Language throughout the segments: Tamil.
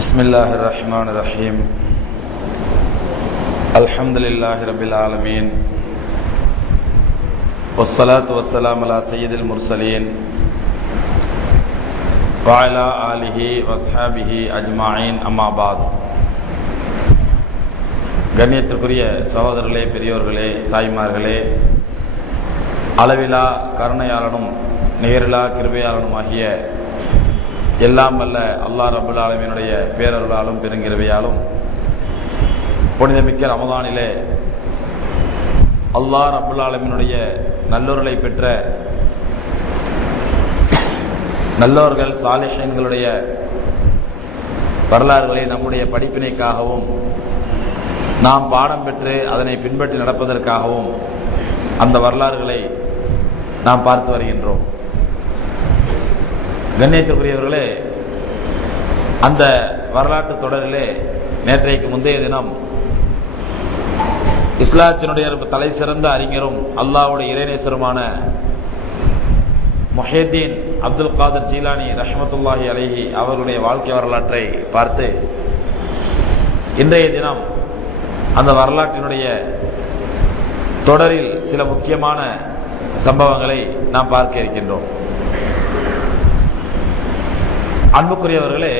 بسم الله الرحمن الرحيم الحمد لله رب العالمين والصلاة والسلام على سيد المرسلين وعلى آله وأصحابه أجمعين أما بعد. கண்ணியத்திற்குரிய சகோதரர்களே, பெரியோர்களே, தாய்மார்களே, அளவிலா கருணையாளனும் நிகரிலா கிருபையாளனும் ஆகிய எல்லாம் வல்ல அல்லாஹ் ரப்பல் ஆலமீனுடைய பேரருளாலும் பெருங்கிருபையாலும் புனிதமிக்க ரமதானிலே அல்லாஹ் ரப்பல் ஆலமீனுடைய நல்லோர்களை பெற்ற நல்லோர்கள் சாலிஹீன்களுடைய வரலாறுகளை நம்முடைய படிப்பினைக்காகவும் நாம் பாடம் பெற்று அதனை பின்பற்றி நடப்பதற்காகவும் அந்த வரலாறுகளை நாம் பார்த்து வருகின்றோம். கண்ணியத்திற்குரியவர்களே, அந்த வரலாற்று தொடரிலே நேற்றைக்கு முந்தைய தினம் இஸ்லாத்தினுடைய தலை சிறந்த அறிஞரும் அல்லாஹ்வுடைய இறைநேசருமான முஹியத்தீன் அப்துல் காதர் ஜீலானி ரஹ்மத்துல்லாஹி அலைஹி அவர்களுடைய வாழ்க்கை வரலாற்றை பார்த்து இன்றைய தினம் அந்த வரலாற்றினுடைய தொடரில் சில முக்கியமான சம்பவங்களை நாம் பார்க்க இருக்கின்றோம். அன்புக்குரியவர்களே,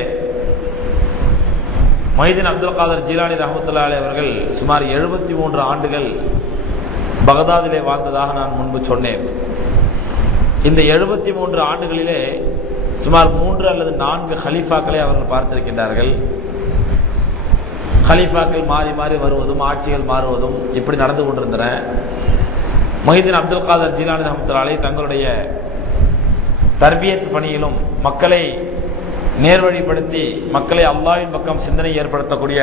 முஹியத்தீன் அப்துல் காதர் ஜீலானி ரஹ்மத்துல்லாஹி அலைஹி அவர்கள் சுமார் 73 ஆண்டுகள் பகதாதிலே வாழ்ந்ததாக நான் முன்பு சொன்னேன். இந்த 73 ஆண்டுகளிலே சுமார் 3 அல்லது 4 ஹலீஃபாக்களை அவர்கள் பார்த்திருக்கின்றார்கள். ஹலீஃபாக்கள் மாறி மாறி வருவதும் ஆட்சிகள் மாறுவதும் இப்படி நடந்து கொண்டிருந்தன. முஹியத்தீன் அப்துல் காதர் ஜீலானி ரஹ்மத்துல்லாஹி அலைஹி தங்களுடைய தர்பியத் பணியிலும் மக்களை நேர்வழிப்படுத்தி மக்களை அல்லாஹ்வின் பக்கம் சிந்தனை ஏற்படுத்தக்கூடிய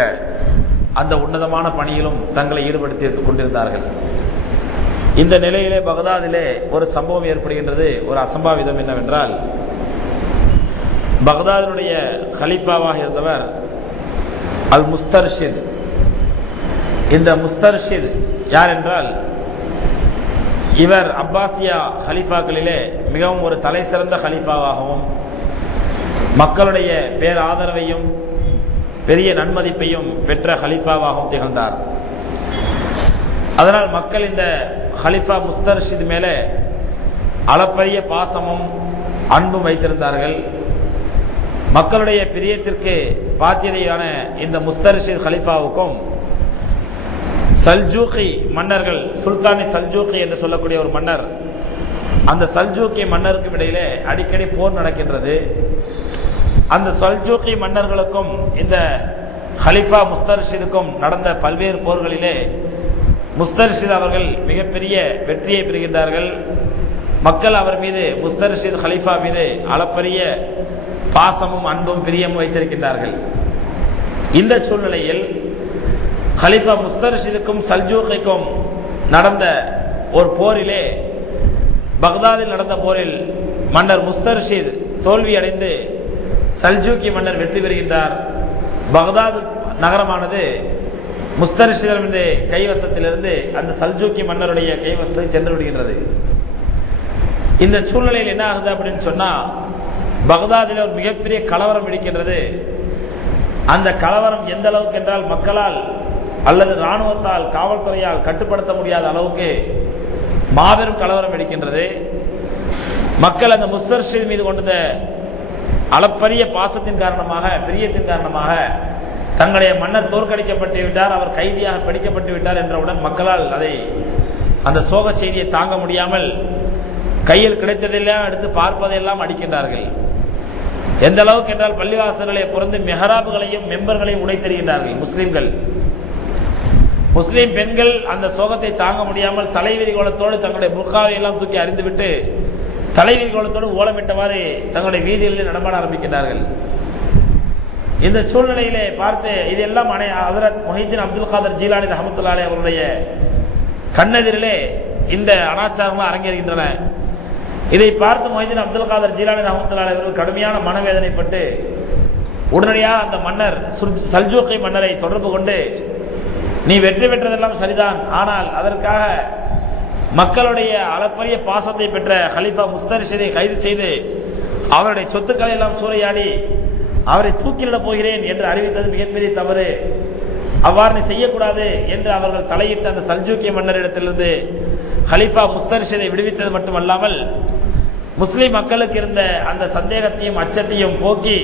அந்த உன்னதமான பணியிலும் தங்களை ஈடுபடுத்தி கொண்டிருந்தார்கள். இந்த நிலையிலே பகதாதிலே ஒரு சம்பவம் ஏற்படுகின்றது. ஒரு அசம்பாவிதம் என்னவென்றால், பகதாதினுடைய கலீஃபாவாக இருந்தவர் அல் முஸ்தர்ஷித். இந்த முஸ்தர்ஷித் யார் என்றால், இவர் அப்பாசியா ஹலீஃபாக்களிலே மிகவும் ஒரு தலை சிறந்த ஹலீஃபாவாகவும் மக்களுடைய பேராதரவையும் பெரிய நன்மதிப்பையும் பெற்ற ஹலீஃபாவாகவும் திகழ்ந்தார். அதனால் மக்கள் இந்த ஹலீஃபா முஸ்தர்ஷித் மேலே அளப்பரிய பாசமும் அன்பும் வைத்திருந்தார்கள். மக்களுடைய பிரியத்திற்கு பாத்தியதையான இந்த முஸ்தர்ஷித் ஹலீஃபாவுக்கும் சல்ஜூகி மன்னர்கள், சுல்தானி சல்ஜூகி என்று சொல்லக்கூடிய ஒரு மன்னர், அந்த சல்ஜூகி மன்னருக்கும் இடையிலே அடிக்கடி போர் நடக்கின்றது. அந்த சல்ஜூகி மன்னர்களுக்கும் இந்த ஹலீஃபா முஸ்தர்ஷிதுக்கும் நடந்த பல்வேறு போர்களிலே முஸ்தர்ஷித் அவர்கள் மிகப்பெரிய வெற்றியை பெறுகின்றார்கள். மக்கள் அவர் மீது, முஸ்தர்ஷித் ஹலீஃபா மீது அளப்பரிய பாசமும் அன்பும் பிரியமும் வைத்திருக்கின்றார்கள். இந்த சூழ்நிலையில் ஹலீஃபா முஸ்தர்ஷிதுக்கும் சல்ஜூகிக்கும் நடந்த ஒரு போரிலே, பக்தாதில் நடந்த போரில் மன்னர் முஸ்தர்ஷித் தோல்வி அடைந்து சல்ஜூகி மன்னர் வெற்றி பெறுகின்றார். பக்தாத் நகரமானது முஸ்தர்ஷிதிலிருந்து கைவசத்திலிருந்து அந்த சல்ஜூகி மன்னருடைய கைவசத்துக்கு சென்று விடுகின்றது. இந்த சூழ்நிலையில் என்ன ஆகுது அப்படின்னு சொன்னா, பக்தாதில் ஒரு மிகப்பெரிய கலவரம் வெடிக்கின்றது. அந்த கலவரம் எந்த அளவுக்கு என்றால், மக்களால் அல்லது இராணுவத்தால், காவல்துறையால் கட்டுப்படுத்த முடியாத அளவுக்கு மாபெரும் கலவரம் வெடிக்கின்றது. மக்கள் அந்த முஸ்தர்ஷித் மீது கொண்ட அளப்பரிய பாசத்தின் காரணமாக, பிரியத்தின் காரணமாக, தங்களுடைய மன்னர் தோற்கடிக்கப்பட்டு விட்டார், அவர் கைதியாக பிடிக்கப்பட்டு விட்டார் என்றவுடன் மக்களால் அந்த சோக செய்தியை தாங்க முடியாமல் கையில் கிடைத்ததெல்லாம் எடுத்து பார்ப்பதையெல்லாம் அடிக்கின்றார்கள். எந்த அளவுக்கு என்றால், பள்ளிவாசல்களை புறந்து மெஹராபுகளையும் மெம்பர்களையும் உடைத்தெறிகின்றார்கள் முஸ்லிம்கள். முஸ்லிம் பெண்கள் அந்த சோகத்தை தாங்க முடியாமல் தலைவிரி கோலத்தோடு தங்களுடைய புர்காவை எல்லாம் தூக்கி அறிந்துவிட்டு தலைவிரி கோலத்தோடு ஓலமிட்டவாறு தங்களுடைய வீதிகளில் நடமாட ஆரம்பிக்கின்றார்கள். இந்த சூழ்நிலையிலே பார்த்து இதெல்லாம் ஹஜ்ரத் முஹியத்தீன் அப்துல் காதர் ஜீலானி ரஹ்மத்துல்லாஹி அலைஹி அவருடைய கண்ணெதிரிலே இந்த அனாச்சாரங்கள் அரங்கேறுகின்றன. இதை பார்த்து முஹியத்தீன் அப்துல் காதர் ஜீலானி ரஹ்மத்துல்லாஹி அலைஹி அவர்கள் கடுமையான மனவேதனைப்பட்டு உடனடியாக அந்த மன்னர் சல்ஜூகி மன்னரை தொடர்பு கொண்டு, நீ வெற்றி பெற்றதெல்லாம் சரிதான், ஆனால் அதற்காக மக்களுடைய அளப்பரிய பாசத்தை பெற்ற ஹலீஃபா முஸ்தர்ஷிதை கைது செய்து அவருடைய சொத்துக்களை எல்லாம் சூறையாடி அவரை தூக்கிலிடப் போகிறேன் என்று அறிவித்தது மிகப்பெரிய தவறு, அவ்வாறு நீ செய்யக்கூடாது என்று அவர்கள் தலையிட்ட அந்த சல்ஜூக்கிய மன்னரிடத்திலிருந்து ஹலீஃபா முஸ்தர்ஷிதை விடுவித்தது மட்டுமல்லாமல் முஸ்லிம் மக்களுக்கு இருந்த அந்த சந்தேகத்தையும் அச்சத்தையும் போக்கி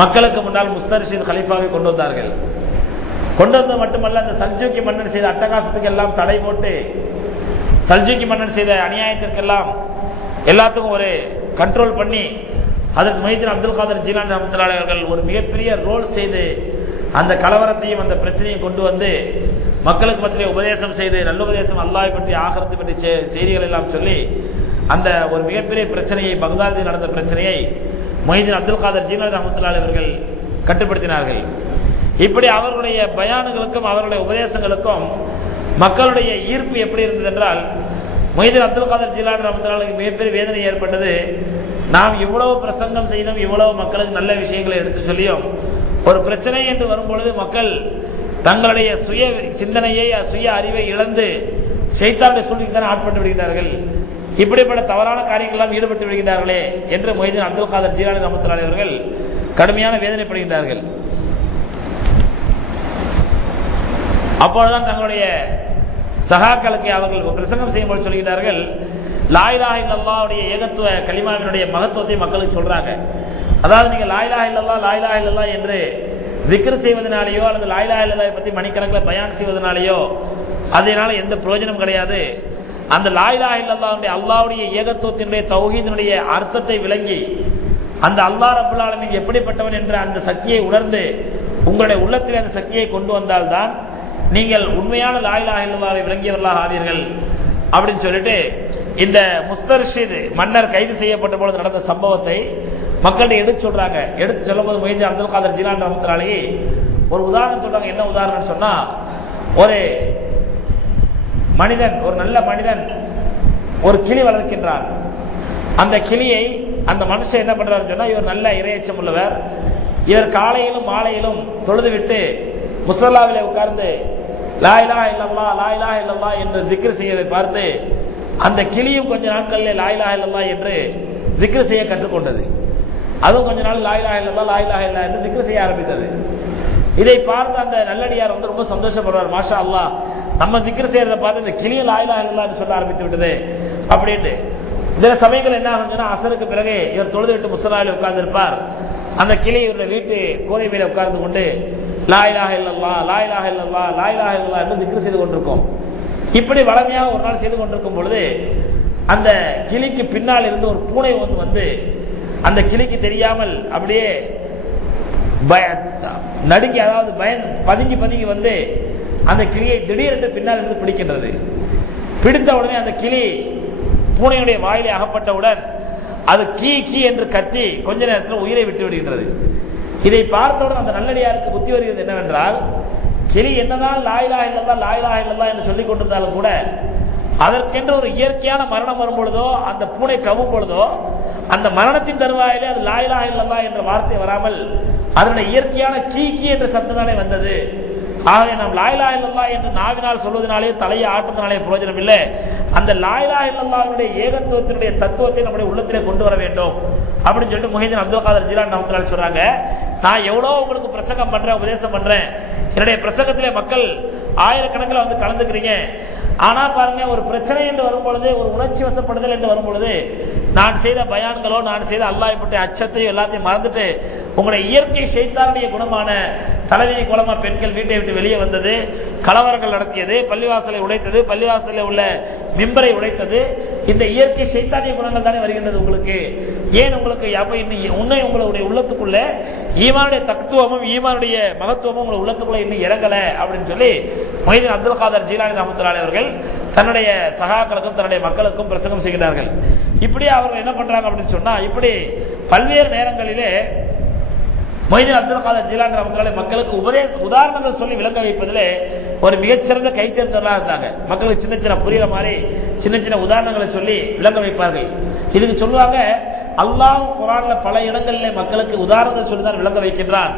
மக்களுக்கு முன்னால் முஸ்தர்ஷித் ஹலீஃபாவை கொண்டு வந்தார்கள். கொண்டு வந்தது மட்டுமல்ல, அந்த சல்ஜூக்கி மன்னர் செய்த அட்டகாசத்துக்கு எல்லாம் தடை போட்டு, சல்ஜூக்கி மன்னர் செய்த அநியாயத்திற்கெல்லாம் எல்லாத்துக்கும் ஒரு கண்ட்ரோல் பண்ணி, அதற்கு முஹிதீன் அப்துல் காதர் ஜீலானி ரஹ்மத்துல்லாஹி அவர்கள் ஒரு மிகப்பெரிய ரோல் செய்து அந்த கலவரத்தையும் அந்த பிரச்சனையும் கொண்டு வந்து மக்களுக்கு மத்தியிலே உபதேசம் செய்து, நல்லுபதேசம், அல்லாஹ்வை பற்றி ஆகிரத்தை பற்றி செய்திகள் எல்லாம் சொல்லி அந்த ஒரு மிகப்பெரிய பிரச்சனையை, பக்தாதில் நடந்த பிரச்சனையை முஹிதீன் அப்துல் காதர் ஜீலானி ரஹ்மத்துல்லாஹி அவர்கள் கட்டுப்படுத்தினார்கள். இப்படி அவர்களுடைய பயானுகளுக்கும் அவர்களுடைய உபதேசங்களுக்கும் மக்களுடைய ஈர்ப்பு எப்படி இருந்தது என்றால், முஹிதீன் அப்துல் காதர் ஜீலானி ரஹ்மத்துல்லாஹி மிகப்பெரிய வேதனை ஏற்பட்டது. நாம் இவ்வளவு பிரசங்கம் செய்தும், இவ்வளவு மக்களுக்கு நல்ல விஷயங்களை எடுத்து சொல்லியும், ஒரு பிரச்சனை என்று வரும்பொழுது மக்கள் தங்களுடைய சுய சிந்தனையை, சுய அறிவை இழந்து ஷைத்தானுடைய சூழ்நிலைக்கு தான் ஆட்பட்டு விடுகிறார்கள். இப்படிப்பட்ட தவறான காரியங்களெல்லாம் ஈடுபட்டு விடுகிறார்களே என்று முஹிதீன் அப்துல் காதர் ஜீலானி ரஹ்மத்துல்லாஹி அவர்கள் கடுமையான வேதனைப்படுகின்றார்கள். அப்பொழுதுதான் தங்களுடைய சகாக்களுக்கு அவர்கள் பிரசங்கம் செய்யும்போது சொல்கிறார்கள், லா இலாஹ இல்லல்லாஹ்வுடைய ஏகத்துவ கலிமாவினுடைய மகத்துவத்தை மக்களுக்கு சொல்றாங்க. அதாவது நீங்க லா இலாஹ இல்லல்லாஹ், லா இலாஹ இல்லல்லாஹ் என்று திக்ர் செய்வதனாலேயோ அல்லது லா இலாஹ இல்லல்லாஹ் பற்றி மணிக்கணக்கில் பயான் செய்வதனாலேயோ அதனால எந்த பிரயோஜனம் கிடையாது. அந்த லா இலாஹ இல்லல்லாஹ்வுடைய அல்லாஹ்வுடைய ஏகத்துவத்தினுடைய தௌஹீதினுடைய அர்த்தத்தை விளங்கி, அந்த அல்லாஹ் ரப்பல் ஆலமீன் எப்படிப்பட்டவன் என்ற அந்த சக்தியை உணர்ந்து உங்களுடைய உள்ளத்தில் அந்த சக்தியை கொண்டு வந்தால்தான் நீங்கள் உண்மையான லா இலாஹ இல்லல்லாஹ்வை விளங்கியவர்களாக ஆவீர்கள் அப்படின்னு சொல்லிட்டு, இந்த முஸ்தர்ஷித் மன்னர் கைது செய்யப்பட்ட பொழுது நடந்த சம்பவத்தை மக்கள்கிட்ட எடுத்து சொல்றாங்க. எடுத்து சொல்லும் போது முஹிதீன் அப்துல் காதர் ஜீலானி ரஹ்மத்துல்லாஹி ஒரு உதாரணம் சொல்றாங்க. என்ன உதாரணம் சொன்னா, ஒரு மனிதன், ஒரு நல்ல மனிதன் ஒரு கிளி வளர்க்கின்றான். அந்த கிளியை அந்த மனுஷன் என்ன பண்றாருன்னு சொன்னா, இவர் நல்ல இறையச்சம் உள்ளவர், இவர் காலையிலும் மாலையிலும் தொழுது விட்டு முஸல்லாவிலே உட்கார்ந்து லா இலாஹ இல்லல்லாஹ், லா இலாஹ இல்லல்லாஹ் என்று திக்ர் செய்வதை பார்த்து அந்த கிளியும் கொஞ்ச நாட்களில் லா இலாஹ இல்லல்லாஹ் என்று திக்ர் செய்ய கற்றுக்கொண்டது. அதுவும் கொஞ்ச நாள் லா இலாஹ இல்லல்லாஹ், லா இலாஹ இல்லல்லாஹ் என்று திக்ர் செய்ய ஆரம்பித்தது. இதை பார்த்து அந்த நல்லடியார் ரொம்ப சந்தோஷப்படுவார். மாஷா அல்லாஹ், நம்ம திக்ர் செய்யறதை பார்த்து இந்த கிளியை லா இலாஹ இல்லல்லாஹ் என்று சொல்ல ஆரம்பித்து விட்டது அப்படின்ட்டு. சில சமயங்கள் என்ன ஆகுதுன்னா, அசருக்கு பிறகு இவர் தொழுது விட்டு முஸல்லாவில் உட்கார்ந்து இருப்பார். அந்த கிளி இவருடைய வீட்டு கூரை மேலே உட்கார்ந்து கொண்டு லா இலாஹ இல்லல்லாஹ், லா இலாஹ இல்லல்லாஹ், லா இலாஹ இல்லல்லாஹ் என்று திக்ர் செய்து கொண்டிருக்கும். இப்படி வளமையாக ஒரு நாள் செய்து கொண்டிருக்கும் பொழுது அந்த கிளிக்கு பின்னால் இருந்து ஒரு பூனை வந்து அந்த கிளிக்கு தெரியாமல் அப்படியே நடுங்கி, அதாவது பதுங்கி பதுங்கி வந்து அந்த கிளியை திடீரென்று பின்னால் இருந்து பிடிக்கின்றது. பிடித்த உடனே அந்த கிளி பூனையுடைய வாயிலே அகப்பட்டவுடன் அது கீ கீ என்று கத்தி கொஞ்ச நேரத்தில் உயிரை விட்டு விடுகின்றது. இதை பார்த்தவுடன் அந்த நல்லடியாருக்கு புத்தி வருகிறது என்னவென்றால், கிளி என்னதான் லா இலாஹ இல்லல்லாஹ், லா இலாஹ இல்லல்லாஹ் என்று சொல்லிக் கொண்டிருந்தாலும் கூட அதற்கென்று ஒரு இயற்கையான மரணம் வரும் பொழுதோ, அந்த பூனை கவும் பொழுதோ, அந்த மரணத்தின் தருவாயிலே அது லா இலாஹ இல்லல்லாஹ் என்ற வார்த்தை வராமல் அதனுடைய இயற்கையான கீ கீ என்ற சப்தம் தானே வந்தது. ஆகவே நாம் லா இலாஹ இல்லல்லாஹ் என்று நாவினால் சொல்வதனாலே, தலையை ஆட்டுவதனாலே பிரயோஜனம் இல்லை. அந்த லா இலாஹ இல்லல்லாஹ்வுடைய ஏகத்துவத்தினுடைய தத்துவத்தை நம்முடைய உள்ளத்திலே கொண்டு வர வேண்டும் அப்படின்னு சொல்லிட்டு முஹிதீன் அப்துல் காதர் ஜீலானி ரஹ்மத்துல்லாஹி சொல்றாங்க. நான் எவ்வளோ உங்களுக்கு பிரசங்கம் பண்றேன், உபதேசம் பண்றேன், என்னுடைய பிரசங்கத்திலே மக்கள் ஆயிரக்கணக்கில் வந்து கலந்துக்கிறீங்க. ஆனா பாருங்க, ஒரு பிரச்சனை என்று வரும்பொழுது, ஒரு உணர்ச்சி வசப்படுதல் என்று வரும்பொழுது, நான் செய்த பயான்களோ, நான் செய்த அல்லாஹ்வை பற்றிய அச்சத்தையும் எல்லாத்தையும் மறந்துட்டு உங்களுடைய இயற்கை ஷைத்தானுடைய குணமான தலைவிதி குலமா பெண்கள் வீட்டை விட்டு வெளியே வந்தது, கலவரங்கள் நடத்தியது, பள்ளிவாசலை உடைத்தது, பள்ளிவாசலில் உள்ள மிம்பரை உடைத்தது, இந்த இயற்கை ஷைத்தானிய குணங்கள் தானே வருகின்றது உங்களுக்கு. ஏன் உங்களுக்கு உன்னை உங்களுடைய உள்ளத்துக்குள்ள ஈமானுடைய தத்துவமும் ஈமானுடைய மகத்துவமும் உங்களுடைய உள்ளத்துக்குள்ள இன்னும் இறங்கல அப்படின்னு சொல்லி முஹிதீன் அப்துல் காதர் ஜீலானி ரஹ்மத்துல்லாஹி அவர்கள் தன்னுடைய சகாக்களுக்கும் தன்னுடைய மக்களுக்கும் பிரசங்கம் செய்கிறார்கள். இப்படி அவர்கள் என்ன பண்றாங்க அப்படின்னு சொன்னா, இப்படி பல்வேறு நேரங்களிலே முஹிதீன் அப்துல் காதர் ஜீலானி ரஹ்மத்துல்லாஹி மக்களுக்கு உதாரணங்கள் சொல்லி விளங்க வைப்பதிலே ஒரு மிகச்சிறந்த கைத்தேர்ந்தவர்களாக இருந்தாங்க. மக்களுக்கு சின்ன சின்ன புரியுற மாதிரி சின்ன சின்ன உதாரணங்களை சொல்லி விளங்க வைப்பார்கள். இதுக்கு சொல்லுவாங்க, அல்லாஹ் குர்ஆன்ல பல இடங்களிலே மக்களுக்கு உதாரணங்கள் சொல்லிதான் விளங்க வைக்கின்றான்.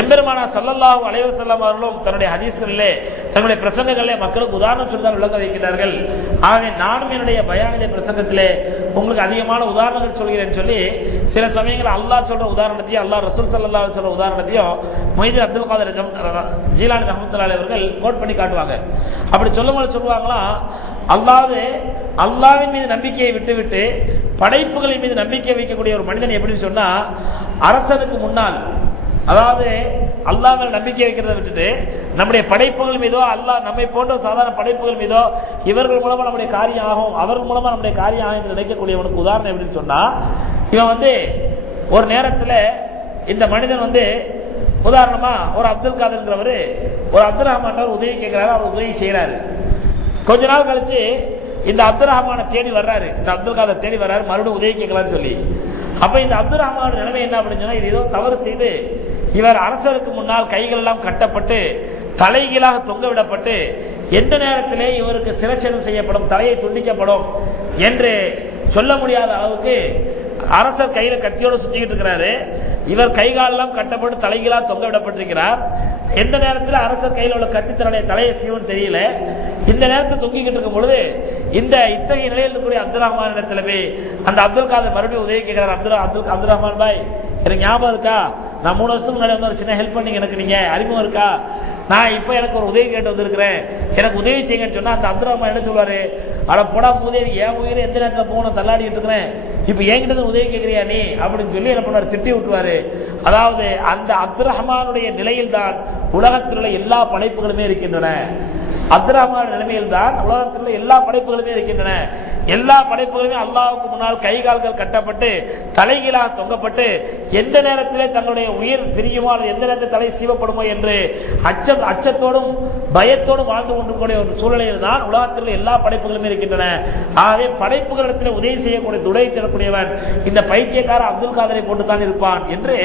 எம்பெருமானார் ஸல்லல்லாஹு அலைஹி வஸல்லம் அவர்களும் தன்னுடைய ஹதீஸ்களிலே, தன்னுடைய பிரசங்கங்களிலே மக்களுக்கு உதாரணம் சொல்லிதான் விளங்க வைக்கிறார்கள். ஆகவே நானும் என்னுடைய பயானிலே பிரசங்கத்திலே உங்களுக்கு அதிகமான உதாரணங்கள் சொல்கிறேன்னு சொல்லி சில சமயங்கள் அல்லாஹ் சொல்ற உதாரணத்தையும் அல்லாஹ் ரசூல் ஸல்லல்லாஹு அலைஹி சொல்ற உதாரணத்தையும் மொய்தீன் அப்துல் காதர் ஜீலானி ரஹ்மத்துல்லாஹி அவர்கள் கோட் பண்ணி காட்டுவாங்க. அப்படி சொல்லும்போது சொல்லுவாங்களா, அல்லாஹ்வின் மீது நம்பிக்கையை விட்டுவிட்டு படைப்புகளின் மீது நம்பிக்கை வைக்கக்கூடிய ஒரு மனிதன் எப்படின்னு சொன்னா, அரசனுக்கு முன்னால், அதாவது அல்லாஹ் மேல நம்பிக்கை வைக்கிறத விட்டுட்டு நம்முடைய படைப்புகள் மீதோ அல்லாஹ் நம்மை போன்ற சாதாரண படைப்புகள் மீதோ இவர்கள் மூலமா நம்முடைய காரியம் ஆகும், அவர்கள் மூலமா நம்முடைய காரியம் ஆகும் என்று நினைக்கக்கூடியவனுக்கு உதாரணம் எப்படின்னு சொன்னா, இவன் ஒரு நேரத்தில் இந்த மனிதன் உதாரணமா ஒரு அப்துல் காதர்ங்கிறவர் ஒரு அப்துல் ரஹ்மான் உதவி கேட்கிறாரு, அவர் உதவி செய்யறாரு. கொஞ்ச நாள் கழிச்சு இந்த அப்துல் ரஹ்மான தேடி வர்றாரு, இந்த அப்துல் காதர் தேடி வர்றாரு, மறுபடியும் உதவி கேட்கலான்னு சொல்லி. அப்ப இந்த அப்துல் ரஹ்மான் நிலைமை என்ன அப்படின்னு சொன்னா, இது ஏதோ தவறு செய்து இவர் அரசருக்கு முன்னால் கைகள் எல்லாம் கட்டப்பட்டு தலைகீழாக தொங்க விடப்பட்டு எந்த நேரத்திலே இவருக்கு சிரச்சேதம் செய்யப்படும், தலையை துண்டிக்கப்படும் என்று சொல்ல முடியாத அளவுக்கு அரசர் கையில கத்தியோடு சுத்திக்கிட்டு இருக்கிறாரு. இவர் கைகாலெல்லாம் கட்டப்பட்டு தலைகீழா தொங்க விடப்பட்டிருக்கிறார். எந்த நேரத்தில் அரசர் கையில் உள்ள கத்தித்தரடைய தலையை செய்யும் தெரியல. இந்த நேரத்தில் தொங்கிக்கிட்டு இருக்கும் பொழுது இந்த இத்தகைய நிலையில் இருக்கக்கூடிய அப்துல் ரஹ்மான் இடத்துல போய் அந்த அப்துல் காதர் மறுபடியும் உதவி கேட்கிறார். அப்துல் ரஹ்மான் பாய், எனக்கு ஞாபகம் இருக்கா, நான் 3 வருஷத்துக்கு முன்னாடி ஒரு சின்ன ஹெல்ப் பண்ணீங்க, எனக்கு நீங்க அறிமுகம் இருக்கா, நான் இப்ப எனக்கு ஒரு உதவி கேட்டு வந்திருக்கிறேன், எனக்கு உதவி செய்யுங்கன்னு சொன்னா அந்த அப்துல் ரஹ்மான் என்ன சொல்லுவாரு, அட போடா உதவி, என் உயிரை எந்த நேரத்தில் போன தள்ளாடிட்டு இருக்கிறேன், இப்ப என்கிட்ட உதவி கேட்கிறியா நீ அப்படின்னு சொல்லி என்ன பண்ணாரு, திட்டி விட்டுருவாரு. அதாவது அந்த அப்துல் ரஹ்மானுடைய நிலையில் தான் உலகத்தில் உள்ள எல்லா படைப்புகளுமே இருக்கின்றன. அப்துல் ரஹ்மான் நிலைமையில் தான் உலகத்தில் உள்ள எல்லா படைப்புகளுமே இருக்கின்றன. எல்லா படைப்புகளுமே அல்லாஹ்வுக்கு முன்னால் கை கால்கள் கட்டப்பட்டு தலைகீழாக தொங்கப்பட்டு எந்த நேரத்திலே தங்களுடைய உயிர் பிரியுமோ அல்லது எந்த நேரத்தில் தலை சீவப்படுமோ என்று அச்சத்தோடும் பயத்தோடும் வாழ்ந்து கொண்டிருக்கூடிய ஒரு சூழ்நிலையில் தான் உலகத்தில் எல்லா படைப்புகளுமே இருக்கின்றன. ஆகவே படைப்புகளிடத்தில் உதவி செய்யக்கூடிய துடை தரக்கூடியவன் இந்த பைத்தியக்கார அப்துல் காதரை போட்டுத்தான் இருப்பான் என்று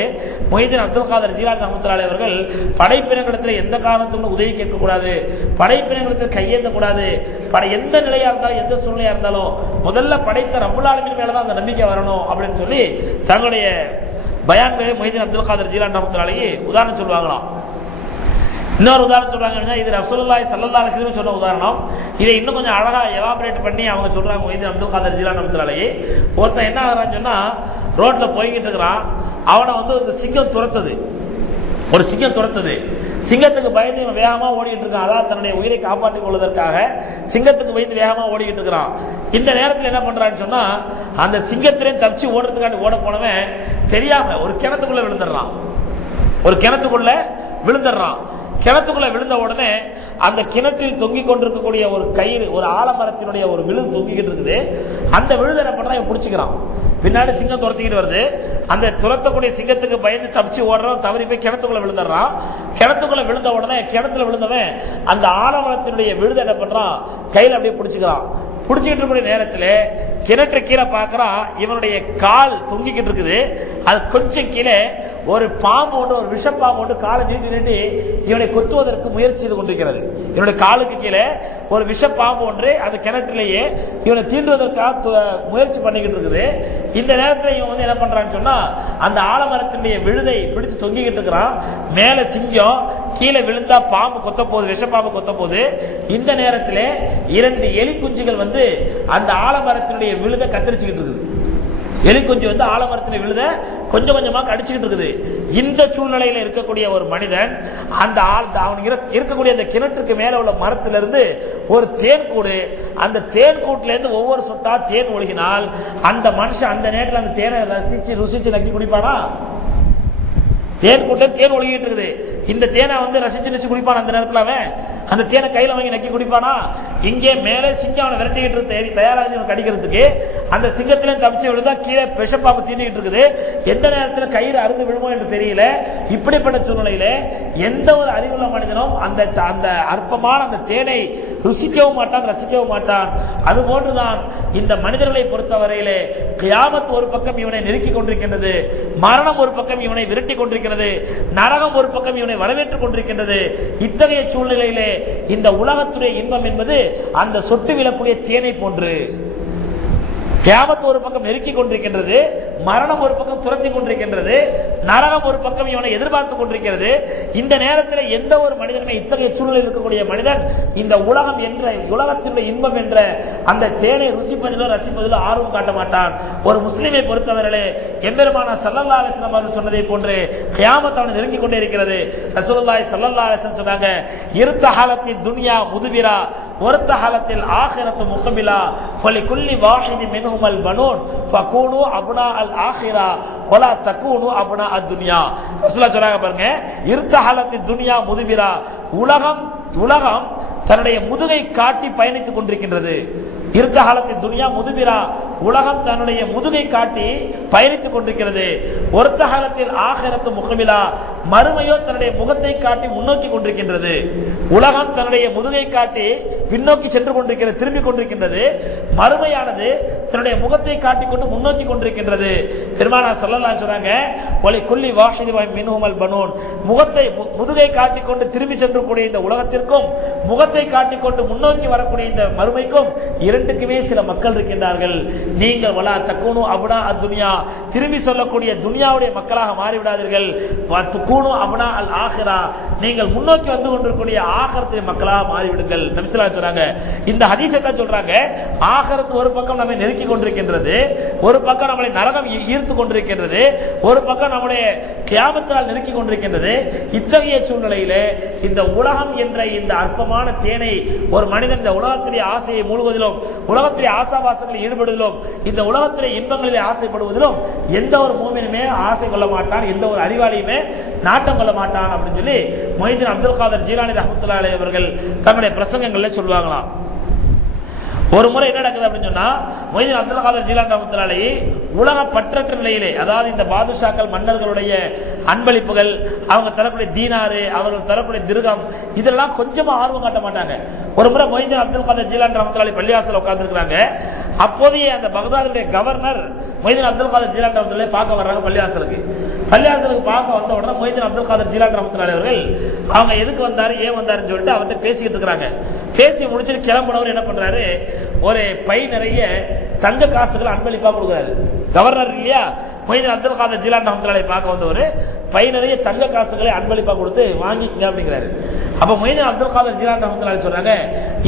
மொய்தீன் அப்துல் காதர் ஜீலானி ரஹ்மத்துல்லாஹி அவர்கள் படைப்பினங்களிடத்தில் எந்த காரணத்துக்கும் உதவி கேட்கக்கூடாது, படைப்பினங்களிடத்தில் கையேந்தக்கூடாது, எந்த நிலையா இருந்தாலும் எந்த சூழ்நிலையா இருந்தாலும் முதல்ல படைத்த ரப்புல் ஆலமீன் மேலதான் அந்த நம்பிக்கை வரணும் அப்படின்னு சொல்லி தங்களுடைய பயான்களை மொய்தீன் அப்துல் காதர் ஜீலானி ரஹ்மத்துல்லாஹி உதாரணம் சொல்லுவாங்களாம். இன்னொரு உதாரணம் சொல்றாங்க, இது ரசூலுல்லாஹி ஸல்லல்லாஹு அலைஹி வஸல்லம் சொன்ன உதாரணம். இதை இன்னும் கொஞ்சம் அழகா எவாபரேட் பண்ணி அவங்க சொல்றாங்க மொய்தீன் அப்துல் காதர் ஜீலானி ரஹ்மத்துல்லாஹி. ஒருத்தன் என்ன ஆகுறான்னு சொன்னா, ரோட்ல போய்கிட்டு இருக்கிறான், அவனை ஒரு சிங்கம் துரத்துது, ஒரு சிங்கம் துரத்துது. சிங்கத்துக்கு பயந்து இவன் வேகமா ஓடிட்டு இருக்கான், அதாவது தன்னுடைய உயிரை காப்பாற்றிக் கொள்வதற்காக சிங்கத்துக்கு பயந்து வேகமா ஓடிக்கிட்டு இருக்கிறான். இந்த நேரத்தில் என்ன பண்றான்னு சொன்னா, அந்த சிங்கத்திலே தப்பிச்சு ஓடுறதுக்காண்டி ஓட போனவன் தெரியாம ஒரு கிணத்துக்குள்ள விழுந்துடுறான். ஒரு கிணத்துக்குள்ள விழுந்துடுறான். கிணத்துக்குள்ள விழுந்த உடனே அந்த கிணற்றில் தொங்கிக் கொண்டிருக்கக்கூடிய ஒரு கயிறு, ஒரு ஆலமரத்தினுடைய ஒரு விழுது தொங்கிக்கிட்டு இருக்குது. அந்த விழுது என்ன பண்றான், இவன் பிடிச்சிக்கிறான். பின்னாடி சிங்கம் துரத்திக்கிட்டு வருது. அந்த துரத்தக்கூடிய சிங்கத்துக்கு பயந்து தப்பிச்சு ஓடுறவன் தவறி போய் கிணத்துக்குள்ள விழுந்துடுறான். கிணத்துக்குள்ள விழுந்த உடனே கிணத்துல விழுந்தவன் அந்த ஆலமரத்தினுடைய விழுது என்ன பண்றான், கையில அப்படியே பிடிச்சிக்கிறான். பிடிச்சிக்கிட்டு இருக்கக்கூடிய நேரத்தில் கிணற்று கீழே பார்க்கறான், இவனுடைய கால் தொங்கிக்கிட்டு இருக்குது. அது கொஞ்சம் கீழே ஒரு பாம்பு ஒன்று, ஒரு விஷப்பாம்பு ஒன்று காலை நீட்டி நீட்டி இவனை கொத்துவதற்கு முயற்சி செய்து கொண்டிருக்கிறது. இவனுடைய காலுக்கு கீழே ஒரு விஷப்பாம்பு ஒன்று அந்த கிணற்றிலேயே இவனை தீண்டுவதற்காக முயற்சி பண்ணிக்கிட்டு இருக்குது. இந்த நேரத்தில் இவன் என்ன பண்றான்னு சொன்னா, அந்த ஆலமரத்தினுடைய விழுதை பிடிச்சு தொங்கிக்கிட்டு இருக்கிறான். மேல சிங்கம், கீழே விழுந்தா பாம்பு கொத்த போகுது, விஷப்பாம்பு கொத்த போகுது. இந்த நேரத்தில் 2 எலி குஞ்சுகள் அந்த ஆலமரத்தினுடைய விழுதை கத்தரிச்சுக்கிட்டு இருக்குது. எலி குஞ்சு ஆலமரத்தினுடைய விழுதை கொஞ்சம் கொஞ்சமா கடிச்சுக்கிட்டு இருக்குது. இந்த சூழ்நிலையில இருக்கக்கூடிய ஒரு மனிதன் அவன் இருக்கக்கூடிய அந்த கிணற்றுக்கு மேல உள்ள மரத்திலிருந்து ஒரு தேன் கூடு, அந்த தேன் கூட்டுல இருந்து ஒவ்வொரு சொட்டா தேன் ஒழுகினால் அந்த மனுஷன் அந்த நேரத்தில் அந்த தேனை ருசிச்சு நக்கி குடிப்பானா? தேன் கூட்ட தேன் ஒழுகிட்டு இருக்குது. இந்த தேனை ரசிச்சு குடிப்பான். அந்த நேரத்தில் அவன் அந்த தேனை கையில வாங்கி நக்கி குடிப்பானா? இங்கே மேலே சிங்கம் அவனை விரட்டிக்கிட்டு தயாராக கடிக்கிறதுக்கு அந்த சிங்கத்திலே தப்பிச்சு விழுந்தா கீழே விஷப்பாம்பு தீண்டிக்கிட்டு இருக்குது. எந்த நேரத்தில் கயிறு அறுந்து விழுமோ என்று தெரியல. இப்படிப்பட்ட சூழ்நிலையில எந்த ஒரு அறிவுள்ள மனிதனும் அந்த அற்பமான அந்த தேனை ருசிக்கவும் மாட்டான், ரசிக்கவும் மாட்டான். அது போன்றுதான் இந்த மனிதர்களை பொறுத்தவரையிலே கியாமத் ஒரு பக்கம் இவனை நெருக்கிக் கொண்டிருக்கின்றது, மரணம் ஒரு பக்கம் இவனை விரட்டி கொண்டிருக்கிறது, நரகம் ஒரு பக்கம் இவனை வரவேற்றுக் கொண்டிருக்கின்றது. இத்தகைய சூழ்நிலையிலே இந்த உலகத்துடைய இன்பம் என்பது அந்த சொட்டு விழக்கூடிய தேனை போன்று. கியாமத் ஒரு பக்கம் நெருக்கிக் கொண்டிருக்கின்றது, மரணம் ஒரு பக்கம் துரத்தி கொண்டிருக்கின்றது, நரகம் ஒரு பக்கம் இவனை எதிர்பார்த்து கொண்டிருக்கிறது. இந்த நேரத்தில் எந்த ஒரு மனிதனுமே இத்தகைய சூழலில் இருக்கக்கூடிய மனிதன் இந்த உலகம் என்ற உலகத்தினுடைய இன்பம் என்ற அந்த தேனை ருசிப்பதிலோ ரசிப்பதிலோ ஆர்வம் காட்ட மாட்டான். ஒரு முஸ்லிமை பொறுத்தவர்களே எம்பெருமானார் ஸல்லல்லாஹு அலைஹி வஸல்லம் அவர்கள் சொன்னதை போன்று கியாமத் அவனை நெருங்கிக் கொண்டே இருக்கிறது. ரசூலுல்லாஹி ஸல்லல்லாஹு அலைஹி வஸல்லம் சொன்னாங்க, இர்தஹலத்தி துன்யா முதுபிரா வர்தஹலத்தில் ஆகிரத்து முகபிலா ஃபலிகுல்லி வாஹிதி மின்ஹுமல் பனூன் ஃபகூனு அப்னா அல் ஆகிரா வலா தகூனு அப்னா அத் துன்யா. ரசூலுல்லாஹ் சொன்னாங்க பாருங்க, இர்தஹலத்தி துன்யா முதுபிரா, உலகம் தன்னுடைய முதுகை காட்டி பயணித்துக் கொண்டிருக்கின்றது. இர்தஹலத்தி துன்யா முதுபிரா, உலகம் தன்னுடைய முதுகை காட்டி பயணித்துக் கொண்டிருக்கிறது. ஒருத்தகாலத்தில் ஆகிரத்து முகபிலா, மறுமையோ தன்னுடைய முகத்தை காட்டி முன்னோக்கி கொண்டிருக்கின்றது. உலகம் தன்னுடைய முதுகை காட்டி பின்னோக்கி சென்று கொண்டிருக்கிறது, திரும்பி கொண்டிருக்கின்றது. மறுமையானது தன்னுடைய முகத்தை காட்டிக் கொண்டு முன்னோக்கி கொண்டிருக்கின்றது. பெருமானார் ஸல்லல்லாஹு அலைஹி வஸல்லம் சொன்னாங்க, வலி குல்லி வாஹிதி மின்ஹுமல் பனூன், முகத்தை முதுகை காட்டிக் கொண்டு திரும்பி சென்று கூடிய இந்த உலகத்திற்கும் முகத்தை காட்டிக் கொண்டு முன்னோக்கி வரக்கூடிய இந்த மறுமைக்கும் இரண்டுக்குமே சில மக்கள் இருக்கின்றார்கள். நீங்கள் வலா தக்கூனு அப்னா அத் துன்யா, திரும்பி சொல்லக்கூடிய துன்யாவுடைய மக்களாக மாறிவிடாதீர்கள். வத்துகூனு அப்னா அல் ஆகிரா, நீங்கள் முன்னோக்கி வந்து கொண்டிருக்கக்கூடிய ஆகிரத்தின் மக்களாக மாறிவிடுங்கள். நபி ஸல்லல்லாஹு அலைஹி வஸல்லம் இந்த ஹதீஸை தான் சொல்றாங்க. ஆகிரத்து ஒரு பக்கம் நம்மை நெருக்கி கொண்டிருக்கின்றது, ஒரு பக்கம் நம்மளை நரகம் ஈர்த்து கொண்டிருக்கின்றது, ஒரு பக்கம் நம்முடைய கியாமத்தினால் நெருக்கி கொண்டிருக்கின்றது. இத்தகைய சூழ்நிலையிலே இந்த உலகம் என்ற இந்த அற்பமான தேனை ஒரு மனிதன் இந்த உலகத்திலே ஆசையை மூழ்குவதிலும் உலகத்திலே ஆசாபாசங்களில் ஈடுபடுவதிலும் இந்த உலகத்திலே இன்பங்களிலே ஆசைப்படுவதிலும் எந்த ஒரு மூமினுமே ஆசை கொள்ள மாட்டான், எந்த ஒரு அறிவாளியுமே நாட்டம் கொள்ள மாட்டான் அப்படின்னு சொல்லி மொய்தீன் அப்துல் காதர் ஜீலானி ரஹ்மத்துல்லாஹி அலைஹி அவர்கள் தங்களுடைய பிரசங்கங்கள்ல சொல்வாங்களாம். ஒரு முறை என்ன நடக்குது அப்படின்னு சொன்னா, மொய்தீன் அப்துல் காதர் ஜீலானி ரஹ்மத்துல்லாஹி அலைஹி உலக பற்றற்ற நிலையிலே, அதாவது இந்த பாதுஷாக்கள் மன்னர்களுடைய அன்பளிப்புகள், அவங்க தரக்கூடிய தீனாரு, அவர்கள் தரக்கூடிய திருகம், இதெல்லாம் கொஞ்சமா ஆர்வம் காட்ட மாட்டாங்க. ஒரு முறை மொய்தீன் அப்துல் காதர் ஜீலானி ரஹ்மத்துல்லாஹி அலைஹி பள்ளிவாசல்ல உட்கார்ந்து இருக்காங்க. அப்போதைய அந்த பக்தாதுடைய கவர்னர் மொய்தீன் அப்துல் காதர் ஜீலானி ரஹ்மத்துல்லாஹி பார்க்க வர்றாங்க பள்ளிவாசலுக்கு. பள்ளிவாசலுக்கு பார்க்க வந்த உடனே மொய்தீன் அப்துல் காதர் ஜீலானி ரஹ்மத்துல்லாஹி அவர்கள் அவங்க எதுக்கு வந்தாரு ஏன் வந்தாருன்னு சொல்லிட்டு அவர்கிட்ட பேசிக்கிட்டு இருக்கிறாங்க. பேசி முடிச்சுட்டு கிளம்புனவர் என்ன பண்றாரு, ஒரு பை நிறைய தங்க காசுகளை அன்பளிப்பா கொடுக்குறாரு. கவர்னர் இல்லையா, மொய்தீன் அப்துல் காதர் ஜீலானி ரஹ்மத்துல்லாஹி பார்க்க வந்தவர் பை நிறைய தங்க காசுகளை அன்பளிப்பா கொடுத்து வாங்கிக்கங்க அப்படிங்கிறாரு. அப்ப மொய்தீன் அப்துல் காதர் ஜீலானி ரஹ்மத்துல்லாஹி சொல்றாங்க,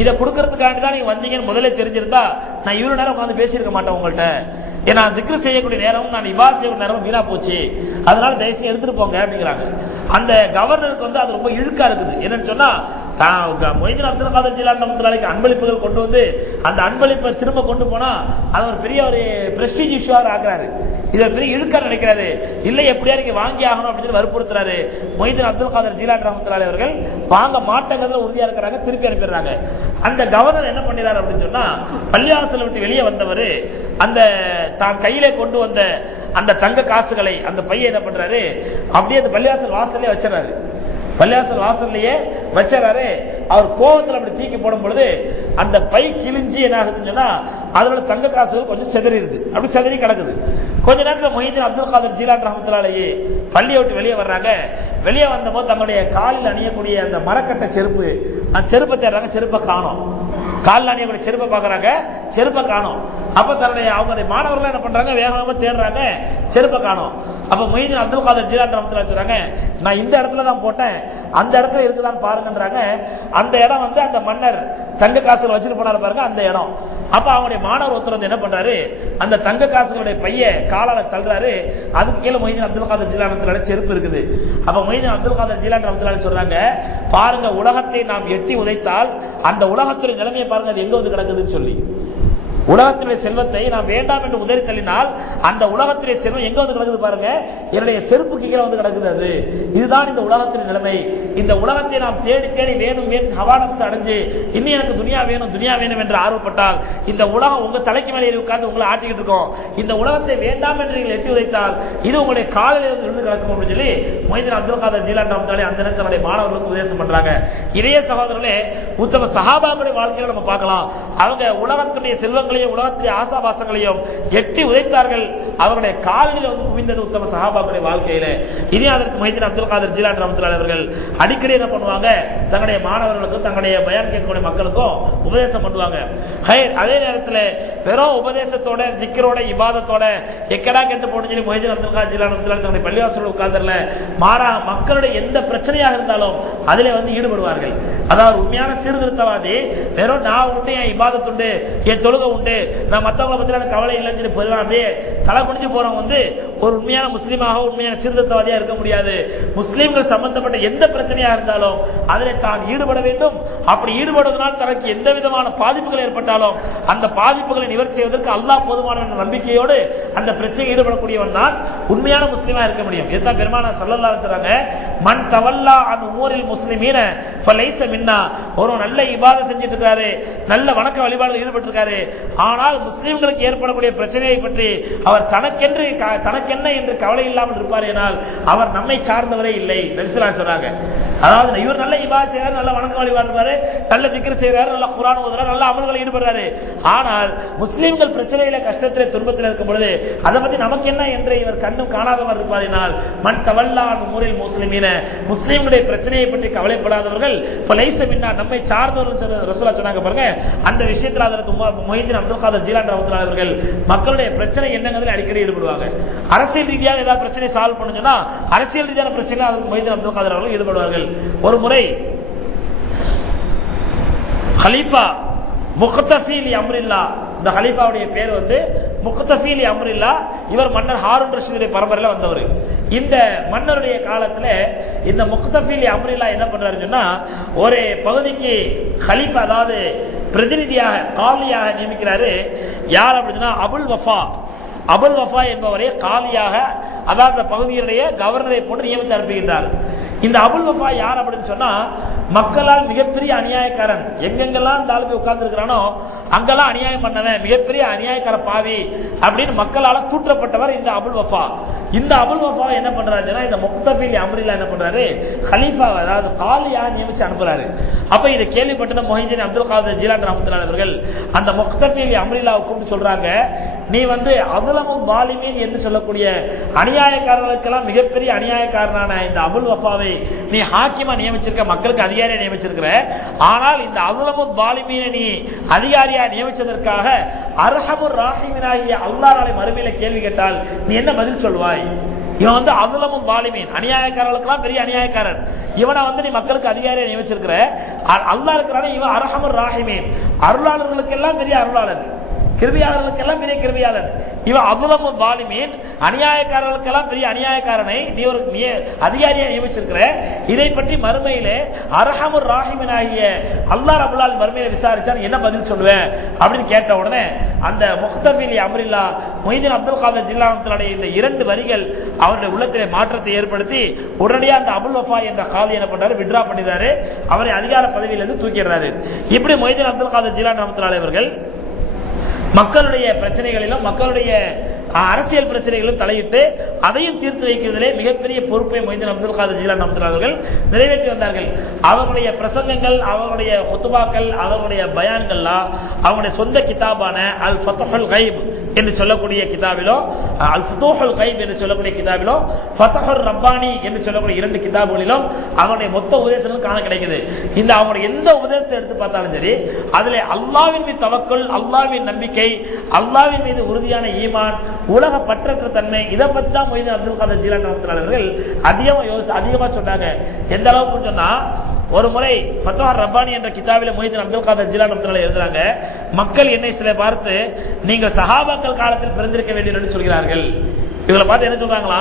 இதை கொடுக்கறதுக்காண்டி தான் நீங்க வந்தீங்கன்னு முதல்ல தெரிஞ்சிருந்தா நான் இவ்வளவு நேரம் உட்காந்து பேசியிருக்க மாட்டேன் உங்கள்கிட்ட. ஏன்னா திக்ரு செய்யக்கூடிய நேரமும் நான் இபாதத் செய்யக்கூடிய நேரமும் வீணா போச்சு, அதனால தயவுசெய்து எடுத்துட்டு போங்க அப்படிங்கிறாங்க. அந்த கவர்னருக்கு வந்து அது ரொம்ப இழுக்கா இருக்குது. என்னன்னு சொன்னா, மொய்தீன் அப்துல் காதர் ஜீலானி ரஹ்மத்துல்லாஹிக்கு அன்பளிப்புகள் கொண்டு வந்து அந்த அன்பளிப்பை திரும்ப கொண்டு போனா அது ஒரு பெரிய ஒரு பிரஸ்டீஜ் இஷ்யூவாக ஆக்குறாரு. இதை பெரிய இழுக்க நினைக்கிறாரு. இல்லை எப்படியா நீங்க வாங்கி ஆகணும் அப்படின்னு வற்புறுத்துறாரு. மொய்தீன் அப்துல் காதர் ஜீலானி ரஹ்மத்துல்லாஹி அவர்கள் வாங்க மாட்டேங்கிறதுல உறுதியா இருக்கிறாங்க, திருப்பி அனுப்பிடுறாங்க. அந்த கவர்னர் என்ன பண்ணிறாரு அப்படின்னு சொன்னா, பள்ளிவாசலை விட்டு வெளியே வந்தவர் அந்த தான் கையிலே கொண்டு வந்த அந்த தங்க காசுகளை அந்த பையன் என்ன பண்றாரு, அப்படியே அந்த பள்ளிவாசல் வாசல்லே வச்சிடறாரு. பள்ளிவாசல் வாசல்லையே வச்சிடறாரு. அவர் கோபத்தில் அப்படி தூக்கி போடும் பொழுது அந்த பை கிழிஞ்சி என்ன ஆகுதுன்னு சொன்னா அதோட தங்க காசுகள் கொஞ்சம் செதறிடுது, அப்படி செதறி கிடக்குது. கொஞ்ச நேரத்தில் மொய்தீன் அப்துல் காதர் ஜீலானி ரஹ்மத்துல்லாஹி அலைஹி பள்ளியை விட்டு வெளியே வர்றாங்க. வெளியே வந்தபோது தங்களுடைய காலில் அணியக்கூடிய அந்த மரக்கட்டை செருப்பு, அந்த செருப்பை தேடுறாங்க, செருப்பை காணோம். காலில் அணியக்கூடிய செருப்பை பார்க்கறாங்க, செருப்பை காணோம். அப்ப தன்னுடைய அவங்களுடைய மாணவர்கள் என்ன பண்றாங்க, வேகமாக தேடுறாங்க, செருப்பை காணோம். அப்ப மொய்தீன் அப்துல் காதர் ஜீலானி ரஹ்மத்துல்லாஹி சொல்றாங்க, நான் இந்த இடத்துல தான் போட்டேன், அந்த இடத்துல இருக்குதான்னு பாருங்கன்றாங்க. அந்த இடம் வந்து அந்த மன்னர் தங்க காசுகள் வச்சுட்டு போனாரு பாருங்க, அந்த இடம். அப்ப அவங்களுடைய மாணவர் ஒருத்தர் வந்து என்ன பண்றாரு, அந்த தங்க காசுகளுடைய பைய காலால தள்ளுறாரு. அதுக்கு கீழே மொய்தீன் அப்துல் காதர் ஜீலானி ரஹ்மத்துல்லாஹி செருப்பு இருக்குது. அப்ப மொய்தீன் அப்துல் காதர் ஜீலானி ரஹ்மத்துல்லாஹி சொல்றாங்க, பாருங்க உலகத்தை நாம் எட்டி உதைத்தால் அந்த உலகத்துடைய நிலைமையை பாருங்க, அது எங்க வந்து கிடக்குதுன்னு சொல்லி. உலகத்தினுடைய செல்வத்தை நாம் வேண்டாம் என்று உதறி தள்ளினால் அந்த உலகத்தினுடைய செல்வம் எங்க வந்து கிடக்குது பாருங்க, என்னுடைய செருப்புக்கு கீழே வந்து கிடக்குது. அது இதுதான் இந்த உலகத்தின் நிலைமை. இந்த உலகத்தை நாம் தேடி தேடி வேணும் வேணும் ஹவானம்ஸ் அடைஞ்சு இன்னும் எனக்கு துனியா வேணும் என்று ஆர்வப்பட்டால் இந்த உலகம் உங்க தலைக்கு மேலே உட்கார்ந்து உங்களை ஆட்டிக்கிட்டு இருக்கோம். இந்த உலகத்தை வேண்டாம் என்று நீங்கள் எட்டி உதைத்தால் இது உங்களுடைய காலில் இருந்து விழுந்து கிடக்கும் அப்படின்னு சொல்லி மொய்தீன் அப்துல் காதர் ஜீலானி ரஹ்மத்துல்லாஹி அந்த நேரத்தினுடைய மாணவர்களுக்கு உபதேசம் பண்றாங்க. இதே சகோதரர்களே, உத்தம சஹாபாக்களுடைய வாழ்க்கையில நம்ம பார்க்கலாம். அவங்க உலகத்துடைய செல்வங்கள் உலகத்திலே ஆசாபாசங்களையும் எட்டி உதைத்தார்கள். அவருடைய காலில் வந்து குவிந்தது உத்தம சஹாபாக்களுடைய வாழ்க்கையில. இதே அதற்கு மொய்தீன் அப்துல் காதர் ஜீலானி ரஹ்மத்துல்லாஹி அவர்கள் அடிக்கடி என்ன பண்ணுவாங்க, தங்களுடைய மாணவர்களுக்கும் தங்களுடைய பயான் கேட்கக்கூடிய மக்களுக்கும் உபதேசம் பண்ணுவாங்க. அதே நேரத்தில் வெறும் உபதேசத்தோட திக்ரோட இபாதத்தோட எக்கடா கெட்டு போட்டு சொல்லி மொஹிதீன் அப்துல் காதர் ஜிலானி தன்னுடைய பள்ளிவாசல் உட்கார்ந்தல மாறா மக்களுடைய எந்த பிரச்சனையாக இருந்தாலும் அதிலே ஈடுபடுவார்கள். அதாவது உண்மையான சீர்திருத்தவாதி வெறும் நான் உண்டு, என் இபாதத்து உண்டு, என் தொழுகை உண்டு, நான் மற்றவங்களை பத்தி எனக்கு கவலை இல்லைன்னு சொல்லி போயிடுவான். அப்படியே தலை குனிஞ்சு போறவங்க ஒரு உண்மையான முஸ்லீமாக உண்மையான சீர்திருத்தவாதியா இருக்க முடியாது. முஸ்லீம்கள் சம்பந்தப்பட்ட எந்த பிரச்சனையா இருந்தாலும் அதில் தான் ஈடுபட வேண்டும். அப்படி ஈடுபடுவதனால் தனக்கு எந்த விதமான பாதிப்புகள் ஏற்பட்டாலும் அந்த பாதிப்புகளை நிவர்த்தி செய்வதற்கு அல்லாஹ் போதுமான நம்பிக்கையோடு அந்த பிரச்சனை ஈடுபடக்கூடியவன் தான் உண்மையான முஸ்லீமா இருக்க முடியும். இதுதான் பெருமானார் ஸல்லல்லாஹு அலைஹி வஸல்லம் சொல்றாங்க, மன் தவல்லா அன் உமூரில் முஸ்லிமீன ஃபலைஸ மின்னா. ஒரு நல்ல இபாதத் செஞ்சிட்டு இருக்காரு, நல்ல வணக்க வழிபாடுகள் ஈடுபட்டு இருக்காரு, ஆனால் முஸ்லிம்களுக்கு ஏற்படக்கூடிய பிரச்சனையை பற்றி அவர் தனக்கென்ன என்று கவலை இல்லாமல் இருப்பார் என்றால் அவர் நம்மை சார்ந்தவரே இல்லை. நபி ஸல்லல்லாஹு அலைஹி சொல்றாங்க. அதாவது இவர் நல்ல இபாதத் செய்றாரு, நல்ல வணக்க வழிபாடு இருப்பாரு, நல்ல திக்ர் செய்றாரு, நல்ல குர்ஆன் ஓதுறாரு, நல்ல அமல்களில் ஈடுபடுறாரு, ஆனால் முஸ்லிம்கள் பிரச்சனையில கஷ்டத்திலே துன்பத்தில் இருக்கும் பொழுது அதை பத்தி நமக்கு என்ன என்று இவர் கண்ணும் காணாதவர் இருப்பார் என்றால் மன் தவல்லா அன் உமூரில் முஸ்லிமீன, முஸ்லிம்களுடைய பிரச்சனையை பற்றி கவலைப்படாதவர்கள் ஃபலைஸ மின்னா, நம்மை சார்ந்தவர்கள் ரசூலுல்லாஹ் சொன்னாங்க பாருங்க. அந்த விஷயத்தில் ஹஜ்ரத் மொஹிதீன் அப்துல் காதர் ஜிலானி ரஹ்மத்துல்லாஹி அவர்கள் மக்களுடைய பிரச்சனை என்னங்கிறதுல அடிக்கடி ஈடுபடுவாங்க. அரசியல் ரீதியாக ஏதாவது பிரச்சனை சால்வ் பண்ணுங்கன்னா அரசியல் ரீதியான பிரச்சனை அதற்கு மொஹிதீன் அப்துல் காதர் அவர்கள் ஈடுபடுவார்கள். ஒரு முறை ஹலீஃபா முக்தஃபி லி அம்ரில்லா, இந்த ஹலீஃபாவுடைய பேர் முக்தஃபி லி அம்ரில்லா, இவர் மன்னர் ஹாரூன் ரஷீதுடைய பரம்பரையில வந்தவர். இந்த மன்னருடைய காலத்துல இந்த முக்தஃபி லி அம்ரில்லா என்ன பண்றாருன்னு சொன்னா, ஒரு பகுதிக்கு ஹலீஃபா அதாவது பிரதிநிதியாக காலியாக நியமிக்கிறாரு. யார் அப்படின்னா அபுல் வஃபா என்பவரை காலியாக, அதாவது அந்த பகுதியினுடைய கவர்னரை போட்டு நியமித்து அனுப்புகின்றார். இந்த அபுல் வஃபா யார் அப்படின்னு சொன்னா, மக்களால் மிகப்பெரிய அநியாயக்காரன், எங்கெங்கெல்லாம் இந்த ஆளுக்கு உட்கார்ந்து இருக்கிறானோ அங்கெல்லாம் அநியாயம் பண்ணவன், மிகப்பெரிய அநியாயக்கார பாவி அப்படின்னு மக்களால் தூற்றப்பட்டவர் இந்த அபுல் வஃபா. இந்த அபுல் வஃபா என்ன பண்றாருன்னா, இந்த முக்தஃபி லி அம்ரில்லா என்ன பண்றாரு, ஹலீஃபா அதாவது காலியாக நியமிச்சு அனுப்புறாரு. அப்ப இதை கேள்விப்பட்ட மொஹிதீன் அப்துல் காதர் ஜிலானி ரஹ்மத்துல்லாஹி அவர்கள் அந்த முக்தஃபி லி அம்ரில்லாவை கூப்பிட்டு சொல்றாங்க, நீ அதுலமும் வாலிமீன் என்று சொல்லக்கூடிய அநியாயக்காரர்களுக்கெல்லாம் மிகப்பெரிய அநியாயக்காரனான இந்த அபுல் வஃபாவை நீ ஹாக்கிமா நியமிச்சிருக்க, மக்களுக்கு அதிகாரியா நியமிச்சிருக்கிற, ஆனால் இந்த அதுலமும் வாலிமீனை நீ அதிகாரியா நியமிச்சதற்காக அர்ஹமுர் ராஹிமீனாகிய அல்லாஹ் நாளை மறுமையில கேள்வி கேட்டால் நீ என்ன பதில் சொல்வாய்? இவன் அதுலமும் வாலிமீன், அநியாயக்காரர்களுக்கெல்லாம் பெரிய அநியாயக்காரன், இவனை நீ மக்களுக்கு அதிகாரியா நியமிச்சிருக்கிற, அல்லாஹ் இருக்கிறானே இவன் அர்ஹமுர் ராஹிமீன், அருளாளர்களுக்கு எல்லாம் பெரிய அருளாளன், கிருபியாளர்களுக்கெல்லாம் பெரிய கிருபியாளன், இவன் அதுலமும் வாலிமீன், அநியாயக்காரர்களுக்கெல்லாம் பெரிய அநியாயக்காரனை நீ ஒரு அதிகாரியா நியமிச்சிருக்கிற, இதை பற்றி மறுமையிலே அர்ஹமுர் ராஹிமீன் ஆகிய அல்லாஹ் ரப்பல் ஆலமீன் மறுமையில விசாரிச்சா என்ன பதில் சொல்லுவேன் அப்படின்னு கேட்ட உடனே அந்த முக்தஃபி லி அம்ரில்லா மொஹிதீன் அப்துல் காதர் ஜிலானி ரஹ்மத்துல்லாஹி இந்த இரண்டு வரிகள் அவருடைய உள்ளத்திலே மாற்றத்தை ஏற்படுத்தி உடனடியாக அந்த அபுல் வஃபா என்ற காதி என்ன பண்றாரு, விட்ரா பண்ணிடுறாரு, அவரை அதிகார பதவியிலிருந்து தூக்கிடுறாரு. இப்படி மொஹிதீன் அப்துல் காதர் ஜிலானி ரஹ்மத்துல்லாஹி அவர்கள் மக்களுடைய பிரச்சனைகளிலும் மக்களுடைய அரசியல் பிரச்சனைகளும் தலையிட்டு அதையும் தீர்த்து வைக்கிறதிலே மிகப்பெரிய பொறுப்பை மொஹிதீன் அப்துல் காதர் ஜிலானி ரஹ்மத்துல்லாஹி அவர்கள் நிறைவேற்றி வந்தார்கள். அவர்களுடைய பிரசங்கங்கள், அவர்களுடைய ஹுத்பாக்கள், அவர்களுடைய பயான்கள்லாம் அவங்களுடைய சொந்த கிதாபான அல் ஃபத்ஹுல் கைப் என்று சொல்லக்கூடிய கிதாபிலோ, அல் ஃபுதூஹுல் கைப் என்று சொல்லக்கூடிய கிதாபிலோ, ஃபத்ஹுர் ரப்பானி என்று சொல்லக்கூடிய இரண்டு கிதாபுகளிலும் அவங்களுடைய மொத்த உபதேசங்கள் காண கிடைக்குது. இந்த அவங்களுடைய எந்த உபதேசத்தை எடுத்து பார்த்தாலும் சரி, அதிலே அல்லாஹ்வின் மீது தவக்குல், அல்லாஹ்வின் நம்பிக்கை, அல்லாஹ்வின் மீது உறுதியான ஈமான், உலக பற்றற்ற தன்மை, இதை பத்தி தான் மொஹிதீன் அப்துல் காதர் ஜிலானி ரஹ்மத்துல்லாஹி அவர்கள் அதிகமா சொன்னாங்க. எந்த அளவுக்கு சொன்னா, ஒரு முறை ஃபத்ஹுர் ரப்பானி என்ற கிதாபில மொஹிதீன் அப்துல் காதர் ஜிலானி ரஹ்மத்துல்லாஹி எழுதுறாங்க, மக்கள் என்னை சில பார்த்து நீங்கள் சஹாபாக்கள் காலத்தில் பிறந்திருக்க வேண்டும் சொல்கிறார்கள். இவங்களை பார்த்து என்ன சொல்றாங்களா,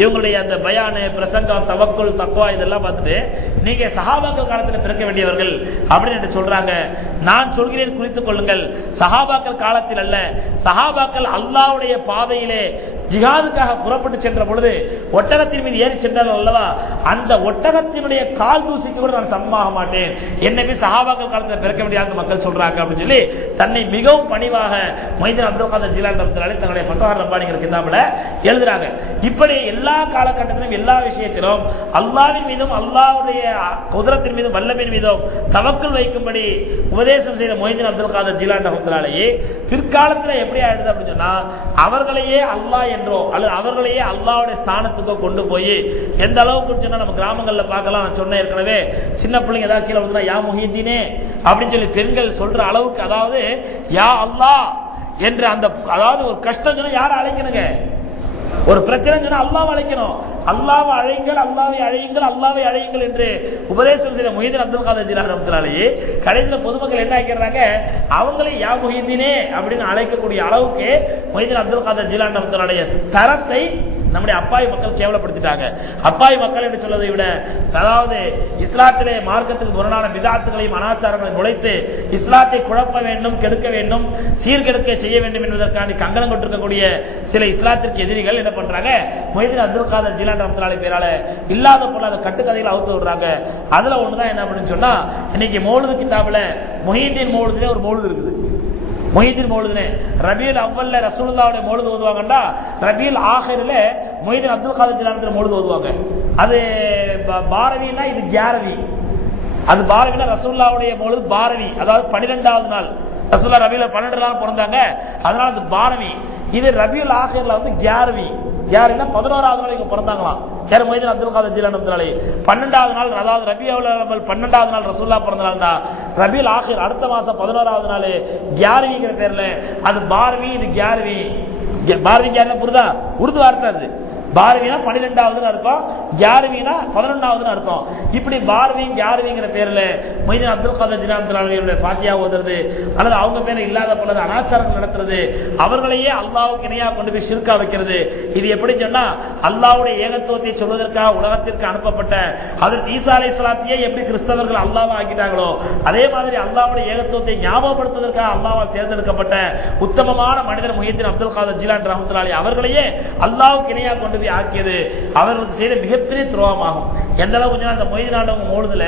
இவங்களுடைய அந்த பயானு, பிரசங்கம், தவக்குல், தக்வா இதெல்லாம் பார்த்துட்டு நீங்க சஹாபாக்கள் காலத்தில் பிறக்க வேண்டியவர்கள் அப்படின்னு சொல்றாங்க. நான் சொல்கிறேன், குறித்துக் கொள்ளுங்கள், சஹாபாக்கள் காலத்தில் அல்ல, சஹாபாக்கள் அல்லாஹ்வுடைய பாதையிலே ஜிஹாதுக்காக புறப்பட்டு சென்ற பொழுது ஒட்டகத்தின் மீது ஏறி சென்றார்கள் அல்லவா, அந்த ஒட்டகத்தினுடைய கால் தூசிக்கு கூட நான் சமமாக மாட்டேன், என்னை சஹாபாக்கள் காலத்தில் பிறக்க முடியாது மக்கள் சொல்றாங்க அப்படின்னு சொல்லி தன்னை மிகவும் பணிவாக மொஹிதீன் அப்துல் காதர் ஜிலானி ரஹ்மத்துல்லாஹி தன்னுடைய ஃபத்ஹுர் ரப்பானிங்கிற கிதாபில் எழுதுறாங்க. இப்படி எல்லா காலகட்டத்திலும் எல்லா விஷயத்திலும் அல்லாஹ்வின் மீதும் அல்லாஹ்வுடைய குதிரத்தின் மீதும் வல்லமையின் மீதும் தவக்குல் வைக்கும்படி உபதேசம் செய்த மொஹிதீன் அப்துல் காதர் ஜிலானி ரஹ்மத்துல்லாஹி பிற்காலத்தில் எப்படி ஆயிடுது அப்படின்னு சொன்னா, அவர்களையே அல்லாஹ் என்றோ அல்லது அவர்களையே அல்லாஹ்வுடைய ஸ்தானத்துக்கு கொண்டு போய் எந்த அளவுக்கு சொன்னா நம்ம கிராமங்கள்ல பார்க்கலாம். நான் சொன்ன ஏற்கனவே சின்ன பிள்ளைங்க ஏதாவது கீழே வந்து யா முஹிதீனே அப்படின்னு சொல்லி பெண்கள் சொல்ற அளவுக்கு, அதாவது யா அல்லாஹ் என்று அந்த அதாவது ஒரு கஷ்டம் சொன்னா யாரை அழைக்கணுங்க? ஒரு பிரச்சனை சொன்னா அல்லாஹ்வை அழைக்கணும். அல்லாஹ்வை அழைங்கள், அல்லாஹ்வை அழையுங்கள், அல்லாஹ்வை அழையுங்கள் என்று உபதேசம் செய்த முஹிதீன் அப்துல் காதர் ஜிலானி ரஹ்மத்துல்லாஹி கடைசியில் பொதுமக்கள் என்ன ஆக்கிறாங்க, அவங்களே யா முஹிதீனே அப்படின்னு அழைக்கக்கூடிய அளவுக்கு முஹிதீன் அப்துல் காதர் ஜிலானி ரஹ்மத்துல்லாஹி தரத்தை நம்முடைய அப்பாவி மக்கள் கேவலப்படுத்திட்டாங்க. அப்பாவி மக்கள் என்று சொல்வதை விட, அதாவது இஸ்லாத்திலே மார்க்கத்துக்கு முரணான பிதாத்துகளையும் அனாச்சாரங்களையும் நுழைத்து இஸ்லாத்தை குழப்ப வேண்டும், கெடுக்க வேண்டும், சீர்கெடுக்க செய்ய வேண்டும் என்பதற்காண்டி கங்கணம் கொண்டிருக்கக்கூடிய சில இஸ்லாத்திற்கு எதிரிகள் என்ன பண்றாங்க, முஹிதீன் அப்துல் காதர் ஜிலானி ரஹ்மத்துல்லாஹி பேரால இல்லாத பொல்லாத கட்டுக்கதைகளை அவுத்து விடுறாங்க. அதுல ஒண்ணுதான் என்ன அப்படின்னு சொன்னா, இன்னைக்கு மௌலிது கிதாபுல முஹிதீன் மௌலிதுல ஒரு மௌலிது இருக்குது. முஹிதீன் மௌலிதுனே ரபியுல் அவ்வல்ல ரசூலுல்லாஹ்வுடைய மௌலிது ஓதுவாங்கடா, ரபியுல் ஆகிரில முஹிதீன் அப்துல் காதர் ஜிலானி மௌலிது ஓதுவாங்க. அது பாரவினா இது கியாரவி. அது பாரவினா ரசூலுல்லாஹ்வுடைய மௌலிது பாரவி, அதாவது 12வது நாள். ரசூலுல்லாஹ் ரபியுல் 12 நாள் பிறந்தாங்க, அதனால அது பாரவி. இது ரபியுல் ஆகிர்ல வந்து கியாரவி. யாருன்னா 11வது நாள் இங்க பிறந்தாங்களாம். யார்? முஹிதீன் அப்துல் காதர் ஜிலானி ரஹ்மத்துல்லாஹி. 12வது நாள், அதாவது ரபியுல் அவல் 12வது நாள் ரசூலுல்லாஹ் பிறந்த நாள் தான். ரபியுல் ஆகிர் அடுத்த மாசம் 11வது நாள் கியாரவிங்கிற பேர்ல அது பாரவி, இது கியாரவி. பாரவி கியாரவி புரியுதா? உருது வார்த்தை அது. பாரவினா 12வது அர்த்தம், கியாரவினா 11வது அர்த்தம். இப்படி பாரவி கியாரவிங்கிற பேர்ல முஹிதீன் அப்துல் காதர் ஜிலானி ரஹ்மத்துல்லாஹி ஃபாத்தியா ஓதுறது, அல்லது அவங்க பேர்ல இல்லாத பல அனாச்சாரங்கள் நடத்துறது, அவர்களையே அல்லாஹ்வுக்கு இணையா கொண்டு போய் ஷிர்கா வைக்கிறது. இது எப்படி சொன்னா, அல்லாஹ்வுடைய ஏகத்துவத்தை சொல்வதற்காக உலகத்திற்கு அனுப்பப்பட்ட ஹஜ்ரத் ஈசா அலைஹிஸ்ஸலாத்தையே எப்படி கிறிஸ்தவர்கள் அல்லாஹ்வை ஆக்கிட்டாங்களோ, அதே மாதிரி அல்லாஹ்வுடைய ஏகத்துவத்தை ஞாபகப்படுத்துவதற்காக அல்லாஹ்வால் தேர்ந்தெடுக்கப்பட்ட உத்தமமான மனிதர் முஹிதீன் அப்துல் காதர் ஜிலானி ரஹ்மத்துல்லாஹி அவர்களையே அல்லாஹ்வுக்கு இணையா கொண்டு போய் ஆக்கியது அவர்களுக்கு செய்த மிகப்பெரிய துரோகமாகும். எந்த அளவுக்கு அந்த மொய்தீன் மௌலிதுல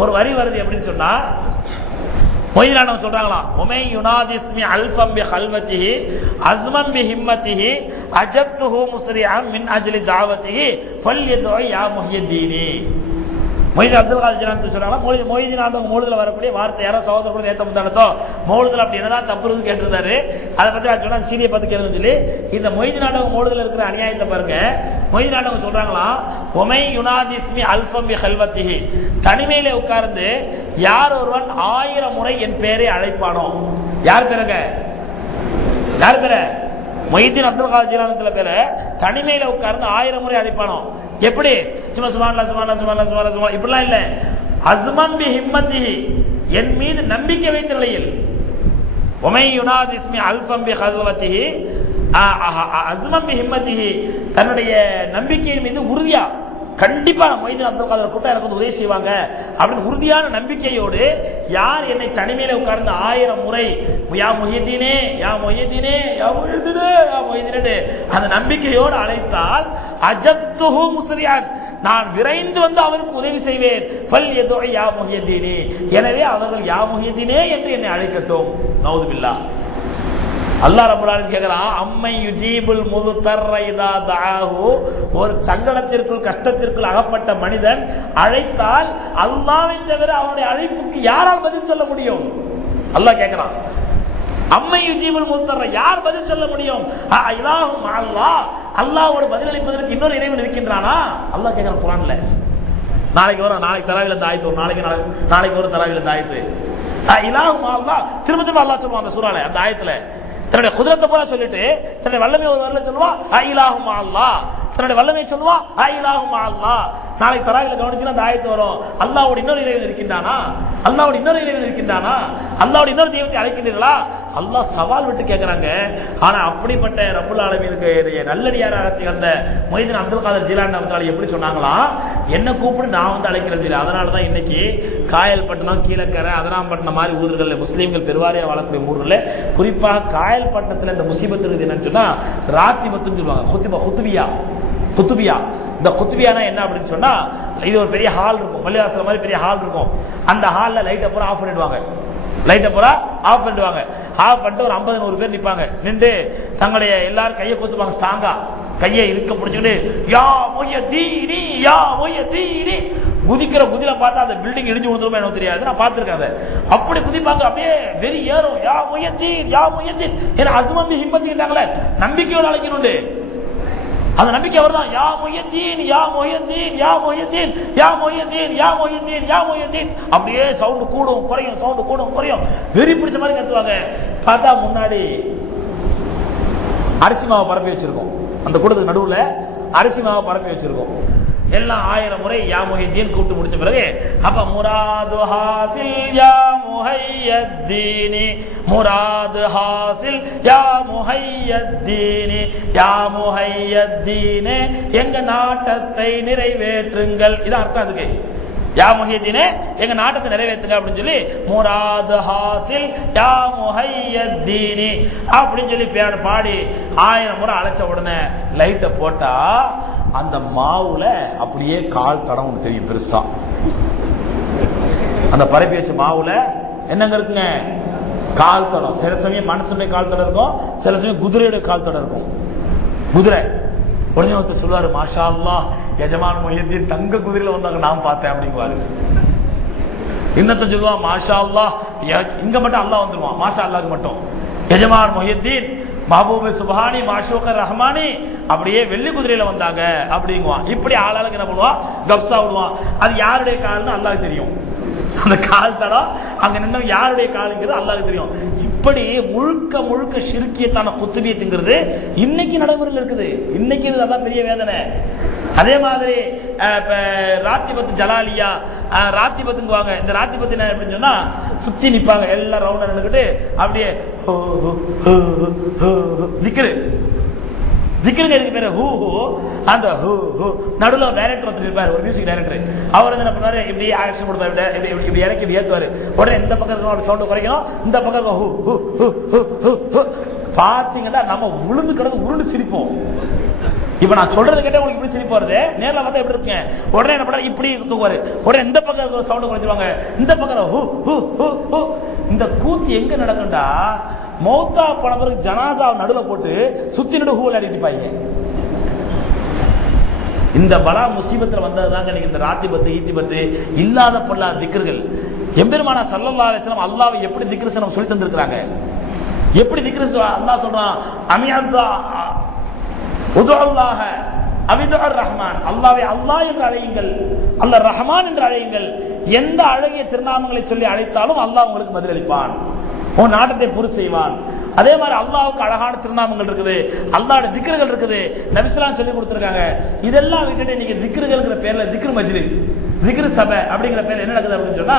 ஒரு வரி வருது அப்படின்னு சொன்னா, மொய்தீன் சொல்றாங்களா, உமை யுனாதிஸ்மி அல்ஃபம் பி கல்வத்திஹி அஸ்மம் பி ஹிம்மத்திஹி அஜப்துஹு முஸ்ரிஅம் மின் அஜ்லி தாவத்திஹி ஃபல்யதுஇ யா முஹியத்தீனி. முஹிதீன் அப்துல் காதர் ஜிலானி சொல்றாங்களா, மொய்தீன் மௌலிதுல வரக்கூடிய வார்த்தை யாரோ சகோதரர்கள் நேத்த முந்தானத்தோ மௌலிதுல அப்படி என்னதான் தப்பு இருக்கு கேட்டிருந்தாரு. அதை பத்தி நான் சொன்னா சீடியை பார்த்து கேளுன்னு சொல்லி இந்த முஹிதீன் மௌலிதுல இருக்கிற அநியாயத்தை பாருங்க. முஹிதீன் சொல்றாங்களா, உமை யுனாதிஸ்மி அல்ஃபம் பி கல்வத்திஹி, தனிமையிலே உட்கார்ந்து யார் ஒருவன் 1000 முறை என் பேரை அழைப்பானோ. யார் பேருங்க? யார் பேர? முஹிதீன் அப்துல் காதர் ஜிலானி பேர தனிமையில உட்கார்ந்து 1000 முறை அழைப்பானோ. எப்படி? சும்மா சுப்ஹானல்லாஹ் சுப்ஹானல்லாஹ் சுப்ஹானல்லாஹ் சுப்ஹானல்லாஹ் இப்படிலாம் இல்ல. அஸ்மம் பி ஹிம்மத்திஹி, என் மீது நம்பிக்கை வைத்த நிலையில். உமை யுனாதிஸ்மி அல்ஃபம் பி கல்வத்திஹி அஸ்மம் பி ஹிம்மத்திஹி, தன்னுடைய நம்பிக்கையின் மீது உறுதியா, கண்டிப்பா முஹிதீன் அப்துல் காதர் கூட்டம் எனக்கு வந்து உதவி செய்வாங்க அப்படின்னு உறுதியான நம்பிக்கையோடு யார் என்னை தனிமையில உட்கார்ந்து 1000 முறை யா முஹிதீனே யா முஹிதீனே யா முஹிதீனே யா முஹிதீனே அந்த நம்பிக்கையோடு அழைத்தால் அஜப்துஹு முஸ்ரிஅன், நான் விரைந்து வந்து அவருக்கு உதவி செய்வேன். ஃபல்யதுஇ யா முஹியத்தீனி, எனவே அவர்கள் யா முஹியத்தீனே என்று என்னை அழைக்கட்டும். நவுது பில்லாஹ். அல்லாஹ் ரப்பல் ஆலமீன் கேக்குறான், அம்மை யுஜீபுல் முதுத்தர்ர இதா தஆஹு, ஒரு சங்கடத்திற்குள் கஷ்டத்திற்குள் அகப்பட்ட மனிதன் அழைத்தால் அல்லாஹ்வை தவிர அவனுடைய அழைப்புக்கு யாரால் பதில் சொல்ல முடியும்? அல்லாஹ் கேக்குறான், அம்மை யுஜீபுல் முதுத்தர்ர, யார் பதில் சொல்ல முடியும்? இலாஹு மஅல்லாஹ், அல்லாஹ்வோடு பதில் அளிப்பதற்கு இன்னொரு இறைவன் இருக்கின்றானா? அல்லாஹ் கேக்குறான் குர்ஆன்ல. நாளைக்கு வரும், நாளைக்கு தராவில இந்த ஆயத்து வரும், நாளைக்கு ஒரு தராவில இந்த ஆயத்து. இலாஹு மஅல்லாஹ் திரும்ப திரும்ப அல்லாஹ் சொல்லுவான் அந்த சூறால, அந்த ஆயத்துல தன்னுடைய குதிரத்தை போல சொல்லிட்டு தன்னுடைய வல்லமை ஒரு வரல சொல்லுவா இலாஹு மஅல்லாஹ், தன்னுடைய வல்லமை சொல்லுவா இலாஹு மஅல்லாஹ். நாளைக்கு தராவில கவனிச்சுன்னா அந்த ஆயத்து வரும், அல்லாஹ்வோட இன்னொரு இறைவன் இருக்கின்றானா, அல்லாஹ்வோட இன்னொரு இறைவன் இருக்கின்றானா, அல்லாஹ்வோட இன்னொரு தெய்வத்தை அழைக்கின்றீர்களா? அல்லாஹ் சவால் விட்டு கேட்கிறாங்க. ஆனா அப்படிப்பட்ட ரப்புல் ஆலமீனுக்கு நல்லடியாராக திகழ்ந்த முஹிதீன் அப்துல் காதர் ஜிலானி ரஹ்மத்துல்லாஹி எப்படி சொன்னாங்களா, என்ன கூப்பிட்டு நான் வந்து அழைக்கிறேன் இல்லை. அதனாலதான் இன்னைக்கு காயல்பட்டினம், கீழக்கரை, அதனாம்பட்டினம் மாதிரி ஊர்கள் முஸ்லீம்கள் பெருவாரியா வாழக்கூடிய ஊர்களில் குறிப்பாக காயல்பட்டினத்தில் இந்த முசீபத்து இருக்குது என்னன்னு சொன்னா ராத்திபத்துன்னு சொல்லுவாங்க. குத்துபியா. இந்த குத்துபியானா என்ன அப்படின்னு சொன்னா, இது ஒரு பெரிய ஹால் இருக்கும், பள்ளிவாசல் மாதிரி பெரிய ஹால் இருக்கும். அந்த ஹால்ல லைட்டை பூரா ஆஃப் பண்ணிடுவாங்க. ஆஃப் பண்ணிட்டு ஒரு 50-100 பேர் நிப்பாங்க. நின்று தங்களுடைய எல்லாரும் கையை கொத்துப்பாங்க, ஸ்ட்ராங்கா கையை இருக்க பிடிச்சுக்கிட்டு யா முஹியத்தீனி யா முஹியத்தீனி குதிக்கிற குதிரை பார்த்தா அந்த பில்டிங் இடிஞ்சு விழுந்துருமா எனக்கு தெரியாது, நான் பார்த்திருக்கேன். அப்படி குதிப்பாங்க, அப்படியே வெறி ஏறும். யா முஹியத்தீன் யா முஹியத்தீன், ஏன்னா அஸ்மம் பி ஹிம்மத்திட்டாங்களே, நம்பிக்கையோடு அழைக்கணுண்டு. அந்த நம்பிக்கை அவர்தான், யா முஹியத்தீன் யா முஹியத்தீன் யா முஹியத்தீன் யா முஹியத்தீன் யா முஹியத்தீன் யா முஹியத்தீன். அப்படியே சவுண்ட் கூடும் குறையும், சவுண்ட் கூடும் குறையும், வெறி பிடிச்ச மாதிரி கத்துவாங்க. பார்த்தா முன்னாடி அரிசி மாவை பரப்பி வச்சிருக்கோம். அந்த கூட்டத்துக்கு நடுவுல அரிசி மாவை பரப்பி வச்சிருக்கோம். எல்லாம் 1000 முறை யா முஹித்தீன் கூப்பிட்டு முடிச்ச பிறகு அப்ப முராது ஹாசில் யா முஹையத்தீனி, முராது ஹாசில் யா முஹையத்தீனி, யா முஹையத்தீனே எங்க நாட்டத்தை நிறைவேற்றுங்கள். இதான் அர்த்தம். அதுக்கு யா முஹித்தீனே எங்க நாட்டத்தை நிறைவேற்றுங்க அப்படின்னு சொல்லி முராது ஹாசில் யா முஹையத்தீனி அப்படின்னு சொல்லி பாடி 1000 முறை அழைச்ச உடனே லைட்டை போட்டா அந்த மாவுல அப்படியே கால் தடம் ஒன்று தெரியும் பெருசா. அந்த பரப்பி வச்ச மாவுல என்னங்க இருக்குங்க? கால் தடம். சில சமயம் மனுஷனுடைய கால் தடம் இருக்கும், சில சமயம் குதிரையுடைய கால் தடம் இருக்கும். குதிரை உடனே ஒருத்தர் சொல்லுவாரு, மாஷா அல்லாஹ் எஜமான் முஹித்தீன் தங்க குதிரையில வந்தாங்க நான் பார்த்தேன் அப்படிங்குவாரு. இன்னத்த சொல்லுவான், மாஷா அல்லாஹ் இங்க மட்டும் அல்லாஹ் வந்துருவான், மாஷா அல்லாஹ்க்கு மட்டும் எஜமான் முஹித்தீன் மஹபூபே சுப்ஹானி மாஷூக ரஹ்மானி அப்படியே வெள்ளி குதிரையில வந்தாங்க அப்படிங்குவான். இப்படி ஆளாளுக்கு என்ன பண்ணுவான்? கப்சா விடுவான். அது யாருடைய கால்னு அல்லாஹ்க்கு தெரியும். அந்த கால் தடம் அங்க நின்று யாருடைய காலுங்கிறது அல்லாஹ்க்கு தெரியும். இப்படி முழுக்க முழுக்க ஷிர்கியத்தான குத்துபியத்துங்கிறது இன்னைக்கு நடைமுறையில் இருக்குது. இன்னைக்கு அதான் பெரிய வேதனை. அதே மாதிரி ராத்திபத்து ஜலாலியா ராத்திபத்துங்குவாங்க. இந்த ராத்திபத்து என்ன அப்படின்னு சொன்னா சுத்தி நிப்பாங்க எல்லாம் ரவுண்டா நின்னுக்கிட்டு அப்படியே திக்ரு திக்ருங்க. இதுக்கு பேரு ஹூ ஹூ. அந்த ஹூ ஹூ நடுவில் டைரக்டர் ஒருத்தர் இருப்பாரு, ஒரு மியூசிக் டைரக்டர். அவர் என்ன பண்ணுவாரு, இப்படி ஆக்ஷன் கொடுப்பாரு, இப்படி இறக்கி இப்படி ஏத்துவாரு. உடனே இந்த பக்கம் இருக்கணும் சவுண்ட் குறைக்கணும், இந்த பக்கம் who who who who who. பாத்தீங்கன்னா நம்ம உளுந்து கிடந்து உருண்டு சிரிப்போம். இப்ப நான் சொல்றது கேட்ட உங்களுக்கு இப்படி சிரிப்பு வருது, நேரில் பார்த்தா எப்படி இருக்குங்க? உடனே என்ன பண்ண இப்படி தூக்குவாரு. உடனே இந்த பக்கம் இருக்க சவுண்ட் குறைச்சிருவாங்க, இந்த பக்கம் ஹூ ஹூ ஹூ ஹூ. இந்த கூத்து எங்க நடக்கும்டா, மௌத்தா போன பிறகு ஜனாசா நடுல போட்டு சுத்தி நடு ஹூ விளையாடிப்பாங்க. இந்த பலா முசீபத்துல வந்ததுதாங்க நீங்க இந்த ராத்திபத்து ஈத்திபத்து இல்லாத பொல்லா திக்ர்கள். எம்பெருமானா ஸல்லல்லாஹு அலைஹி வஸல்லம் அல்லாஹ்வை எப்படி திக்ர் செய்யணும் சொல்லி தந்திருக்காங்க. எப்படி திக்ர் அல்லாஹ் சொல்றான், அமியல்லா உதுல்லாஹ அபிதுர் ரஹ்மான், அல்லாஹ்வை அல்லாஹ் என்று அழையுங்கள், அல்லாஹ் ரஹ்மான் என்று அழையுங்கள். எந்த அழகிய திருநாமங்களை சொல்லி அழைத்தாலும் அல்லாஹ் உங்களுக்கு பதிலளிப்பான், உன் நாட்டத்தை பூர்த்தி செய்வான். அதே மாதிரி அல்லாஹ்வுக்கு அழகான திருநாமங்கள் இருக்குது, அல்லாஹ்வுடைய திக்ர்கள் இருக்குது, நபி ஸல்லல்லாஹு சொல்லி கொடுத்திருக்காங்க. இதெல்லாம் விட்டுட்டு நீங்க திக்ர்கள்ங்கற பேர்ல திக்ர் மஜ்லிஸ் திக்ர் சபை அப்படிங்கிற பேர் என்ன நடக்குது அப்படின்னு சொன்னா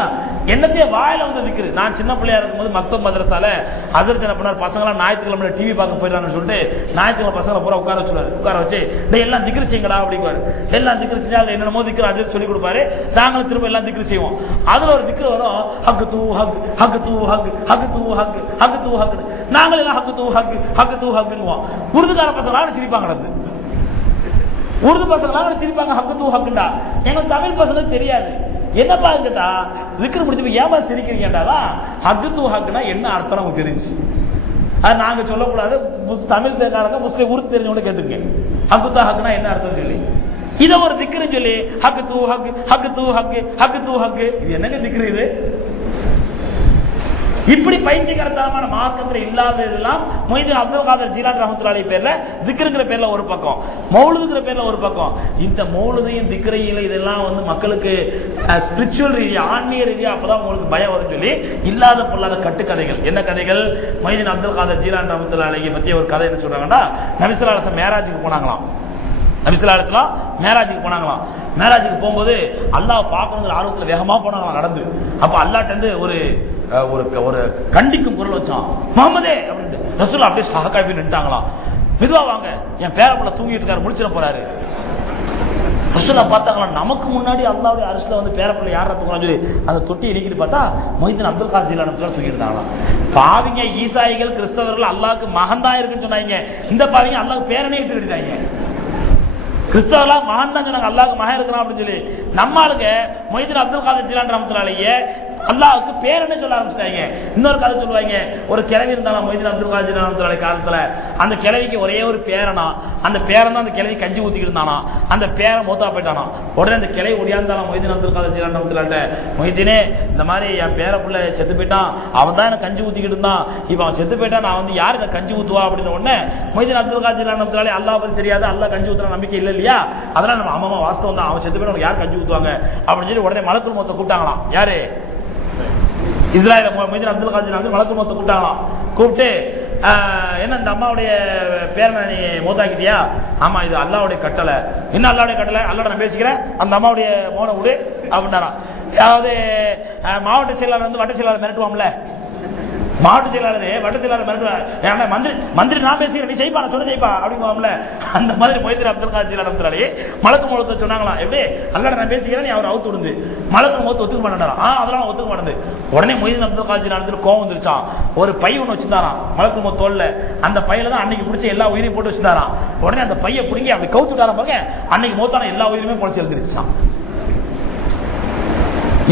என்னத்தையே வாயில வந்து திக்ரு. நான் சின்ன பிள்ளையா இருக்கும்போது மக்தப் மதரசால ஹஸரத் என்ன பண்ணார், பசங்களாம் ஞாயிற்றுக்கிழமை டிவி பார்க்க போயிடறாங்கன்னு சொல்லிட்டு ஞாயிற்றுக்கிழமை பசங்களை பூரா உட்கார வச்சுருவாரு. உட்கார வச்சு எல்லாம் திக்ரு செய்யுங்களா அப்படிங்குவாரு. எல்லாம் திக்ரு செஞ்சா அதுல என்னென்னமோ திக்ரு ஹஸரத் சொல்லி கொடுப்பாரு. நாங்களும் திரும்ப எல்லாம் திக்ரு செய்வோம். அதுல ஒரு திக்ரு வரும், ஹக் தூ ஹக் ஹக் தூ ஹக் ஹக் தூ ஹக் ஹக் தூ ஹக். நாங்கள் எல்லாம் ஹக் தூ ஹக் ஹக் தூ ஹக்ங்குவோம். உருதுகார பசங்களாம் சிரிப்பாங்க. அது உருது பசங்களாம் சிரிப்பாங்க, ஹக்கு தூ ஹக்குண்டா. எங்களுக்கு தமிழ் பசங்களுக்கு தெரியாது. என்னப்பா கேட்டா திக்ரு முடிஞ்சு ஏமா சிரிக்கிறீங்கடா, ஹக்கு தூ ஹக்குனா என்ன அர்த்தம் நமக்கு தெரிஞ்சு. அது நாங்க சொல்லக்கூடாது, தமிழ் காரங்க முஸ்லிம் உருது தெரிஞ்சவங்க கேட்டுங்க ஹக்கு தூ ஹக்குனா என்ன அர்த்தம் சொல்லி. இதை ஒரு திக்ரு சொல்லி ஹக்கு தூ ஹக்கு ஹக்கு தூ ஹக்கு ஹக்கு தூ ஹக்கு. இது என்னங்க திக்ரு இது? இப்படி பைத்தியகரத்தனமான மார்க்கத்தில் இல்லாததெல்லாம் மொய்தீன் அப்துல் காதர் ஜீலானி ரஹ்மத்துல்லாஹி அலைஹி பேர்ல திக்ருங்கிற பேர்ல ஒரு பக்கம், மௌலூதுங்கிற பேர்ல ஒரு பக்கம். இந்த மௌலூதையும் திக்ரையில இதெல்லாம் வந்து மக்களுக்கு ஸ்பிரிச்சுவல் ரீதியா ஆன்மீக ரீதியா அப்பதான் உங்களுக்கு பயம் வரும் சொல்லி இல்லாத பொல்லாத கட்டுக்கதைகள். என்ன கதைகள்? மொய்தீன் அப்துல் காதர் ஜீலானி ரஹ்மத்துல்லாஹி அலைஹி பத்தி ஒரு கதை என்ன சொல்றாங்கன்னா, நபி ஸல்லல்லாஹு அலைஹி வஸல்லம் மேராஜுக்கு போனாங்களாம். நபி ஸல்லல்லாஹு அலைஹி வஸல்லம் மேராஜுக்கு போனாங்களாம். மேராஜுக்கு போகும்போது அல்லாஹ் பார்க்கணுங்கிற ஆர்வத்தில் வேகமா போனாங்களாம் நடந்து. அப்ப அல்லாஹ்ட்ட இருந்து ஒரு கண்டிக்கும் குரல் வச்சான், முஹம்மதே அப்படின்ட்டு. ரசூல் அப்படியே ஷாக்காய் நின்ட்டாங்களாம். மெதுவா வாங்க, என் பேரப்புள்ள தூங்கிட்டு இருக்காரு, முடிச்சிட போறாரு. ரசூலா பார்த்தாங்களாம், நமக்கு முன்னாடி அல்லாஹ்வுடைய அரிசில வந்து பேரப்புள்ள யாரா தூங்கலாம் சொல்லி அந்த தொட்டி இடிக்கிட்டு பார்த்தா மொய்தீன் அப்துல் காதர் ஜீலானி தூங்கிட்டு இருந்தாங்களாம். பாவிங்க ஈசாயிகள் கிறிஸ்தவர்கள் அல்லாஹ்க்கு மகன் தான் இருக்குன்னு சொன்னாங்க. இந்த பாவிங்க அல்லாஹ்க்கு பேரனே இட்டு கட்டிட்டாங்க. கிறிஸ்தவர்களா மகன் தான் சொன்னாங்க, அல்லாஹ்க்கு மகன் இருக்கிறான் அப்படின்னு சொல்லி. நம்ம ஆளுங்க மொய்தீன் அப்துல் காதர் ஜீலானி ரஹ்மத்துல்லாஹி அலைஹி அல்லாஹ்வுக்கு பேரனே சொல்ல ஆரம்பிச்சிட்டாங்க. இன்னொரு கதை சொல்லுவாங்க, ஒரு கிழவி இருந்தாலும் மொய்தீன் அப்துல் காதர் ஜீலானி ரஹ்மத்துல்லாஹி அலைஹி காலத்துல அந்த கிழவிக்கு ஒரே ஒரு பேரனா, அந்த பேரன் தான் அந்த கிழவி கஞ்சி ஊத்திக்கிட்டு இருந்தானா, அந்த பேரன் மூத்தா போயிட்டானா. உடனே அந்த கிளை ஒடியாந்தாலும் மொய்தீன் அப்துல் காதர் ஜீலானி ரஹ்மத்துல்லாஹி அலைஹி, மொய்தீனே இந்த மாதிரி என் பேர பிள்ளை செத்து போயிட்டான், அவன் தான் எனக்கு கஞ்சி ஊத்திக்கிட்டு இருந்தான், இப்ப அவன் செத்து போயிட்டான், நான் வந்து யாரு இந்த கஞ்சி ஊத்துவா அப்படின்னு. உடனே மொய்தீன் அப்துல் காதர் ஜீலானி ரஹ்மத்துல்லாஹி அலைஹி அல்லாஹ் பத்தி தெரியாது, அல்லாஹ் கஞ்சி ஊத்துற நம்பிக்கை இல்ல இல்லையா, அதெல்லாம் நம்ம அம்மா வாஸ்தவம் தான், அவன் செத்து போயிட்டு யார் கஞ்சி ஊத்துவாங்க அப்படின்னு சொல்லி உடனே மலக்குல் மௌத்தை கூப்பிட்டாங்களாம். யாரு? இஸ்ராயல் மொய்தீன் அப்துல் காதர் ஜீலானி மலக்குல் மௌத்தை கூப்பிட்டாங்களாம். கூப்பிட்டு என்ன இந்த அம்மாவுடைய பேரனை நீ மூத்தாக்கிட்டியா? ஆமா, இது அல்லாவுடைய கட்டளை. என்ன அல்லாவுடைய கட்டளை? அல்லாட நான் பேசிக்கிறேன், அந்த அம்மாவுடைய மோனை விடு அப்படின்னாராம். அதாவது மாவட்ட செயலாளர் வந்து வட்ட செயலாளர் மிரட்டுவாம்ல, மாவட்ட செயலாளர் வட்ட செயலாளர் மிரட்டுவாங்க, மந்திரி நான் பேசுகிறேன், நீ செய்ப்பா, நான் சொன்ன செய்ப்பா அப்படிங்குவாம்ல. அந்த மாதிரி மொய்தீன் அப்துல் காதர் ஜீலானி ரஹ்மத்துல்லாஹி மலக்கு மௌத்தை சொன்னாங்களாம். எப்படி? அல்லாஹ் நான் பேசிக்கிறேன், நீ அவர் அவுத்து விடுந்து. மலக்கு மௌத்து ஒத்துக்க மாட்டேன். அதெல்லாம் ஒத்துக்க மாட்டேன். உடனே மொய்தீன் அப்துல் காதர் ஜீலானி கோவம் வந்துருச்சான். ஒரு பை ஒன்று வச்சிருந்தாராம் மலக்கு மௌத் தோல்ல. அந்த பையில தான் அன்னைக்கு பிடிச்ச எல்லா உயிரையும் போட்டு வச்சிருந்தாராம். உடனே அந்த பையை பிடிங்கி அப்படி கவுத்து விட்டாராம். பாருங்க, அன்னைக்கு மௌத்தான எல்லா உயிருமே பொழைச்சி எழுந்திருச்சான்.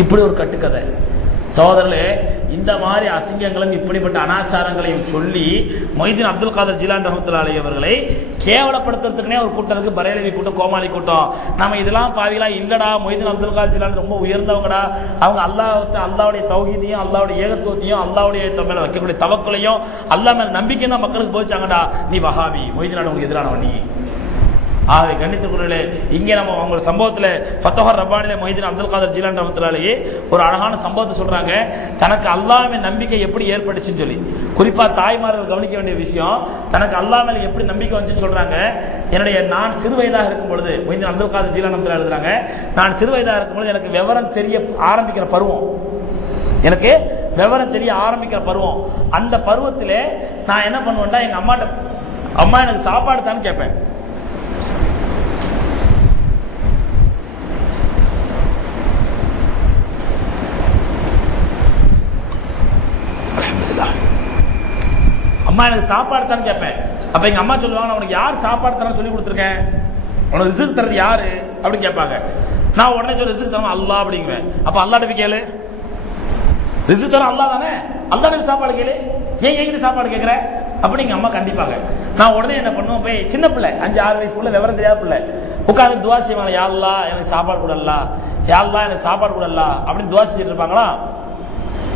இப்படி ஒரு கட்டுக்கதை. சகோதரர்களே, இந்த மாதிரி அசிங்கங்களும் இப்படிப்பட்ட அனாச்சாரங்களையும் சொல்லி மொய்தீன் அப்துல் காதர் ஜீலானி ரஹ்மத்துல்லாஹி அவர்களை கேவலப்படுத்துறதுக்குனே ஒரு கூட்டம் இருக்கு, பரேலவி கூட்டம், கோமாளி கூட்டம். நம்ம இதெல்லாம் பாவிலாம் இல்லடா, மொய்தீன் அப்துல் காதர் ஜீலானி ரொம்ப உயர்ந்தவங்கடா, அவங்க அல்லாஹ்வுடைய தௌஹீதையும் அல்லாஹ்வுடைய ஏகத்துவத்தையும் அல்லாஹ்வுடைய மேல வைக்கக்கூடிய தவக்குலையும் அல்லாஹ் மேல நம்பிக்கை தான் மக்களுக்கு போதிச்சாங்கடா. நீ வஹாபி, மொய்தீன் உங்களுக்கு எதிரானவன் நீ. ஆகவே கண்ணியத்துக்குரியவர்களே, இங்கே நம்ம அவங்க சம்பவத்தில் ஃபத்ஹுர் ரப்பானிலே மொய்தீன் அப்துல் காதர் ஜீலானி ரஹ்மத்துல்லாஹி ஒரு அழகான சம்பவத்தை சொல்றாங்க. தனக்கு அல்லாஹ்வின் நம்பிக்கை எப்படி ஏற்பட்டுச்சுன்னு சொல்லி, குறிப்பா தாய்மார்கள் கவனிக்க வேண்டிய விஷயம், தனக்கு அல்லாஹ் மேல எப்படி நம்பிக்கை வந்துச்சுன்னு சொல்றாங்க. நான் சிறு வயதாக இருக்கும் பொழுது, மொய்தீன் அப்துல் காதர் ஜீலானி ரஹ்மத்துல்லாஹி எழுதுறாங்க, நான் சிறு வயதாக இருக்கும் பொழுது எனக்கு விவரம் தெரிய ஆரம்பிக்கிற பருவம், எனக்கு விவரம் தெரிய ஆரம்பிக்கிற பருவம். அந்த பருவத்திலே நான் என்ன பண்ணுவேன்டா, எங்க அம்மாட்ட, அம்மா எனக்கு சாப்பாடு தான்னு கேட்பேன். அம்மா எனக்கு சாப்பாடு தானே கேட்பேன். அப்ப எங்க அம்மா சொல்லுவாங்க, உனக்கு யார் சாப்பாடு தர சொல்லி கொடுத்துருக்கேன், உனக்கு ரிஸ்க் தரது யாரு அப்படின்னு கேட்பாங்க. நான் உடனே சொல்ல ரிஸ்க் தரணும் அல்லாஹ் அப்படிங்குவேன். அப்ப அல்லாஹ்ட்ட போய் கேளு, ரிஸ்க் தர அல்லாஹ் தானே, அல்லாஹ்ட்ட சாப்பாடு கேளு, ஏன் என்கிட்ட சாப்பாடு கேட்கற அப்படின்னு எங்க அம்மா கண்டிப்பாங்க. நான் உடனே என்ன பண்ணுவேன், போய் சின்ன பிள்ளை 5-6 வயசு பிள்ளை, விவரம் தெரியாத பிள்ளை, உட்காந்து துவா செய்வாங்க, யா அல்லாஹ் எனக்கு சாப்பாடு கூடலாம், யா அல்லாஹ் எனக்கு சாப்பாடு கூடலாம் அப்படின்னு துவா செஞ்சுட்டு இருப்பாங்களா.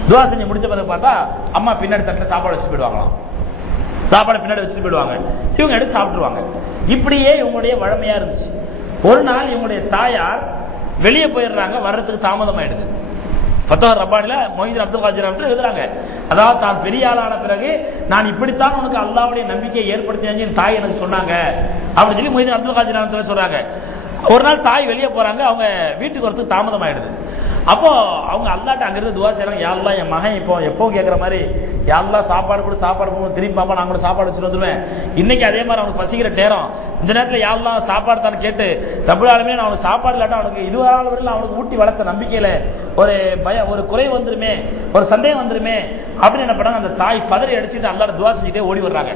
துவா செஞ்சு முடிச்ச பிறகு பார்த்தா அம்மா பின்னாடி தட்டில் சாப்பாடு வச்சுட்டு போயிடுவாங்களாம். சாப்பாடு பின்னாடி வச்சுட்டு போயிடுவாங்க, இவங்க எடுத்து சாப்பிட்டுருவாங்க. இப்படியே இவங்களுடைய வழமையா இருந்துச்சு. ஒரு நாள் இவங்களுடைய தாயார் வெளியே போயிடுறாங்க, வர்றதுக்கு தாமதம் ஆயிடுது. ஃபத்ஹுர் ரப்பானில மொய்தீன் அப்துல் காதர் ஜீலானி எழுதுறாங்க, அதாவது தான் பெரிய ஆளான பிறகு நான் இப்படித்தான் உனக்கு அல்லாஹ்வுடைய நம்பிக்கையை ஏற்படுத்தினேன்னு தாய் எனக்கு சொன்னாங்க அப்படின்னு சொல்லி மொய்தீன் அப்துல் காதர் ஜீலானி சொல்றாங்க. ஒரு நாள் தாய் வெளியே போறாங்க, அவங்க வீட்டுக்கு வரதுக்கு தாமதம் ஆயிடுது. அப்போ அவங்க அல்லாஹ்ட்ட அங்கிருந்து துவா செய்றாங்க, யா அல்லாஹ் என் மகன் இப்போ எப்போ கேட்குற மாதிரி, யா அல்லாஹ் சாப்பாடு கூட சாப்பாடு போகும், திரும்பி பாப்பா நான் கூட சாப்பாடு வச்சுட்டு வந்துடுவேன். இன்னைக்கு அதே மாதிரி அவனுக்கு பசிக்கிற நேரம், இந்த நேரத்தில் யா அல்லாஹ் சாப்பாடு தான் கேட்டு ரப்புல் ஆலமீன் அவனுக்கு சாப்பாடு இல்லாட்டா அவனுக்கு இதுவரை வரையில் அவனுக்கு ஊட்டி வளர்த்த நம்பிக்கையில ஒரு ஒரு குறை வந்துருமே, ஒரு சந்தேகம் வந்துருமே அப்படின்னு என்ன பண்ணாங்க, அந்த தாய் பதறி அடிச்சுட்டு அல்லாஹ்ட்ட துவா செஞ்சுட்டே ஓடி வர்றாங்க.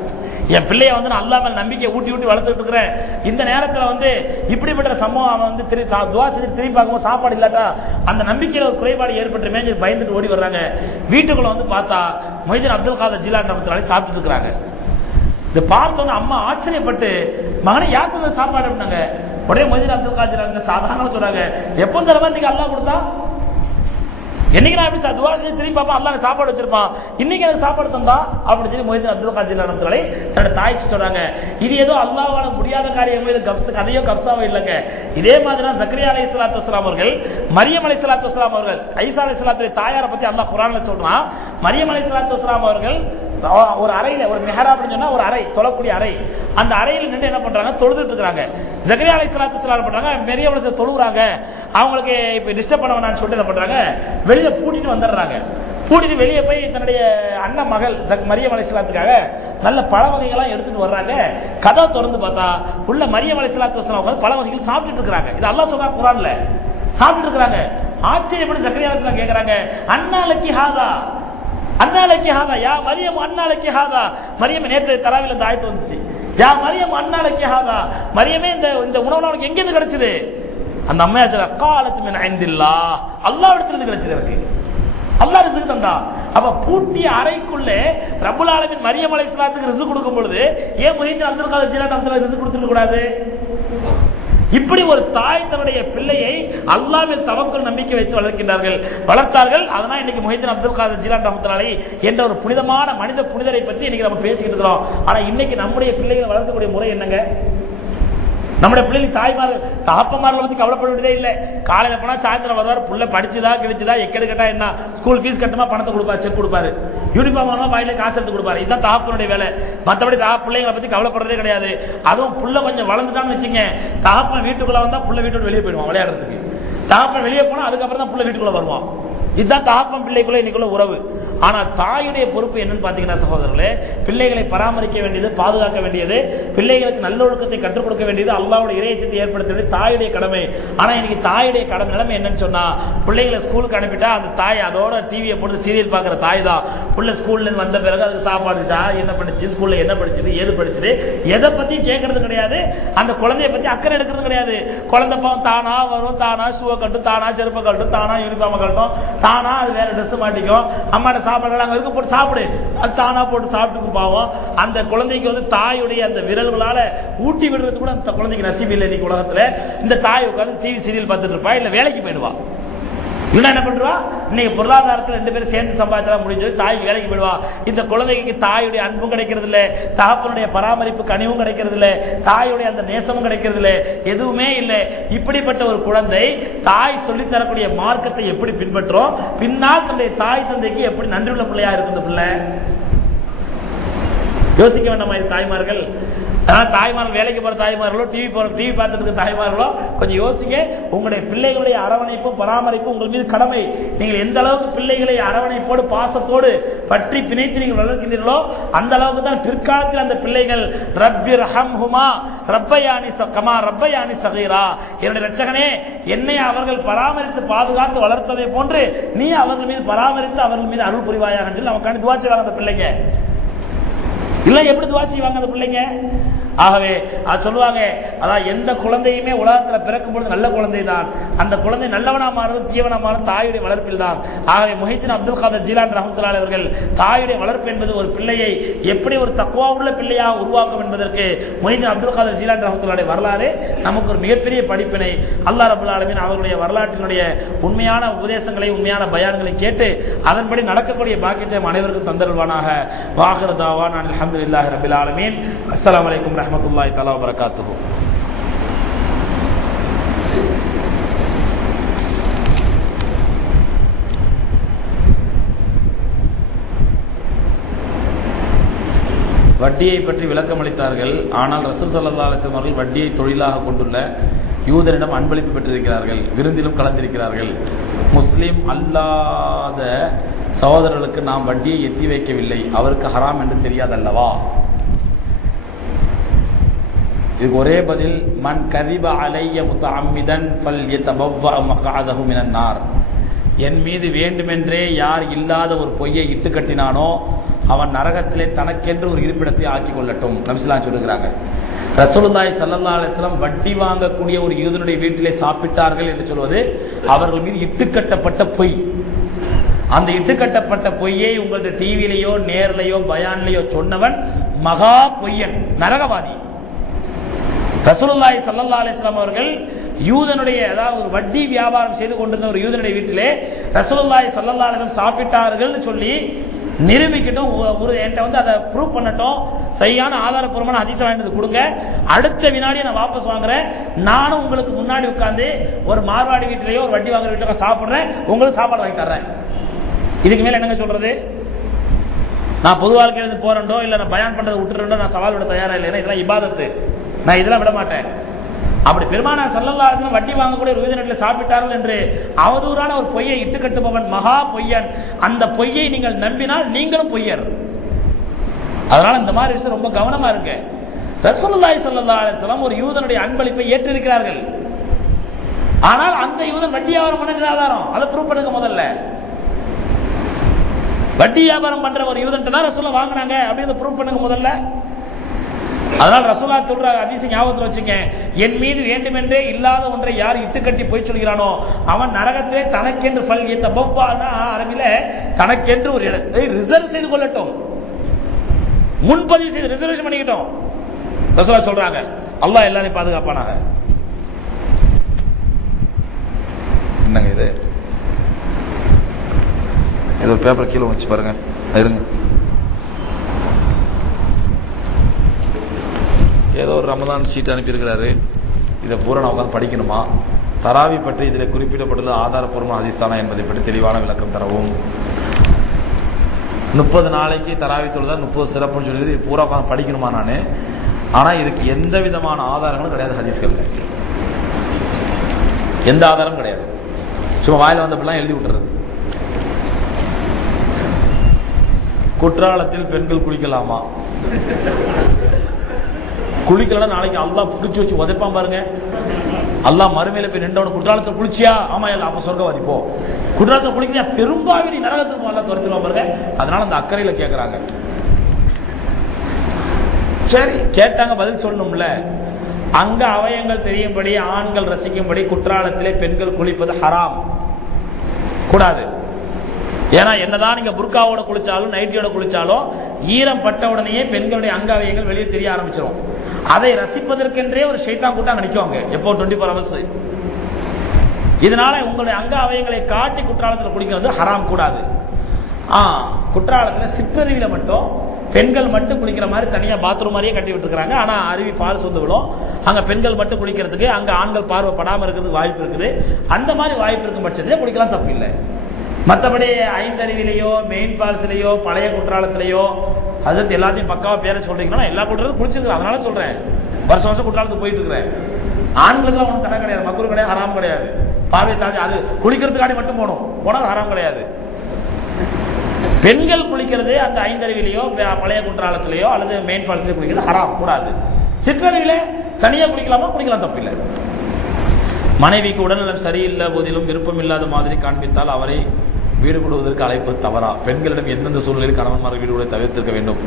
என் பிள்ளைய வந்து நான் அல்லாஹ் மேல நம்பிக்கையை ஊட்டி ஊட்டி வளர்த்துட்டு இருக்கிறேன், இந்த நேரத்தில் வந்து இப்படிப்பட்ட சம்பவம் அவன் வந்து துவா செஞ்சு திரும்பி பார்க்கும்போது சாப்பாடு இல்லாட்டா அந்த நம்பிக்கையில ஒரு குறைபாடு ஏற்பட்டுமே பயந்துட்டு ஓடி வர்றாங்க. வீட்டுக்குள்ள வந்து பார்த்தா மொய்தீன் அப்துல் காதர் ஜீலானி ரஹ்மத்துல்லாஹி சாப்பிட்டு இருக்காங்க. இதை பார்த்தோன்னு அம்மா ஆச்சரியப்பட்டு, மகனை யாருக்கு சாப்பாடு அப்படின்னாங்க. உடனே மொய்தீன் அப்துல் காதர் ஜீலானி சாதாரண சொல்றாங்க, எப்போ தரமா இன்னைக்கு அல்லாஹ் கொடுத்தா, என்னைக்கு நான் எப்படி துவா செஞ்சு திரும்பி பாப்பா அல்லாஹ் சாப்பாடு வச்சிருப்பான், இன்னைக்கு எனக்கு சாப்பாடு தந்தா அப்படின்னு சொல்லி மொய்தீன் அப்துல் காதர் ஜீலானி ரஹ்மத்துல்லாஹி தன்னோட தாய்ச்சி சொல்றாங்க. இது ஏதோ அல்லாஹ்வால முடியாத காரியம், இது கதையோ கப்சாவோ இல்லைங்க. இதே மாதிரி தான் ஜக்கரியா அலைஹிஸ்ஸலாத்து வஸ்ஸலாம் அவர்கள், மரியம் அலைஹிஸ்ஸலாத்து வஸ்ஸலாம் அவர்கள், ஈசா அலைஹிஸ்ஸலாத்துடைய தாயாரை பத்தி அல்லாஹ் குர்ஆன்ல சொல்றான். மரியம் அலைஹிஸ்ஸலாத்து வஸ்ஸலாம் அவர்கள் ஒரு அறையில, ஒரு மிஹராப்னு சொன்னா ஒரு அறை, தொழக்கூடிய அறை, அந்த அறையில் நின்று என்ன பண்றாங்க, தொழுதுட்டு இருக்காங்க. ஜக்கரியா அலைஹிஸ்ஸலாத்து வஸ்ஸலாம் பண்றாங்க, மரியம் அலைஹிஸ்ஸலாம் தொழுறாங்க, அவங்களுக்கு இப்ப டிஸ்டர்ப் பண்ண வேணாம்னு சொல்லிட்டு என்ன பண்றாங்க, வெளியில பூட்டிட்டு வந்துடுறாங்க. பூட்டிட்டு வெளியே போய் தன்னுடைய அண்ணன் மகள் மரியம் அலைஹிஸ்ஸலாத்துக்காக நல்ல பழ வகைகள்லாம் எடுத்துட்டு வர்றாங்க. கதவை திறந்து பார்த்தா உள்ள மரியம் அலைஹிஸ்ஸலாத்து வஸ்ஸலாம் பழ வகைகள் சாப்பிட்டுட்டு இருக்காங்க. இது அல்லாஹ் சொல்றா குர்ஆன்ல, சாப்பிட்டுட்டு இருக்காங்க. ஆச்சரியப்பட்டு ஜக்கரியா அலைஹிஸ்ஸலாம் கேக்குறாங்க, அன்னாலக்கி ஹாதா, அன்னாலக்கி ஹாதா, யா மரியம் அன்னாலக்கி ஹாதா. மரியம் நேற்று தராவில இந்த ஆயத்து வந்துச்சு, யா மரியம் அன்னாலக்கி ஹாதா, மரியமே இந்த உணவு உனக்கு எங்க இருந்து கிடைச்சது? அந்த அம்மையா சொல்ற, காலத்து மின் இந்தில்லாஹ், அல்லாஹ்விடத்திலிருந்து கிடைச்சது எனக்கு, அல்லாஹ் ரிஸ்க் தந்தா. அப்ப பூட்டிய அறைக்குள்ளே ரப்புல் ஆலமீன் மரியம் அலைஹிஸ்ஸலாத்துக்கு ரிஸ்க் கொடுக்கும் பொழுது ஏன் மொய்தீன் அப்துல் காதர் ஜீலானி ரஹ்மத்துல்லாஹி ரிஸ்க் கொடுத்துக்க கூடாது? இப்படி ஒரு தாய் தன்னுடைய பிள்ளையை அல்லாஹ் மேல் தவக்குல் நம்பிக்கை வைத்து வளர்த்தார்கள். அதனால இன்னைக்கு மொய்தீன் அப்துல் காதர் ஜீலானி ரஹ்மத்துல்லாஹி என்ற ஒரு புனிதமான புனிதரை பத்தி இன்னைக்கு நம்ம பேசிக்கிட்டு இருக்கிறோம். ஆனா இன்னைக்கு நம்முடைய பிள்ளைகளை வளர்க்கக்கூடிய முறை என்னங்க? நம்முடைய பிள்ளைகள் தாய்மார்கள் தகப்பமார்களை பத்தி கவலைப்பட வேண்டியதே இல்லை. காலையில போனா சாயந்தரம் வருவார், புள்ள படிச்சுதா கிழிச்சுதா எக்கெடு கேட்டா என்ன, ஸ்கூல் ஃபீஸ் கட்டுமா பணத்தை கொடுப்பாரு, செக் கொடுப்பாரு, யூனிஃபார்ம் வாங்க வாயில காசு எடுத்து கொடுப்பாரு. இதுதான் தகப்பனுடைய வேலை. மற்றபடி பிள்ளைங்களை பத்தி கவலைப்படுறதே கிடையாது. அதுவும் புள்ள கொஞ்சம் வளர்ந்துட்டான்னு வச்சுங்க, தகப்பன் வீட்டுக்குள்ள வந்தா புள்ள வீட்டு வெளியே போயிடுவான் விளையாடுறதுக்கு. தகப்பன் வெளியே போனா அதுக்கப்புறம் தான் புள்ள வீட்டுக்குள்ள வருவான். இதுதான் தகப்பன் பிள்ளைக்குள்ள இன்னைக்குள்ள உறவு. ஆனால் தாயுடைய பொறுப்பு என்னன்னு பாத்தீங்கன்னா சகோதரர்களே, பிள்ளைகளை பராமரிக்க வேண்டியது, பாதுகாக்க வேண்டியது, பிள்ளைகளுக்கு நல்லொழுக்கத்தை கற்றுக் கொடுக்க வேண்டியது, அல்லாஹ்வுடைய இறையச்சத்தை ஏற்படுத்த வேண்டியது தாயுடைய கடமை. ஆனா இன்னைக்கு தாயுடைய கடமை நிலைமை என்னன்னு சொன்னா, பிள்ளைகளை ஸ்கூலுக்கு அனுப்பிட்டா அந்த தாய் அதோட டிவியை போட்டு சீரியல் பாக்குற தாய் தான். பிள்ளை ஸ்கூல்ல இருந்து வந்த பிறகு அது சாப்பாடு என்ன பண்ணுச்சு, ஸ்கூல்ல என்ன படிச்சது, ஏது படிச்சது, எதை பத்தி கேட்கறது கிடையாது. அந்த குழந்தைய பத்தி அக்கறை எடுக்கிறது கிடையாது. குழந்தை பாவம் தானா வரும், தானா ஷூவை கட்டும், தானா செருப்பை கட்டும், தானா யூனிஃபார்மை கட்டும், தானா அது வேற ட்ரெஸ் மாட்டிக்கும், அம்மாட்ட சாப்பாடு அங்க இருக்க போட்டு சாப்பிடு, அது தானா போட்டு சாப்பிட்டுக்கு பாவம். அந்த குழந்தைக்கு வந்து தாயுடைய அந்த விரல்களால ஊட்டி விடுறது கூட அந்த குழந்தைக்கு நசீபு இல்லை. இன்னைக்கு உலகத்துல இந்த தாய் உட்காந்து டிவி சீரியல் பார்த்துட்டு இருப்பா, இல்ல வேலைக்கு போயிடுவா. இவனா என்ன பண்றா, இன்னைக்கு பொருளாதாரத்தில் 2 பேரும் சேர்ந்து சம்பாதிச்சா முடிஞ்சது, தாய்க்கு வேலைக்கு போயிடுவா. இந்த குழந்தைக்கு தாயுடைய அன்பும் கிடைக்கிறது இல்ல, தகப்பனுடைய பராமரிப்பு கனிவும் கிடைக்கிறது இல்ல, தாயுடைய அந்த நேசமும் கிடைக்கிறது இல்ல, எதுவுமே இல்லை. இப்படிப்பட்ட ஒரு குழந்தை தாய் சொல்லித் தரக்கூடிய மார்க்கத்தை எப்படி பின்பற்றும், பின்னால் தன்னுடைய தாய் தந்தைக்கு எப்படி நன்றியுள்ள பிள்ளையா இருக்குது பிள்ளை. யோசிக்க வேண்டாமா இது தாய்மார்கள்? தாய்மார்கள், வேலைக்கு போற தாய்மார்களோ, டிவி பார்த்துட்டு இருக்க தாய்மார்களோ, கொஞ்சம் யோசிங்க. உங்களுடைய பிள்ளைகளுடைய அரவணைப்பு பராமரிப்பு உங்கள் மீது கடமை. நீங்கள் எந்த அளவுக்கு பிள்ளைகளை அரவணைப்போடு பாசத்தோடு பற்றி பிணைத்து நீங்கள் வளர்க்கின்றீர்களோ அந்த அளவுக்கு தான் பிற்காலத்தில் அந்த பிள்ளைகள் ரப்பி ரஹம்ஹுமா ரப்பயானி கமா ரப்பயானி சகீரா, என்னுடைய இரட்சகனே என்னை அவர்கள் பராமரித்து பாதுகாத்து வளர்த்ததை போன்று நீ அவர்கள் மீது பராமரித்து அவர்கள் மீது அருள் புரிவாயாக என்று நமக்கான துவா செய்வாங்க அந்த பிள்ளைங்க. இல்ல எப்படி துவா செய்வாங்க அந்த பிள்ளைங்க? ஆகவே அது சொல்லுவாங்க, அதான் எந்த குழந்தையுமே உலகத்துல பிறக்கும் பொழுது நல்ல குழந்தை தான், அந்த குழந்தை நல்லவனா மாறுது தீவனா மாறுது தாயுடைய வளர்ப்பில் தான். ஆகவே முஹைதீன் அப்துல் காதர் ஜீலானி ரஹ்மத்துல்லாஹி அவர்கள் தாயுடைய வளர்ப்பு என்பது ஒரு பிள்ளையை எப்படி ஒரு தக்வா உள்ள பிள்ளையாக உருவாக்கும் என்பதற்கு முஹைதீன் அப்துல் காதர் ஜீலானி ரஹ்மத்துல்லாஹி வரலாறு நமக்கு ஒரு மிகப்பெரிய படிப்பினை. அல்லாஹ் ரப்பல் ஆலமீன் அவர்களுடைய வரலாற்றினுடைய உண்மையான உபதேசங்களை உண்மையான பயான்களை கேட்டு அதன்படி நடக்கக்கூடிய பாக்கியத்தை அனைவருக்கும் தந்தருள்வானாக. வாஹிரு தாவானா அல்ஹம்துலில்லாஹி ரப்பில் ஆலமீன். அஸ்ஸலாமு அலைக்கும் ரஹ்மத்துல்லாஹி தஆலா வ பரகாத்துஹு. வட்டியை பற்றி விளக்கம் அளித்தார்கள். ஆனால் ரசூல் ஸல்லல்லாஹு அலைஹி வஸல்லம் அவர்கள் வட்டியை தொழிலாக கொண்டுள்ள யூதரிடம் அன்பளிப்பு பெற்றிருக்கிறார்கள், விருந்திலும் கலந்திருக்கிறார்கள். முஸ்லிம் அல்லாத சகோதரர்களுக்கு நாம் வட்டியை எத்தி வைக்கவில்லை, அவருக்கு ஹராம் என்று தெரியாதல்லவா? இதுக்கு ஒரே பதில், மன் கதிப அலைய முத்தஅம்மிதன் ஃபல்யதபவ்வ மக்அதஹு மினன் நார். என் மீது வேண்டுமென்றே யார் இல்லாத ஒரு பொய்யை இட்டு கட்டினானோ அவன் நரகத்திலே தனக்கென்று ஒரு இருப்பிடத்தை ஆக்கிக் கொள்ளட்டும். நபி ஸல்லல்லாஹு அலைஹி சொல்லுகிறாங்க. ரசூலுல்லாஹி ஸல்லல்லாஹு அலைஹி வஸல்லம் வட்டி வாங்கக்கூடிய ஒரு யூதனுடைய வீட்டிலே சாப்பிட்டார்கள் என்று சொல்வது அவர்கள் மீது இட்டுக்கட்டப்பட்ட பொய். அந்த இட்டுக்கட்டப்பட்ட பொய்யை உங்கள்ட்ட டிவிலையோ நேர்லையோ பயான்லையோ சொன்னவன் மகா பொய்யன், நரகவாதி. ரசூலுல்லாஹி ஸல்லல்லாஹு அலைஹி வஸல்லம் அவர்கள் யூதனுடைய, அதாவது ஒரு வட்டி வியாபாரம் செய்து கொண்டிருந்த ஒரு யூதனுடைய வீட்டிலே ரசூலுல்லாஹி ஸல்லல்லாஹு அலைஹி வஸல்லம் சாப்பிட்டார்கள் சொல்லி நிரூபிக்கட்டும், என்கிட்ட வந்து அதை ப்ரூவ் பண்ணட்டும், சரியான ஆதாரப்பூர்வமான ஹதீஸை வாங்கிட்டு கொடுங்க, அடுத்த வினாடியை நான் வாபஸ் வாங்குறேன், நானும் உங்களுக்கு முன்னாடி உட்கார்ந்து ஒரு மார்வாடி வீட்டிலேயோ ஒரு வட்டி வாங்குற வீட்டிலோ சாப்பிடுறேன், உங்களுக்கு சாப்பாடு வாங்கி தர்றேன். இதுக்கு மேல என்னங்க சொல்றது? நான் பொது வாழ்க்கையிலிருந்து போறேன்டோ இல்ல நான் பயான் பண்றதை விட்டுறேன்டோ நான் சவால் விட தயாரா இல்லை. இதெல்லாம் இபாதத்து, நான் இதெல்லாம் விட மாட்டேன். அப்படி பெருமானார் ஸல்லல்லாஹு அலைஹி வஸல்லம் வட்டி வாங்கக்கூடிய ஒரு யூதனிடத்தில் சாப்பிட்டார்கள் என்று அவதூறான ஒரு பொய்யை இட்டு கட்டுபவன் மகா பொய்யன். அந்த பொய்யை நீங்கள் நம்பினால் நீங்களும் பொய்யர். அதனால இந்த மாதிரி விஷயம் ரொம்ப கவனமா இருங்க. ரசூலுல்லாஹி ஸல்லல்லாஹு அலைஹி வஸல்லம் ஒரு யூதனுடைய அன்பளிப்பை ஏற்றிருக்கிறார்கள். ஆனால் அந்த யூதன் வட்டி வியாபாரம் பண்ண ஆதாரம் அதை ப்ரூவ் பண்ணுங்க. முதல்ல வட்டி வியாபாரம் பண்ற ஒரு யூதன் தான் ரசூலுல்லாஹ் வாங்குனாங்க அப்படின்னு ப்ரூவ் பண்ணுங்க முதல்ல. அதனால ரசூலுல்லாஹ் சொல்ற ஹதீஸை ஞாபகத்தில் வச்சுங்க, என் மீது வேண்டுமென்றே இல்லாத ஒன்றை யார் இட்டுக்கட்டி போய் சொல்கிறானோ அவன் நரகத்திலே தனக்கென்று அரபில தனக்கென்று ஒரு இடத்தை ரிசர்வ் செய்து கொள்ளட்டும், முன்பதிவு செய்து ரிசர்வேஷன் பண்ணிக்கிட்டோம். ரசூலுல்லாஹ் சொல்றாங்க. அல்லாஹ் எல்லாரையும் பாதுகாப்பானாக. என்னங்க இது? ஏதோ பேப்பர் கீழே வச்சு பாருங்க, இருங்க. ஏதோ ஒரு ரமதான் ஷீட் அனுப்பியிருக்கிறாரு. இதை பூரா உட்காந்து படிக்கணுமா? தராவி பற்றி இதில் குறிப்பிடப்பட்டுள்ள ஆதாரப்பூர்வமான ஹதீஸானா என்பதை பற்றி தெளிவான விளக்கம் தரவும். 30 நாளைக்கு தராவி தொழுதா 30 சிறப்புன்னு சொல்லி இது பூரா உட்காந்து படிக்கணுமா நான்? ஆனால் இதுக்கு எந்த விதமான ஆதாரங்களும் கிடையாது. ஹதீஸ்கள் எந்த ஆதாரமும் கிடையாது. சும்மா வாயில் வந்தப்பெல்லாம் எழுதி விட்டுறது. குற்றாலத்தில் பெண்கள் குளிக்கலாமா? குளிக்கலாம். நாளைக்கு அல்லாஹ் பிடிச்சி வச்சு உதைப்பான் பாருங்க. அல்லாஹ் மறுமையில போய் நின்றவன குற்றாலத்தை குளிச்சியா? ஆமா இல்ல, அப்ப சொர்க்கவாதி போ. குற்றாலத்தை குளிக்கிறியா? பெரும்பாவி நீ நரகத்துக்கு எல்லாம் துரத்திடுவான் பாருங்க. அதனால அந்த அக்கறையில கேட்கறாங்க. சரி கேட்டாங்க, பதில் சொல்லணும்ல. அங்க அவயங்கள் தெரியும்படி ஆண்கள் ரசிக்கும்படி குற்றாலத்திலே பெண்கள் குளிப்பது ஹராம், கூடாது. ஏன்னா என்னதான் நீங்க புர்காவோட குளிச்சாலும் நைட்டியோட குளிச்சாலும் ஈரம் பட்ட உடனேயே பெண்களுடைய அங்க அவயங்கள் வெளியே தெரிய ஆரம்பிச்சிடும். அதை ரசிப்பதற்கென்றே ஒரு ஷைத்தான் கூட்டம் நிற்குவாங்க எப்போ 24 hours. இதனால உங்களுடைய அங்க அவயங்களை காட்டி குற்றாலத்தில் குளிக்கிறது ஹராம், கூடாது. குற்றாலத்தில் சிற்றருவியில மட்டும் பெண்கள் மட்டும் குளிக்கிற மாதிரி தனியா பாத்ரூம் மாதிரியே கட்டி விட்டுருக்காங்க. ஆனா அருவி ஃபால்ஸ் வந்து விடும். அங்க பெண்கள் மட்டும் குளிக்கிறதுக்கு, அங்க ஆண்கள் பார்வைப்படாம இருக்கிறதுக்கு வாய்ப்பு இருக்குது. அந்த மாதிரி வாய்ப்பு இருக்கும் பட்சத்திலே குளிக்கலாம், தப்பு இல்லை. மற்றபடி ஐந்தருவிலையோ மெயின் ஃபால்ஸ்லயோ பழைய குற்றாலத்திலேயோ அதற்கு எல்லாத்தையும் பக்காவா பேர சொல்றீங்கன்னா எல்லா குற்றாலும் குளிச்சிருக்கிறேன். அதனால சொல்றேன், வருஷம் வருஷம் குற்றாலத்துக்கு போயிட்டு இருக்கிறேன். ஆண்களுக்குலாம் ஒன்றும் கடை கிடையாது, மக்களும் கிடையாது, ஹராம் கிடையாது. பார்வை தாண்டி அது குளிக்கிறதுக்காண்டி மட்டும் போனா ஹராம் கிடையாது. பெண்கள் குளிக்கிறது அந்த ஐந்தருவிலையோ பழைய குற்றாலத்திலேயோ அல்லது மெயின் ஃபால்ஸ்லயோ குளிக்கிறது ஹராம், கூடாது. சிற்றருவிலே தனியா குளிக்கலாமா? குளிக்கலாம், தப்பு இல்லை. மனைவிக்கு உடல்நலம் சரியில்லை போதிலும் விருப்பம் இல்லாத மாதிரி காண்பித்தால் அவரை வீடு கொடுவதற்கு அழைப்பது தவறா? பெண்களிடம் எந்தெந்த சூழ்நிலையில் கணவன்மார்கள் வீடு கூட தவிர்த்திருக்க வேண்டும்?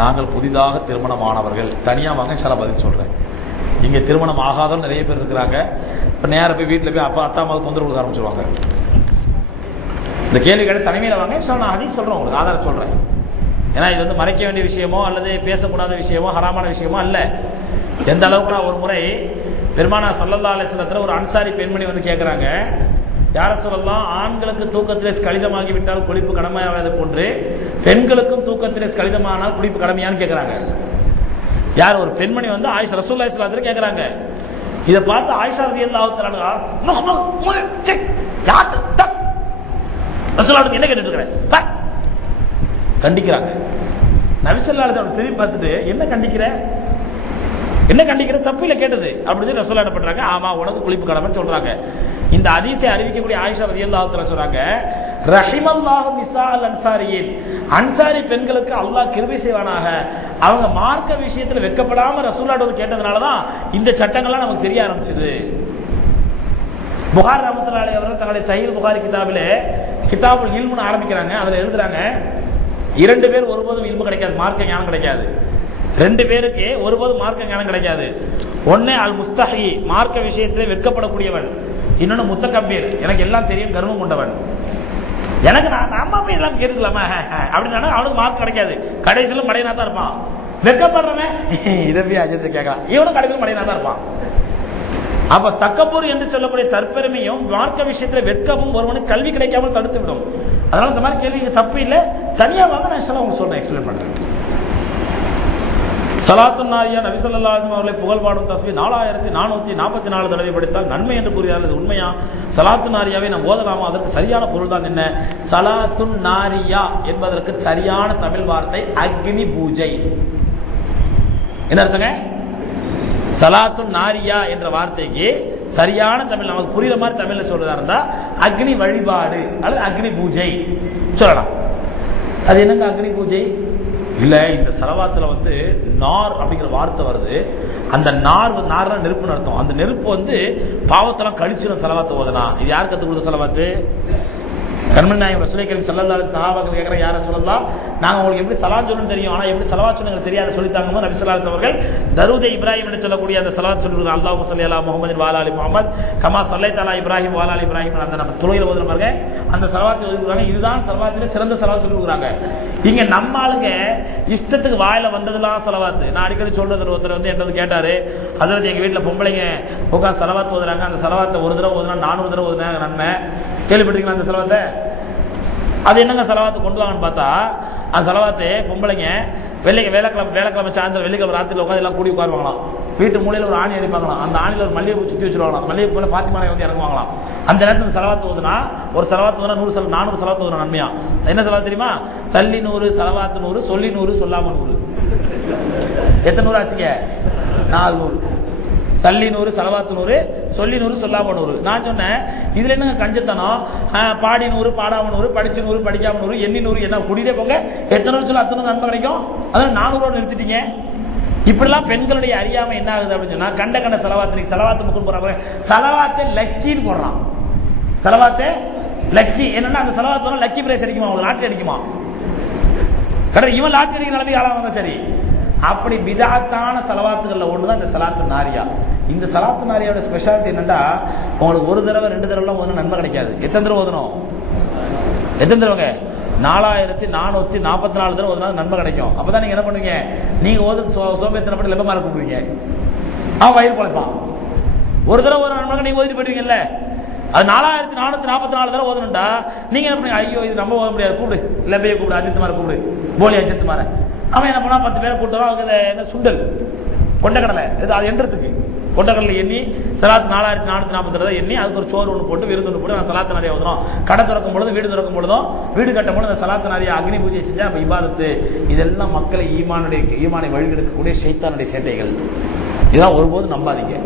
நாங்கள் புதிதாக திருமணமானவர்கள். தனியா வாங்க, சில பதில் சொல்றேன். இங்க திருமணம் ஆகாதவங்க நிறைய பேர் இருக்கிறாங்க. இப்ப நேர போய் வீட்டுல போய் அப்பா அத்தா அம்மாவுக்கு தொந்தரவு கொடுக்க ஆரம்பிச்சிருவாங்க. இந்த கேள்வி கேட்டு தனிமையில வாங்க, நான் ஹதீஸ் சொல்றேன், உங்களுக்கு ஆதாரம் சொல்றேன். ஏன்னா இது வந்து மறைக்க வேண்டிய விஷயமோ அல்லது பேசக்கூடாத விஷயமோ ஹராமான விஷயமோ அல்ல. எந்த அளவுக்கு நான் ஒரு முறை பெருமானா ஸல்லல்லாஹு அலைஹி வஸல்லம் ஒரு அன்சாரி பெண்மணி வந்து கேட்கிறாங்க, யார சொல்லலாம், ஆண்களுக்கு தூக்கத்திலே ஸ்கலிதமாகி விட்டால் குளிப்பு கடமையாவது போன்று பெண்களுக்கும் தூக்கத்திலே ஸ்கலிதமானால் குளிப்பு கடமையான்னு கேட்கிறாங்க. யார்? ஒரு பெண்மணி வந்து ஆயிஷா ரசூலுல்லாஹி ஸல்லல்லாஹு அலைஹி வஸல்லம் கேட்கிறாங்க. இதை பார்த்து ஆயிஷா ரலியல்லாஹு தஆலா ரசூலுல்லாஹ் என்ன கேட்டுட்டு இருக்கிற கண்டிக்கிறாங்க. நபி ஸல்லல்லாஹு அலைஹி வஸல்லம் திரும்பி பார்த்துட்டு என்ன கண்டிக்கிற தப்பில கேட்டது அப்படின்னு ரசூலுல்லாஹ் என்ன பண்றாங்க, ஆமா உனக்கு குளிப்பு கடமைன்னு சொல்றாங்க. இந்த ஹதீஸை அறிவிக்கக்கூடிய ஆயிஷா ரலியல்லாஹு தஆலா சொல்றாங்க, ரஹிமல்லாஹு நிஸாஅல் அன்சாரியின், அன்சாரி பெண்களுக்கு அல்லாஹ் கிருபை செய்வானாக, அவங்க மார்க்க விஷயத்துல வெட்கப்படாம ரசூலுல்லாஹ் கேட்டதுனாலதான் இந்த சட்டங்கள்லாம் நமக்கு தெரிய ஆரம்பிச்சது. புகாரி ரஹ்மத்துல்லாஹி அலைஹி அவர்கள் தங்களுடைய சஹீஹ் புகாரி கிதாபிலே கிதாபுல் இல்ம்னு ஆரம்பிக்கிறாங்க. அதுல எழுதுறாங்க, 2 பேர் ஒருபோதும் இல்மு கிடைக்காது, மார்க்க ஞானம் கிடைக்காது. 2 பேருக்கு ஒருபோதும் மார்க்க ஞானம் கிடைக்காது. ஒன்னே அல் முஸ்தஹி, மார்க்க விஷயத்திலே வெட்கப்படக்கூடியவன். இன்னொன்னு முத்தகப்பீர், எனக்கு எல்லாம் தெரியும் கர்வம் கொண்டவன். எனக்கு நான் போய் எல்லாம் கேட்டுக்கலாமா அப்படின்னு அவனுக்கு மார்க் கிடைக்காது. கடைசியில மடையனா தான் இருப்பான். வெட்கப்படுறவன் இதை போய் அஜத்தை கேட்கலாம், இவனும் கடைசியில் மடையனா தான் இருப்பான். அப்ப தக்கப்பூர் என்று சொல்லக்கூடிய தற்பெருமையும் மார்க்க விஷயத்துல வெட்கமும் ஒருவனுக்கு கல்வி கிடைக்காமல் தடுத்து விடும். அதனால இந்த மாதிரி கேள்வி தப்பு இல்லை. தனியா வாங்க, நான் உங்களுக்கு சொல்றேன், எக்ஸ்பிளைன் பண்றேன். சலாத்துன் நாரியா நபி ஸல்லல்லாஹு அலைஹி வஸல்லம் அவர்களை புகழ் பாடும் தஸ்பீஹ் 4444 தடவை படித்தால் நன்மை என்று கூறினார்கள். இது உண்மையா? சலாத்துன் நாரியாவை நாம் ஓதலாமா? அதற்கு சரியான பொருள் தான் என்ன? சலாத்துன் நாரியா என்பதற்கு சரியான தமிழ் வார்த்தை அக்னி பூஜை. என்ன அர்த்தங்க? சலாத்துன் நாரியா என்ற வார்த்தைக்கு சரியான தமிழ் நமக்கு புரியுற மாதிரி தமிழ்ல சொல்றதா இருந்தா அக்னி வழிபாடு அல்லது அக்னி பூஜை சொல்லலாம். அது என்னங்க அக்னி பூஜை? இல்ல, இந்த சலவாத்துல வந்து நார் அப்படிங்கிற வார்த்தை வருது. அந்த நார்னா நெருப்புன்னு அர்த்தம். அந்த நெருப்பு வந்து பாவத்தெல்லாம் கழிச்சிடும் சலவாத்து ஓதனா. இது யார் கத்துக் கொடுத்த சலவாத்து? கண்மணி நாயகம் ரசூலுல்லாஹி ஸல்லல்லாஹு அலைஹி வஸல்லம் சஹாபாக்கள் கேட்கற, யார சொல்லலாம், நாங்க உங்களுக்கு எப்படி சலாம் சொல்லணும்னு தெரியும், ஆனா எப்படி சலவாத் சொல்லுங்க தெரியாத சொல்லித்தாங்க. நபி ஸல்லல்லாஹு அலைஹி வஸல்லம் அவர்கள் தரூதே இப்ராஹிம் என்று சொல்லக்கூடிய அந்த சலவாத் சொல்லுறாங்க. அல்லாஹும்ம ஸல்லி அலா முஹம்மதின் வ அலா அலி முஹம்மத் கமா ஸல்லைத அலா இப்ராஹிம் வ அலா அலி இப்ராஹிம். அந்த நம்ம தொழுகையில ஓதுற பாருங்க, அந்த சலவாத் சொல்லிருக்காங்க. இதுதான் சலவாத்திலே சிறந்த சலவாத் சொல்லிருக்காங்க. இங்க நம்ம ஆளுங்க இஷ்டத்துக்கு வாயில வந்ததெல்லாம் சலவாத்து. நான் அடிக்கடி சொல்றது, ஒருத்தர் வந்து என்ன கேட்டாரு, ஹஸரத் எங்க வீட்டுல பொம்பளைங்க உட்கார்ந்து சலவாத் ஓதுறாங்க, அந்த சலவாத்தை ஒரு தடவை ஓதுனா 400 தடவை ஓதுனாங்க நன்மை. கேள்விப்பட்டிருக்கீங்களா அந்த சலவாத்தை? அது என்னங்க சலவாத்து கொண்டு வாங்கன்னு பார்த்தா, அந்த சலவாத்து பொம்பளைங்க வேலைக்கிழமை சாயந்தரம் வெள்ளிக்கிழமை ராத்திரியில் உட்காந்து எல்லாம் கூடி உட்காருவாங்களாம். வீட்டு மூலையில் ஒரு ஆணி அடிப்பாங்களாம். அந்த ஆணியில் ஒரு மல்லிகை பூ சுற்றி வச்சுருவாங்களாம். மல்லிகை பூவில் ஃபாத்திமாலை வந்து இறங்குவாங்களாம். அந்த நேரத்தில் செலவாத்து ஓதுனா ஒரு செலவாத்து ஓதுனா 400 செலவாத்து ஓதுனா நன்மையா. என்ன செலவாத்து தெரியுமா? சல்லி 100, செலவாத்து 100, சொல்லி 100, சொல்லாம 100. எத்தனை 100 ஆச்சுங்க? 400. சல்லி 100, செலவாத்து 100, சொல்லி 100, சொல்லாம 100. நான் சொன்னேன் இதுல என்ன கஞ்சத்தனம்? பாடி 100, பாடாம 100, படிச்சு 100, படிக்காம 100, எண்ணி 100, என்ன கூட்டிட்டே போங்க. எத்தனை சொல்ல அத்தனை நன்மை கிடைக்கும். அதான் 400 நிறுத்திட்டீங்க. இப்படிலாம் பெண்களுடைய அறியாமை என்ன ஆகுது அப்படின்னு சொன்னா, கண்ட செலவாத்து செலவாத்து முக்குன்னு போறாங்க. செலவாத்தை லக்கின்னு போடுறான். செலவாத்தே லக்கி என்னன்னா அந்த செலவாத்து லக்கி பிரைஸ் அடிக்குமா, அவங்க லாட்டரி அடிக்குமா? கடை இவன் லாட்டரி அடிக்கிற நிலைமைக்கு ஆளாக வந்தா சரி. அப்படி பிதாத்தான செலவாத்துகள்ல ஒண்ணுதான் இந்த சலாத்து நாரியா. இந்த சலாத்து நாரியாவோட ஸ்பெஷாலிட்டி என்னன்னா, உங்களுக்கு ஒரு தடவை 2 தடவை ஓதுனா நன்மை கிடைக்காது. எத்தனை தடவை ஓதணும்? எத்தனை தடவைங்க? 4444 தடவை ஓதுனா நன்மை கிடைக்கும். அப்பதான் நீங்க என்ன பண்ணுவீங்க? நீங்க ஓது சோம்பேத்தனப்பட்டு லெப்பமார கூப்பிடுவீங்க. அவன் வயிறு குழைப்பான். ஒரு தடவை ஒரு நன்மை நீங்க ஓதிட்டு போயிடுவீங்கல்ல. அது 4444 தடவை ஓதணும்டா. நீங்க என்ன பண்ணுவீங்க? ஐயோ இது நம்ம ஓத முடியாது, கூப்பிடு லெப்பையை கூப்பிடு, அஜித் மார கூப்பிடு, போலி அஜித் மார. அவன் என்ன பண்ணா 10 பேரை கூட்டுறோம். அதுக்கு என்ன சுண்டல் கொண்டக்கடலை அது எண்றதுக்கு கொண்டக்கடலை எண்ணி சலாத்து 4442 எண்ணி அதுக்கு ஒரு சோறு ஒன்று போட்டு விருந்து ஒன்று போட்டு நான் சலாத்து நிறைய ஓதுறோம். கடை திறக்கும் பொழுதும் வீடு திறக்கும் பொழுதும் வீடு கட்டும் பொழுது அந்த சலாத்து நிறைய அக்னி பூஜை செஞ்சா அப்ப இபாதத்து. இதெல்லாம் மக்களை ஈமானை வழிகெடுக்கக்கூடிய ஷைத்தானுடைய சேட்டைகள். இதெல்லாம் ஒருபோதும் நம்பாதீங்க.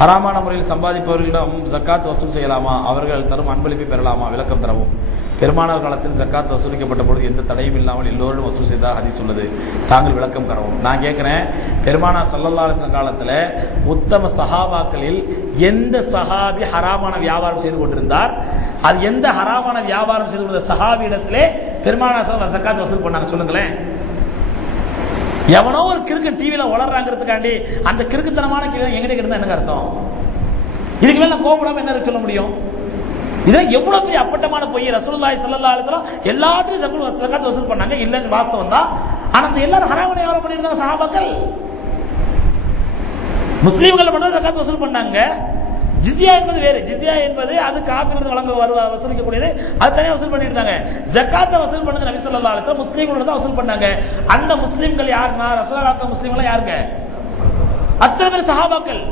ஹராமான முறையில் சம்பாதிப்பவர்களிடம் ஜக்காத் வசூல் செய்யலாமா? அவர்கள் தரும் அன்பளிப்பை பெறலாமா? விளக்கம் தரவும். பெருமானார் காலத்தில் ஜக்காத் வசூலிக்கப்பட்ட பொழுது எந்த தடையும் இல்லாமல் எல்லோரும் வசூல் செய்தால் ஹதீஸ் உள்ளது. தாங்கள் விளக்கம் தரவும். நான் கேட்கிறேன், பெருமானார் ஸல்லல்லாஹு அலைஹி வஸல்லம் காலத்தில் உத்தம சஹாபாக்களில் எந்த சஹாபி ஹராமான வியாபாரம் செய்து கொண்டிருந்தார்? அது எந்த ஹராமான வியாபாரம் செய்து கொண்ட சஹாபி இடத்திலே பெருமானார் ஸல்லல்லாஹு ஜக்காத் வசூல் பண்ணாங்க? சொல்லுங்களேன். எவனோ ஒரு கிறுக்கு டிவியில வளர்றாங்கிறதுக்காண்டி அந்த கிறுக்குத்தனமான கேள்வி எங்கிட்ட கிட்ட என்னங்க அர்த்தம்? இதுக்கு மேல நான் கோபப்படாம என்ன சொல்ல முடியும்? இதெல்லாம் எவ்வளவு பெரிய அப்பட்டமான பொய். ரசூலுல்லாஹி ஸல்லல்லாஹு அலைஹி வஸல்லம் எல்லாத்தையும் ஜக்காத் வசூல் பண்ணாங்க, இல்ல வாஸ்தவம் தான். ஆனா அந்த எல்லாரும் ஹராமான வியாபாரம் பண்ணிட்டு இருந்தாங்க சஹாபாக்கள். முஸ்லிம்கள் மட்டும் ஜக்காத் வசூல் பண்ணாங்க. ஜிஸியா என்பது வேறு. ஜிஸியா என்பது அது காஃபிர்களுக்கு வழங்க வசூலிக்கக்கூடியது, அது தனியாக வசூல் பண்ணிட்டு இருந்தாங்க. ஜக்காத்தை வசூல் பண்ணது நபி ஸல்லல்லாஹு அலைஹி வஸல்லம் முஸ்லிம்களோட தான் வசூல் பண்ணாங்க. அந்த முஸ்லிம்கள் யாருன்னா ரசூலுல்லாஹி முஸ்லிம்கள் யாருங்க? அத்தனை பேர் சஹாபாக்கள்.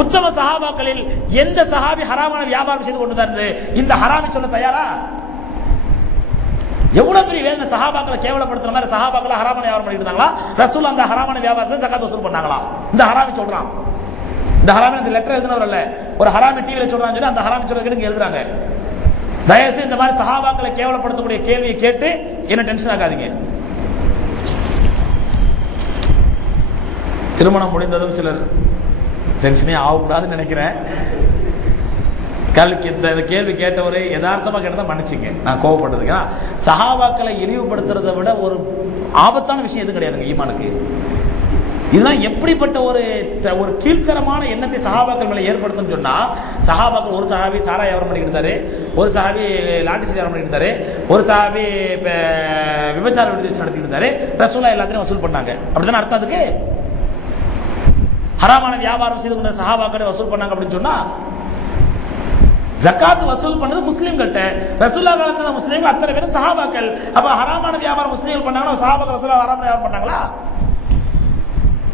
உத்தம சஹாபாக்களில் எந்த சஹாபி ஹராமான வியாபாரம் செய்து கொண்டு தான் இந்த ஹராமி சொல்ல தயாரா? எவ்வளவு பெரிய வேதனை. சஹாபாக்களை கேவலப்படுத்துற மாதிரி சஹாபாக்களை ஹராமான வியாபாரம் பண்ணிட்டு இருந்தாங்களா? ரசூல் அந்த ஹராமான வியாபாரத்தை ஜக்காத் வசூல் பண்ணாங்களா? இந்த ஹராமி சொல்றான். இந்த ஹராமி அந்த லெட்டர் எழுதினவர் அல்ல, ஒரு ஹராமி டிவியில சொல்றான்னு சொல்லி அந்த ஹராமி சொல்றதுக்கு எழுதுறாங்க. தயவுசெய்து இந்த மாதிரி சஹாபாக்களை கேவலப்படுத்தக்கூடிய கேள்வியை கேட்டு என்ன டென்ஷன் ஆகாதீங்க. திருமணம் முடிந்ததும் சிலர் டென்ஷனே ஆகக்கூடாதுன்னு நினைக்கிறேன். இந்த கேள்வி கேட்டவரை யதார்த்தமா கேட்டதா மன்னிச்சிங்க, நான் கோவப்பட்டதுக்கு. சஹாபாக்களை இழிவுபடுத்துறதை விட ஒரு ஆபத்தான விஷயம் எதுவும் கிடையாதுங்க ஈமானுக்கு. இதுதான் எப்படிப்பட்ட ஒரு கீழ்த்தரமான எண்ணத்தை சஹாபாக்கள் மேல ஏற்படுத்தும் சொன்னா, சஹாபாக்கள் ஒரு சஹாபி சாரா வியாபாரம் பண்ணிட்டு இருந்தாரு, ஒரு சஹாபி லாட்டி வியாபாரம் பண்ணிட்டு இருந்தாரு, ஒரு சஹாபி விபச்சார விடுதி நடத்திட்டு இருந்தாரு. ரசூலுல்லாஹ் எல்லாத்தையும் வசூல் பண்ணாங்க. அப்படித்தானே அர்த்தம் அதுக்கு? ஹராமான வியாபாரம் செய்து கொண்ட சஹாபாக்களை வசூல் பண்ணாங்க அப்படின்னு சொன்னா, ஜக்காத் வசூல் பண்ணது முஸ்லிம்கிட்ட. ரசூலுல்லாஹ் காலத்துல முஸ்லிம்கள் அத்தனை பேரும் சஹாபாக்கள். அப்ப ஹராமான வியாபாரம் முஸ்லிம்கள் பண்ணாங்கன்னா சஹாபாக்கள் ரசூலுல்லாஹ் ஹராமான வியாபாரம் பண்ணாங்களா?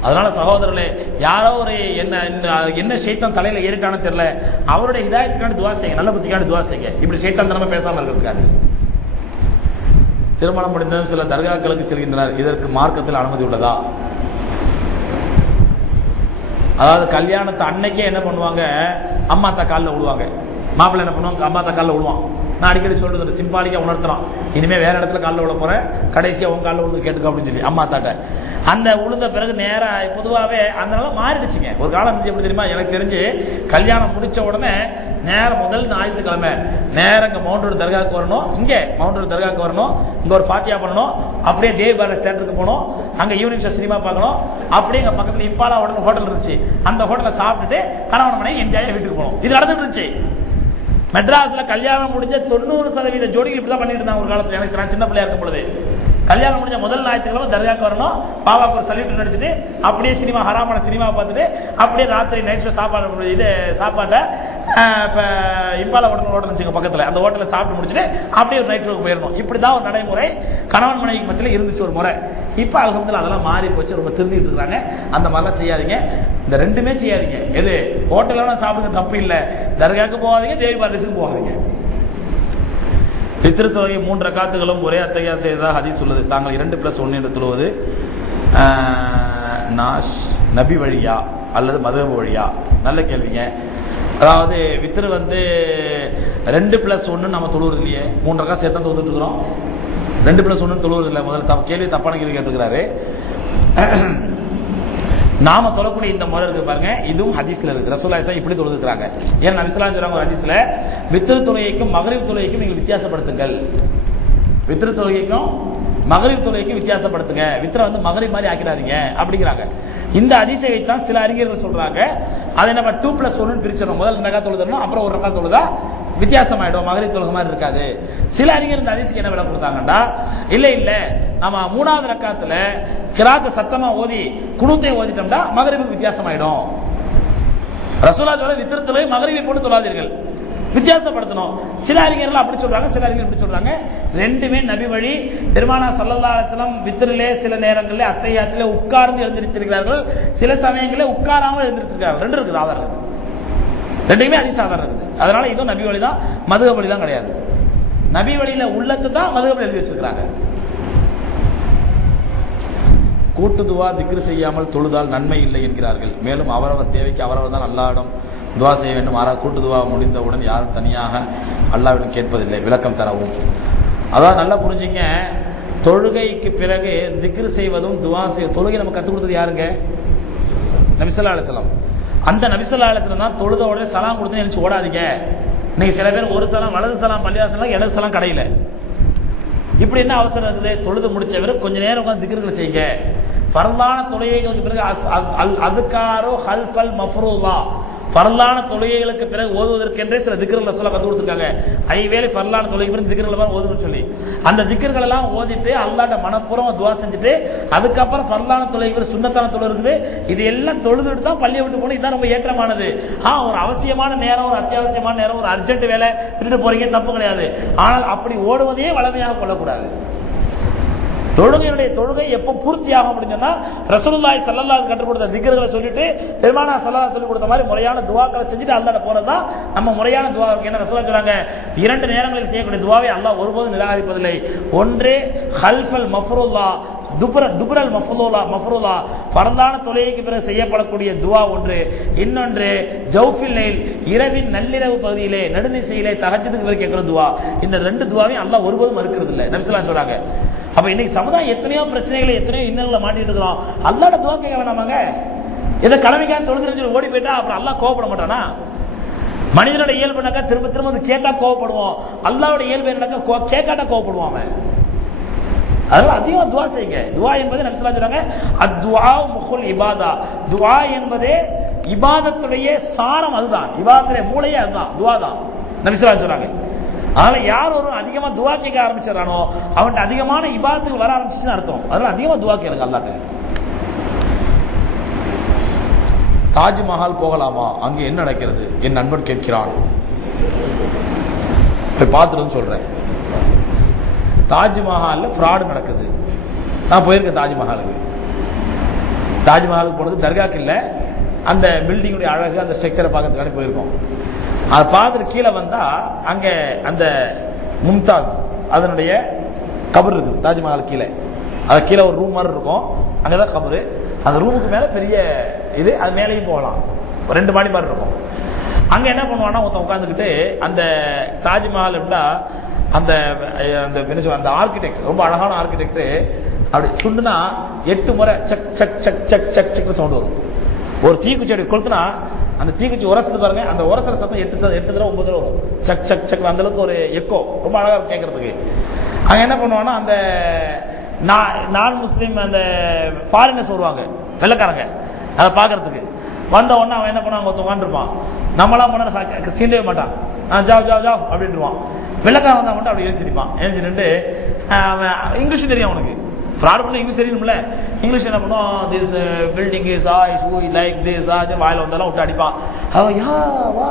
அதனால சகோதரர்களே, யாரோ ஒரு என்ன ஷைத்தான் தலையில ஏறிட்டானு தெரியல, அவருடைய ஹிதாயத்துக்காண்டி துஆ செய்யுங்க, நல்ல புத்திக்காண்டி துஆ செய்யுங்க. இப்படி ஷைத்தான் தனமா பேசாம இருக்கிறதுக்காண்டி. திருமணம் முடிந்ததும் சில தர்காக்களுக்கு செல்கின்றனர். இதற்கு மார்க்கத்தில் அனுமதி உள்ளதா? அதாவது கல்யாணத்தை அன்னைக்கே என்ன பண்ணுவாங்க, அம்மா அத்தா காலில் விழுவாங்க. மாப்பிள்ளை என்ன பண்ணுவாங்க, அம்மா அத்தா காலில் விழுவான். நான் அடிக்கடி சொல்றது சிம்பாலிக்கா உணர்த்துறான். இனிமே வேற இடத்துல காலில் விட போறேன், கடைசியா உன் காலில் விழுந்து கேட்டுக்க அப்படின்னு சொல்லி அம்மா அத்தாட்ட. அந்த உளுந்த பிறகு நேரா பொதுவாகவே அந்த நாள் மாறிடுச்சுங்க. ஒரு காலம் இருந்துச்சு, எப்படி தெரியுமா? எனக்கு தெரிஞ்சு கல்யாணம் முடிச்ச உடனே நேரம் முதல் ஞாயிற்றுக்கிழமை நேரம் இங்க மவுண்ட் ரோடு தர்காவுக்கு வரணும், இங்க மவுண்ட் ரோடு தர்காவுக்கு வரணும், இங்க ஒரு ஃபாத்தியா பண்ணணும், அப்படியே தேவ் பேலஸ் தியேட்டருக்கு போகணும், அங்க ஈவினிங் ஷோ சினிமா பார்க்கணும், அப்படியே எங்க பக்கத்துல இம்பாலா ஹோட்டல் இருந்துச்சு, அந்த ஹோட்டலை சாப்பிட்டுட்டு கணவன் மனைவி என்ஜாய் வீட்டுக்கு போகணும். இது நடந்துட்டு இருந்துச்சு. மெட்ராஸ்ல கல்யாணம் முடிஞ்ச 90% ஜோடிகள் இப்படிதான் பண்ணிட்டு இருந்தாங்க ஒரு காலத்துல. எனக்கு நான் சின்ன பிள்ளையா இருக்கும் பொழுது கல்யாணம் முடிஞ்ச முதல் ஞாயிற்றுக்கிழமை தர்காக்கு வரணும், பாபாக்கு ஒரு சல்யூட் நடிச்சுட்டு அப்படியே சினிமா ஹராமான சினிமா பார்த்துட்டு அப்படியே ராத்திரி நைட் ஷோ சாப்பாட்டை இப்போ இம்பாலா ஹோட்டல் வச்சுங்க பக்கத்தில், அந்த ஹோட்டலில் சாப்பிட்டு முடிச்சுட்டு அப்படியே ஒரு நைட் ஷோக்கு போயிடணும். இப்படி தான் ஒரு நடைமுறை கணவன் மனைவிக்கு மத்தியில் இருந்துச்சு ஒரு முறை. இப்போ அல்ஹம்துலில்லாஹ் அதெல்லாம் மாறி போச்சு, ரொம்ப திருந்திட்டு இருக்காங்க. அந்த மாதிரிலாம் செய்யாதீங்க, இந்த ரெண்டுமே செய்யாதீங்க. எது ஹோட்டலில் சாப்பிடுங்க தப்பு இல்லை, தர்காவுக்கு போகாதீங்க, தேவி பார்டிஸுக்கு போகாதீங்க. வித்ரு தொழுகை 3 ரக்காத்துகளும் ஒரே அத்தையா செய்ததாக ஹதீஸ் உள்ளது. தாங்கள் 2+1 என்று தொழுவது நபி வழியா அல்லது மதுஹப் வழியா? நல்ல கேள்விங்க. அதாவது வித்ரு 2+1 நம்ம தொழுவது இல்லையே, 3 ரக்கா சேர்த்து தான் தொழுதுட்டு இருக்கிறோம். 2+1 தொழுவது இல்லை. முதல்ல கேள்வி தப்பான கேள்வி கேட்டுக்கிறாரு. நாம தொழக்கூடிய இந்த முறை இருக்கு பாருங்க, இதுவும் ஹதீஸ்ல இருக்கு. ரசூலுல்லாஹி ஸல்லல்லாஹு இப்படி தொழுதுறாங்க. ஏன்னா நபி ஸல்லல்லாஹு அலைஹி வஸல்லம் ஒரு ஹதீஸ்ல வித்ரு தொழுகைக்கும் மக்ரிப் தொழுகைக்கும் நீங்கள் வித்தியாசப்படுத்துங்கள், வித்ரு தொழுகைக்கும் மக்ரிப் தொழுகைக்கும் வித்தியாசப்படுத்துங்க, வித்ர மக்ரிப் மாதிரி ஆக்கிடாதீங்க அப்படிங்கிறாங்க. இந்த ஹதீஸை வைத்தான் சில அறிஞர்கள் சொல்றாங்க, அதை நம்ம 2+1 பிரிச்சிடணும். முதல் 2 ரக்கா தொழுதணும், அப்புறம் 1 ரக்கா தொழுதா வித்தியாசமாயிடும், மகரிப் தொழுகை மாதிரி இருக்காது. சில அறிஞர் இந்த ஹதீஸ்க்கு என்ன விலை கொடுத்தாங்கன்னா, இல்ல நம்ம 3வது ரக்காத்துல கிராத்த சத்தமா ஓதி குனூத்தை ஓதிட்டோம்னா மகரிபுக்கு வித்தியாசமாயிடும். ரசூலுல்லாஹி சொல்ல வித்ரு தொழுகை மகரிபை போட்டு தொழாதீர்கள், வித்தியாசப்படுத்தணும். சில அறிஞர்கள் அப்படி சொல்றாங்க, சில அறிஞர்கள் இப்படி சொல்றாங்க. ரெண்டுமே நபி வழி. பெருமானார் ஸல்லல்லாஹு அலைஹி வஸல்லம் வித்ரிலே சில நேரங்களில் அத்தையாத்திலே உட்கார்ந்து எழுந்திருக்கிறார்கள், சில சமயங்களில் உட்காராமல் எழுந்திருக்கிறார்கள். ரெண்டு இருக்குது, ஆதாரம் இருக்குது, ரெண்டுமே அதிசாதாரம் இருக்குது. அதனால இதுவும் நபி வழி தான், மதுஹப் வழிலாம் கிடையாது. நபி வழியில உள்ளத்தை தான் மதுஹப்ல எழுதி வச்சிருக்காங்க. கூட்டு துவா திக்ரு செய்யாமல் தொழுதால் நன்மை இல்லை என்கிறார்கள். மேலும் அவரவர் தேவைக்கு அவரவர் தான் அல்லாஹ்விடம் துவா செய்ய வேண்டும். ஆனால் கூட்டு துவா முடிந்தவுடன் யாரும் தனியாக அல்லாஹ்விடம் கேட்பதில்லை. விளக்கம் தரவும். அதான் நல்லா புரிஞ்சுங்க. தொழுகைக்கு பிறகு திக்ரு செய்வதும் துவா செய்ய, தொழுகை நம்ம கற்றுக் கொடுத்தது யாருங்க? நபி ஸல்லல்லாஹு அலைஹி வஸல்லம். அந்த நபி ஸல்லல்லாஹு அலைஹி வஸல்லம் தான் தொழுத உடனே சலாம் கொடுத்து எழுச்சி ஓடாதீங்க. இன்னைக்கு சில பேர் ஒரு சலாம் வலது சலாம் பள்ளிவாசலாம், இடது சலாம் கடையில். இப்படி என்ன அவசரம் இருக்குது? தொழுது முடிச்சவர் கொஞ்ச நேரம் உட்கார்ந்து திக்ருகளை செய்யுங்க. ஃபர்லான தொழுகைகளுக்கு பிறகு அதுக்காரோ ஹல்ஃபல் மஃப்ரூலா, ஃபர்லான தொழுகைகளுக்கு பிறகு ஓதுவதற்கென்றே சில திக்ருகளை சொல்ல கற்றுக் கொடுத்துருக்காங்க. ஐவேளை ஃபர்லான தொழுகை பிறகு திக்ருகளை ஓதுன்னு சொல்லி அந்த திக்ருகள் எல்லாம் ஓதிட்டு அல்லாஹ்ட்ட மனப்பூர்வமா துவா செஞ்சுட்டு அதுக்கப்புறம் ஃபர்லான தொழுகை பிறகு சுன்னத்தான தொழுகை இருக்குது. இது எல்லாம் தொழுதுட்டு தான் பள்ளியை விட்டு போகணும். இதுதான் ரொம்ப ஏற்றமானது. ஒரு அவசியமான நேரம், ஒரு அத்தியாவசியமான நேரம், ஒரு அர்ஜென்ட் வேலை விட்டுட்டு போறீங்க, தப்பு கிடையாது. ஆனால் அப்படி ஓடுவதையே வளமையாக கொள்ளக்கூடாது. தொழுகை எப்போ பூர்த்தியாகும் அப்படின்னு சொன்னா ரசூலுல்லாஹி ஸல்லல்லாஹு அலைஹி கற்றுக் கொடுத்த திக்ருகளை சொல்லிட்டு பெருமானார் ஸல்லல்லாஹு சொல்லி கொடுத்த மாதிரி முறையான துஆக்களை செஞ்சுட்டு அல்லாஹ்ட்ட போறதுதான் நம்ம முறையான துஆ. என்ன ரசூலுல்லாஹி சொல்றாங்க, 2 நேரங்களில் செய்யக்கூடிய துஆவை அல்லாஹ் ஒருபோதும் நிராகரிப்பதில்லை. ஒன்று ஹல்ஃபல் மஃப்ரூலா, துபுரல் மஃப்ரூலா, ஃபர்லான தொழுகைக்கு பிறகு செய்யப்படக்கூடிய துஆ ஒன்று. இன்னொன்று ஜௌஃபில் லைல், இரவின் நள்ளிரவு பகுதியிலே நடுநிசையிலே தஹஜ்ஜுதுக்கு பிறகு கேட்கிற துஆ. இந்த 2 துஆவையும் அல்லாஹ் ஒருபோதும் மறுக்கிறது இல்லை. நபி ஸல்லல்லாஹு சொல்றாங்க. அப்ப இன்னைக்கு சமுதாயம் எத்தனையோ பிரச்சனைகளை, எத்தனையோ இன்னல்களை மாட்டிட்டு இருக்கிறோம். அல்லாஹ்ட்ட துஆ கேட்க வேணாமாங்க? இதை கடமைக்கான தொழுது ஓடி போயிட்டா அப்புறம் அல்லாஹ் கோவப்பட மாட்டானா? மனிதனோட இயல்பு என்னக்கா திரும்ப திரும்ப கேட்டா கோவப்படுவோம். அல்லாஹ்வோட இயல்பு என்னக்கா கேட்காட்டா கோவப்படுவாங்க. அதனால அதிகமா துஆ செய்யுங்க. துஆ என்பது நபி ஸல்லல்லாஹு அலைஹி வஸல்லம் சொல்றாங்க, அத்துஆ முஹுல் இபாதா, துஆ என்பதே இபாதத்துடைய சாரம். அதுதான் இபாதத்துடைய மூளையே, அதுதான் துஆ தான் நபி ஸல்லல்லாஹு அலைஹி சொல்றாங்க. அதனால யார் ஒரு அதிகமா துஆ கேட்க ஆரம்பிச்சானோ அவன்கிட்ட அதிகமான இபாதத்துகள் வர ஆரம்பிச்சுன்னு அர்த்தம். அதனால அதிகமா துஆ கேளுங்க அல்லாஹ்ட்ட. தாஜ்மஹால் போகலாமா? அங்கே என்ன நடக்கிறது? என் நண்பன் கேட்கிறான். போய் பார்த்துட்டு சொல்றேன். தாஜ்மஹால்ல ஃப்ராடு நடக்குது. நான் போயிருக்கேன் தாஜ்மஹாலுக்கு. தாஜ்மஹாலுக்கு போனது தர்காக்கு இல்லை, அந்த பில்டிங்குடைய அழகு, அந்த ஸ்ட்ரக்சரை பார்க்கறதுக்காக போயிருக்கோம். அதை பார்த்துட்டு கீழே வந்தா அங்க அந்த மும்தாஸ் அதனுடைய கபர் இருக்குது. தாஜ்மஹால் கீழே, அது கீழே ஒரு ரூம் மாதிரி இருக்கும், அங்கதான் கபரு. அந்த ரூமுக்கு மேல பெரிய இது, அது மேலேயும் போகலாம், 2 மாடி மாதிரி இருக்கும். அங்க என்ன பண்ணுவான்னா ஒருத்தன் உட்காந்துக்கிட்டு அந்த தாஜ்மஹால் எப்படின்னா அந்த அந்த ஆர்கிடெக்ட் ரொம்ப அழகான ஆர்கிடெக்ட் அப்படி சுண்டுனா 8 முறை சக் சக் சக் சக் சக் சக் சவுண்ட் வரும். ஒரு தீக்குச்சி அப்படி கொளுத்துனா அந்த தீக்குச்சி உரசது பாருங்க, அந்த உரசர சத்தம் 8 தடவை 9 தடவை வரும். சக் சக் சக், அந்த அளவுக்கு ஒரு எக்கோ, ரொம்ப அழகா இருக்கும் கேட்கறதுக்கு. அங்க என்ன பண்ணுவான்னா அந்த நான் முஸ்லீம் அந்த ஃபாரினர்ஸ் வருவாங்க, வெள்ளக்காரங்க, அதை பாக்குறதுக்கு வந்த உடனே அவன் என்ன பண்ணுவாங்க, ஒருத்தன் உட்காந்துருப்பான். நம்மளாம் போனா சீண்டவே மாட்டான், நான் ஜாவ் ஜாவ் ஜாவ் அப்படின்ட்டுருவான். வெள்ளக்காரன் வந்தா மட்டும் அப்படி எழுச்சிருப்பான். எழுச்சி நின்று அவன் இங்கிலீஷும் தெரியும் அவனுக்கு, ஃப்ராட் பண்ண இங்கிலீஷ் தெரியணும்ல. இங்கிலீஷ் என்ன பண்ணுவோம், திஸ் பில்டிங் இஸ் ஆய்ஸ் ஊ லைக் திஸ் வாயில வந்தாலும் விட்டு அடிப்பான். யா வா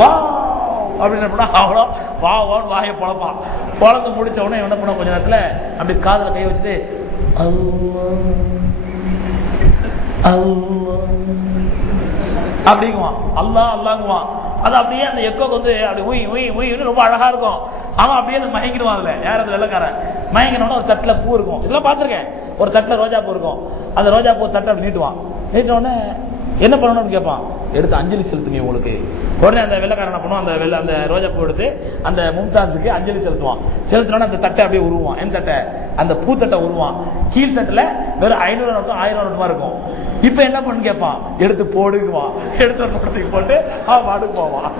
வா அப்படின்னு பண்ணா அவ்வளோ வா வான்னு வாயை பொழப்பான். பொழந்து முடிச்ச உடனே என்ன பண்ண கொஞ்ச நேரத்தில் அப்படி காதில் கை வச்சுட்டு அப்படிங்குவான். அல்லா அல்லாங்குவான். அது அப்படியே அந்த எக்கோக்கு வந்து அப்படி உய் உய் உயின்னு ரொம்ப அழகா இருக்கும். அவன் அப்படியே அந்த மயங்கிடுவான். அதுல யார் அந்த வெள்ளக்காரன் மயங்கினோட ஒரு தட்டுல பூ இருக்கும். இதெல்லாம் பார்த்துருக்கேன். ஒரு தட்டுல ரோஜா பூ இருக்கும். அந்த ரோஜா பூ தட்டை அப்படி நீட்டுவான். நீட்டினோடனே என்ன பண்ணணும்னு கேட்பான். எடுத்து அஞ்சலி செலுத்துங்க உங்களுக்கு. உடனே அந்த வெள்ளக்காரன் பண்ணுவான், அந்த ரோஜா பூ எடுத்து அந்த மும்தாஸுக்கு அஞ்சலி செலுத்துவான். செலுத்தினோட அந்த தட்டை அப்படியே உருவான். எந்த தட்டை? அந்த பூத்தட்டை உருவான். கீழ்த்தட்டுல வெறும் 500 நோட்டும் 1000 நோட்டுமா இருக்கும். இப்ப என்ன பண்ணு கேட்பான். எடுத்து போடுக்குவான். எடுத்து ஒரு நோட்டத்துக்கு போட்டு அவன் பாட்டுக்கு போவான்.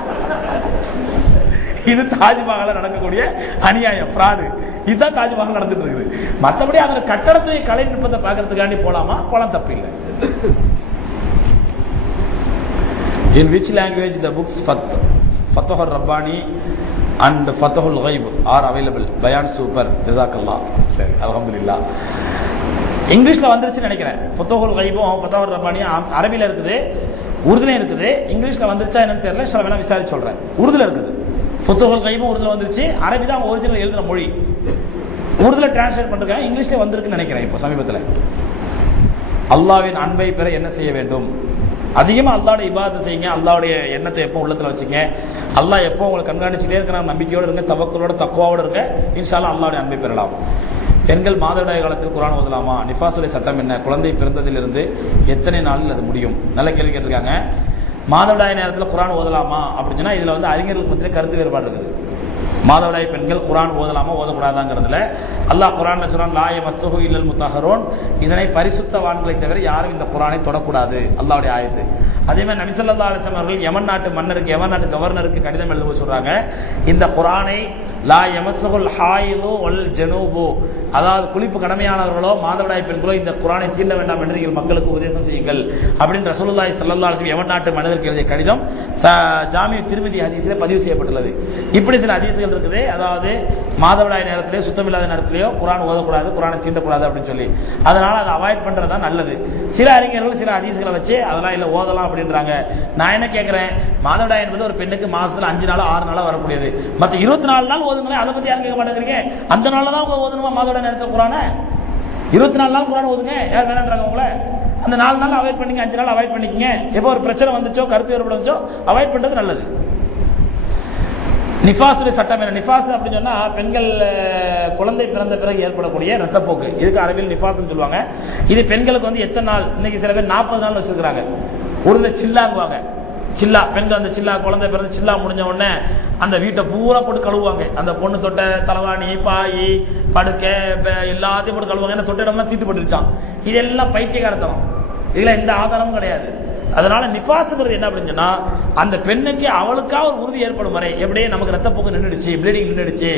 இது தாஜ்மஹால்ல நடக்கக்கூடிய அநியாயம், ஃப்ராடு. இதுதான் தாஜ்மஹால் நடந்துட்டு இருக்குது. மற்றபடி அந்த கட்டடத்துடைய கலை நுட்பத்தை பார்க்கறதுக்காண்டி போலாமா? போலாம், தப்பு இல்லை. In which language the books Fathah al-Rabbani and Fathah al-Ghaib are available? Bayan super. Jazakallah. சரி, அல்ஹம்துலில்லாஹ். இங்கிலீஷ்ல வந்துருச்சுன்னு நினைக்கிறேன். Fathah al-Ghaibம் Fathah al-Rabbani அரபில இருக்குது, உருதுல இருக்குது. இங்கிலீஷ்ல வந்துருச்சா என்னன்னு தெரியல. சில வேணா விசாரிச்சு சொல்றேன். உருதுல இருக்குது. Fathah al-Ghaibம் உருதுல வந்துருச்சு. அரபி தான் ஒரிஜினல் எழுதுன மொழி. உருதுல டிரான்ஸ்லேட் பண்ணிருக்காங்க. இங்கிலீஷ்ல வந்திருக்குன்னு நினைக்கிறேன் இப்போ சமீபத்தில். அல்லாஹ்வின் அன்பை பெற என்ன செய்ய வேண்டும்? அதிகமா அல்லாஹ்வுடைய இபாதத் செய்யுங்க. அல்லாஹ்வுடைய எண்ணத்தை எப்போ உள்ளத்துல வச்சுங்க. அல்லாஹ் எப்போ உங்களை கண்காணிச்சுட்டே இருக்கிற நம்பிக்கையோடு இருங்க, தவக்கலோட தக்வாவோட இருங்க. இன்ஷா அல்லாஹ் அல்லாஹ்வுடைய அன்பை பெறலாம். பெண்கள் மாதவிடாய் காலத்தில் குர்ஆன் ஓதலாமா? நிஃபாஸுடைய சட்டம் என்ன? குழந்தை பிறந்ததிலிருந்து எத்தனை நாளில் அது முடியும்? நல்ல கேள்வி கேட்டிருக்காங்க. மாதவிடாய் நேரத்தில் குர்ஆன் ஓதலாமா அப்படின்னு சொன்னா இதுல வந்து அறிஞர்களுக்கு மத்தியிலே கருத்து வேறுபாடு இருக்குது. மாதவிடாய் பெண்கள் குர்ஆன் ஓதலாமா ஓதக்கூடாதாங்கிறதுல அல்லாஹ் குர்ஆன்ல சொல்றான், லா யமஸ்ஸுஹு இல்லல் முத்தஹ்ஹரூன், இதனை பரிசுத்தவான்களை தவிர யாரும் இந்த குர்ஆனை தொடக்கூடாது. அல்லாஹ்வுடைய ஆயத்து. அதே மாதிரி நபி ஸல்லல்லாஹு அலைஹி வஸல்லம் அவர்கள் யமன் நாட்டு மன்னருக்கு, யமன் நாட்டு கவர்னருக்கு கடிதம் எழுதும்போது சொல்றாங்க, இந்த குர்ஆனை லா யமஸ்ஸுல் ஹாயிது வல் ஜனூபு, அதாவது குளிப்பு கடமையானவர்களோ மாதவிடாய் பெண்களோ இந்த குர்ஆனை தீண்ட வேண்டாம் என்று நீங்கள் மக்களுக்கு உபதேசம் செய்யுங்கள் அப்படின்னு ரசூலுல்லாஹி ஸல்லல்லாஹு அலைஹி வஸல்லம் யமன் நாட்டு மன்னருக்கு எழுதிய கடிதம் ஜாமிஉ திர்மிதி ஹதீஸிலே பதிவு செய்யப்பட்டுள்ளது. இப்படி சில ஹதீஸ்கள் இருக்குது. அதாவது மாதவிடாய் நேரத்திலே சுத்தமில்லாத நேரத்திலேயோ குர்ஆன் ஓதக்கூடாது, குர்ஆனை தீண்டக்கூடாது அப்படின்னு சொல்லி. அதனால அதை அவாய்ட் பண்றதா நல்லது. சில அறிஞர்கள் சில ஹதீஸ்களை வச்சு அதெல்லாம் இல்லை ஓதலாம் அப்படின்றாங்க. நான் என்ன கேட்கிறேன், மாதவிடாய் என்பது ஒரு பெண்ணுக்கு மாசத்துல 5 நாளோ 6 நாளோ வரக்கூடியது. மற்ற 24 நாள் ஓதுங்களேன், அதை பத்தி யாரும் கேட்க மாட்டேங்கிறீங்க. அந்த நாள்ல தான் ஓதணுமா மாதவிடாய் நேரத்தில் குர்ஆனை? 24 நாள் குர்ஆன் ஓதுங்க, யார் வேணான்றாங்க உங்களை? அந்த 4 நாள் அவாய்ட் பண்ணிங்க, 5 நாள் அவாய்ட் பண்ணிக்கங்க. எப்போ ஒரு பிரச்சனை வந்துச்சோ, கருத்து வேறுபாடு வந்துச்சோ அவாய்ட் பண்றது நல்லது. நிஃபாஸுடைய சட்டம் என்ன? நிஃபாஸ் அப்படின்னு சொன்னா பெண்கள் குழந்தை பிறந்த பிறகு ஏற்படக்கூடிய ரத்தப்போக்கு, இதுக்கு அரபியில் நிஃபாஸ்ன்னு சொல்லுவாங்க. இது பெண்களுக்கு வந்து எத்தனை நாள்? இன்னைக்கு சில பேர் 40 நாள் வச்சிருக்காங்க. உருதுல சில்லாங்குவாங்க. சில்லா, பெண்கள் அந்த சில்லா குழந்தை பிறந்து சில்லா முடிஞ்ச உடனே அந்த வீட்டை பூரா போட்டு கழுவுவாங்க. அந்த பொண்ணு தொட்ட தலவாணி, பாய், படுக்கை எல்லாத்தையும் போட்டு கழுவுவாங்க. ஏன்னா தொட்ட இடம்லாம் தீட்டு போட்டுருச்சான். இதெல்லாம் பைத்தியகாரத்தனம். இதுல எந்த ஆதாரமும் கிடையாது. அதனால நிஃபாஸ்ங்கிறது என்ன அப்படின்னு சொன்னா, அந்த பெண்ணுக்கு அவளுக்கா ஒரு உறுதி ஏற்படும் வரை, எப்படியே நமக்கு ரத்தப்போக்கு நின்றுடுச்சு, ப்ளீடிங் நின்றுடுச்சு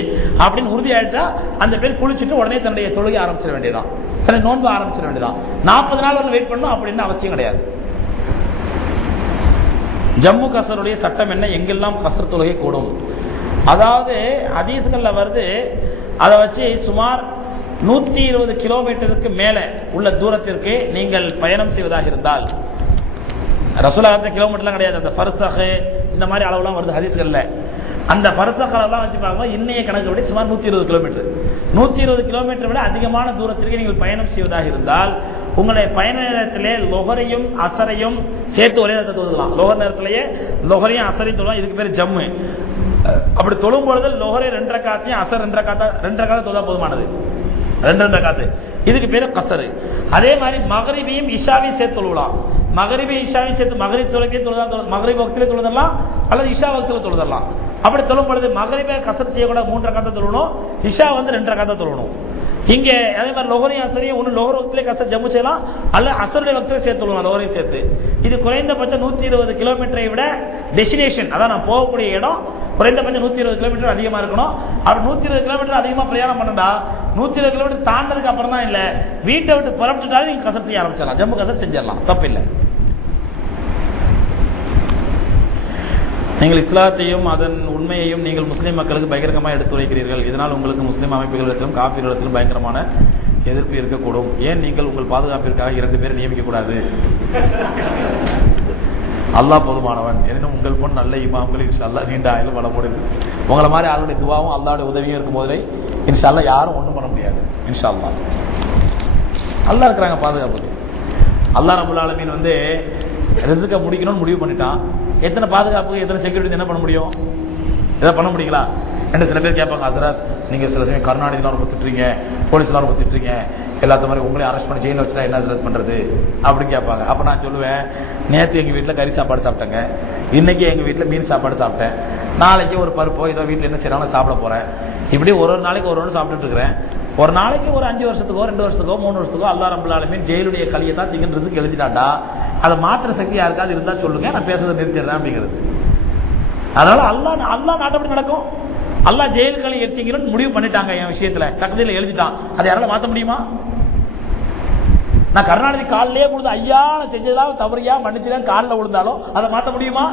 அப்படின்னு உறுதி ஆயிட்டா அந்த பெண் குளிச்சுட்டு உடனே தன்னுடைய தொழுகை ஆரம்பிச்சிட வேண்டியதான், தன்னுடைய நோன்பு ஆரம்பிச்சிட வேண்டியதான். 40 நாள் வரை வெயிட் பண்ணணும் அப்படின்னு அவசியம் கிடையாது. ஜம்மு கசருடைய சட்டம் என்ன? எங்கெல்லாம் கசர் தொழுகை கூடும்? அதாவது ஹதீஸ்கள்ல வருது, அதை வச்சு சுமார் 120 கிலோமீட்டருக்கு மேல உள்ள தூரத்திற்கு நீங்கள் பயணம் செய்வதாக இருந்தால், ரசூலுல்லாஹி கிலோமீட்டர்லாம் கிடையாது, அந்த ஃபர்சஹ் இந்த மாதிரி அளவுலாம் வருது ஹதீஸ்கள்ல. அந்த ஃபர்சஹ் அளவுலாம் வச்சு பார்க்கும்போது இன்னைய கணக்கு விட சுமார் 120 கிலோமீட்டர். 120 கிலோமீட்டர் விட அதிகமான தூரத்திற்கு நீங்கள் பயணம் செய்வதாக இருந்தால் உங்களுடைய பயண நேரத்திலே லொஹரையும் அசரையும் சேர்த்து ஒரே நேரத்தை தொழுதலாம். லொஹர் நேரத்திலேயே லொஹரையும் அசரையும் தொழுலாம். இதுக்கு பேர் ஜம்மு. அப்படி தொழும் பொழுது லொஹரை 2 ரக்காத்தையும் அசர் 2 ரக்காத்தை தொழுதா போதுமானது. 2 ரக்காத்து, இதுக்கு பேரு கசரு. அதே மாதிரி மகரிபையும் இஷாவையும் சேர்த்து தொழுவலாம். மகரிபை இஷாவையும் சேர்த்து மகரிப் தொழுகை தொழுதா, மகரிப் வக்திலே தொழுதரலாம் அல்லது இஷா வக்தில தொழுதரலாம். அப்படி தொழும் பொழுது மகரிபை கசர் செய்யக்கூட 3 ரக்காத்தை தொழணும், இஷா வந்து 2 ரக்காத்தை தொழணும். இங்கே அதே மாதிரி லொஹரையும் அசரையும் ஒன்று லொஹர் வக்திலே கசர் ஜம்மு செய்யலாம், அல்ல அசருடைய வக்திலே சேர்த்து தொழுவலாம், லொஹரையும் சேர்த்து. இது குறைந்தபட்சம் 120 கிலோமீட்டரை விட டெஸ்டினேஷன், அதான் நான் போகக்கூடிய இடம் குறைந்தபட்சம் 120 கிலோமீட்டர் அதிகமா இருக்கணும். அப்படி 120 கிலோமீட்டர் அதிகமா பிரயாணம் பண்ணா 120 கிலோமீட்டர் தாண்டதுக்கு அப்புறம் தான் இல்ல, வீட்டை விட்டு புறப்பட்டுட்டாலும் நீங்க கசர் செய்ய ஆரம்பிச்சிடலாம், ஜம்மு கசர் செஞ்சிடலாம், தப்பு இல்லை. நீங்கள் இஸ்லாத்தையும் அதன் உண்மையையும் நீங்கள் முஸ்லீம் மக்களுக்கு பகிரங்கமாக எடுத்துரைக்கிறீர்கள். இதனால் உங்களுக்கு முஸ்லீம் அமைப்புகளிடத்திலும் காஃபிர்களிடத்திலும் பயங்கரமான எதிர்ப்பு இருக்கக்கூடும். ஏன் நீங்கள் உங்கள் பாதுகாப்பிற்காக 2 பேரை நியமிக்க கூடாது? அல்லாஹ் போதுமானவன். எனினும் உங்கள் போன்ற நல்ல இமாம்கள் இன்ஷா அல்லாஹ் நீண்ட ஆயுள் வளமோடு இருக்கு. உங்களை மாதிரி ஆளுடைய துவாவும் அல்லாஹ்வுடைய உதவியும் இருக்கும் போதே இன்ஷா அல்லாஹ் யாரும் ஒன்றும் பண்ண முடியாது. இன்ஷா அல்லாஹ் அல்லாஹ் இருக்கிறாங்க பாதுகாப்புக்கு. அல்லாஹ் ரப்பல் ஆலமீன் வந்து ரிஸ்கை முடிக்கணும்னு முடிவு பண்ணிட்டான். எத்தனை பாதுகாப்புக்கு எத்தனை செக்யூரிட்டி என்ன பண்ண முடியும்? எதாவது பண்ண முடியுங்களா? என்ன சில பேர் கேட்பாங்க, ஹசரத் நீங்கள் சில சமயம் கருணாநிதிலாம் ரொம்ப திட்டுறீங்க, போலீஸ்லாம் ரொம்ப திட்டுறீங்க, எல்லாத்த மாதிரி உங்களையும் அரெஸ்ட் பண்ணி ஜெயிலில் வச்சுட்டா என்ன ஹசரத் பண்ணுறது அப்படின்னு கேட்பாங்க. அப்போ நான் சொல்லுவேன், நேற்று எங்கள் வீட்டில் கறி சாப்பாடு சாப்பிட்டேங்க, இன்றைக்கி எங்கள் வீட்டில் மீன் சாப்பாடு சாப்பிட்டேன், நாளைக்கு ஒரு பருப்போ ஏதோ வீட்டில் என்ன செய்யறாலும் சாப்பிட போகிறேன். இப்படி ஒரு நாளைக்கு ஒரு சாப்பிட்டுட்டு இருக்கிறேன். ஒரு நாளைக்கு ஒரு 5 வருஷத்துக்கோ 2 வருஷத்துக்கோ 3 வருஷத்துக்கோ அல்லாஹ் ரப்பல் ஆலமீன் ஜெயிலுடைய களியை தான் திங்கன் ரிஸ்க் எழுதிட்டாண்டா, அதை மாற்ற சக்தி யாருக்காவது இருந்தால் சொல்லுங்க, நான் பேசுறதை நிறுத்திடுறேன் அப்படிங்கிறது. அதனால அல்லாஹ் நாட்டப்படி நடக்கும். அல்லாஹ் ஜெயில் களி எடுத்தீங்கன்னு முடிவு பண்ணிட்டாங்க. என் விஷயத்துல தகுதியில் எழுதிட்டான். அதை யாரால மாற்ற முடியுமா? நான் கருணாநிதி காலிலேயே விழுந்து ஐயா நான் செஞ்சதெல்லாம் தவறியா மன்னிச்சுதான் காலில் விழுந்தாலும் அதை மாற்ற முடியுமா?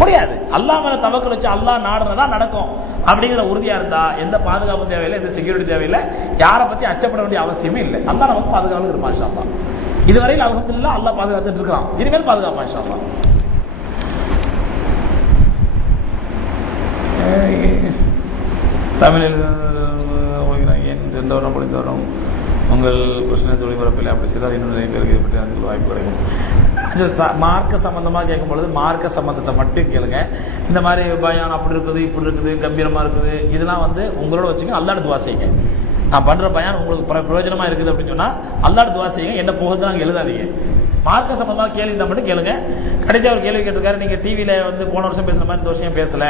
முடியாது. அல்லாஹ் மேல தவக்கல் வச்சு அல்லாஹ் நாடுறதா நடக்கும் அப்படிங்கிற உறுதியா இருந்தா எந்த பாதுகாப்பு தேவையில்லை, எந்த செக்யூரிட்டி தேவையில்லை, யாரை பத்தி அச்சப்பட வேண்டிய அவசியமே இல்லை. அல்லாஹ் நமக்கு பாதுகாப்பு இருப்பான் இன்ஷா அல்லாஹ். இதுவரையில் அல்ஹம்துலில்லாஹ் அல்லாஹ் பாதுகாத்துட்டு இருக்கிறான். இனிமேல் பாதுகாப்பான் இன்ஷா அல்லாஹ். தமிழில் ஏன் சென்றவரும் முடிந்தவரும் உங்கள் கொஸ்டினை ஒளிபரப்பில் அப்படி செய்தால் இன்னும் நிறைய பேருக்கு இதை பற்றி அறிந்து வாய்ப்பு கிடைக்கும். மார்க்க சம்பந்தமாக கேட்கும் பொழுது மார்க்க சம்பந்தத்தை மட்டும் கேளுங்க. இந்த மாதிரி பயான் அப்படி இருக்குது இப்படி இருக்குது கம்பீரமா இருக்குது இதெல்லாம் வந்து உங்களோட வச்சுக்க, அல்லாஹ்ட்ட துவா செய்யுங்க. நான் பண்ற பயான் உங்களுக்கு பிரயோஜனமா இருக்குது அப்படின்னு சொன்னா அல்லாஹ்ட்ட துவா செய்யுங்க. என்ன போகுது நாங்கள் எழுதாதீங்க. மார்க்க சம்பந்தமாக கேள்வி இருந்தால் மட்டும் கேளுங்க. கடைசி அவர் கேள்வி கேட்டிருக்காரு, நீங்க டிவியில வந்து போன வருஷம் பேசுற மாதிரி இந்த வருஷம் பேசல,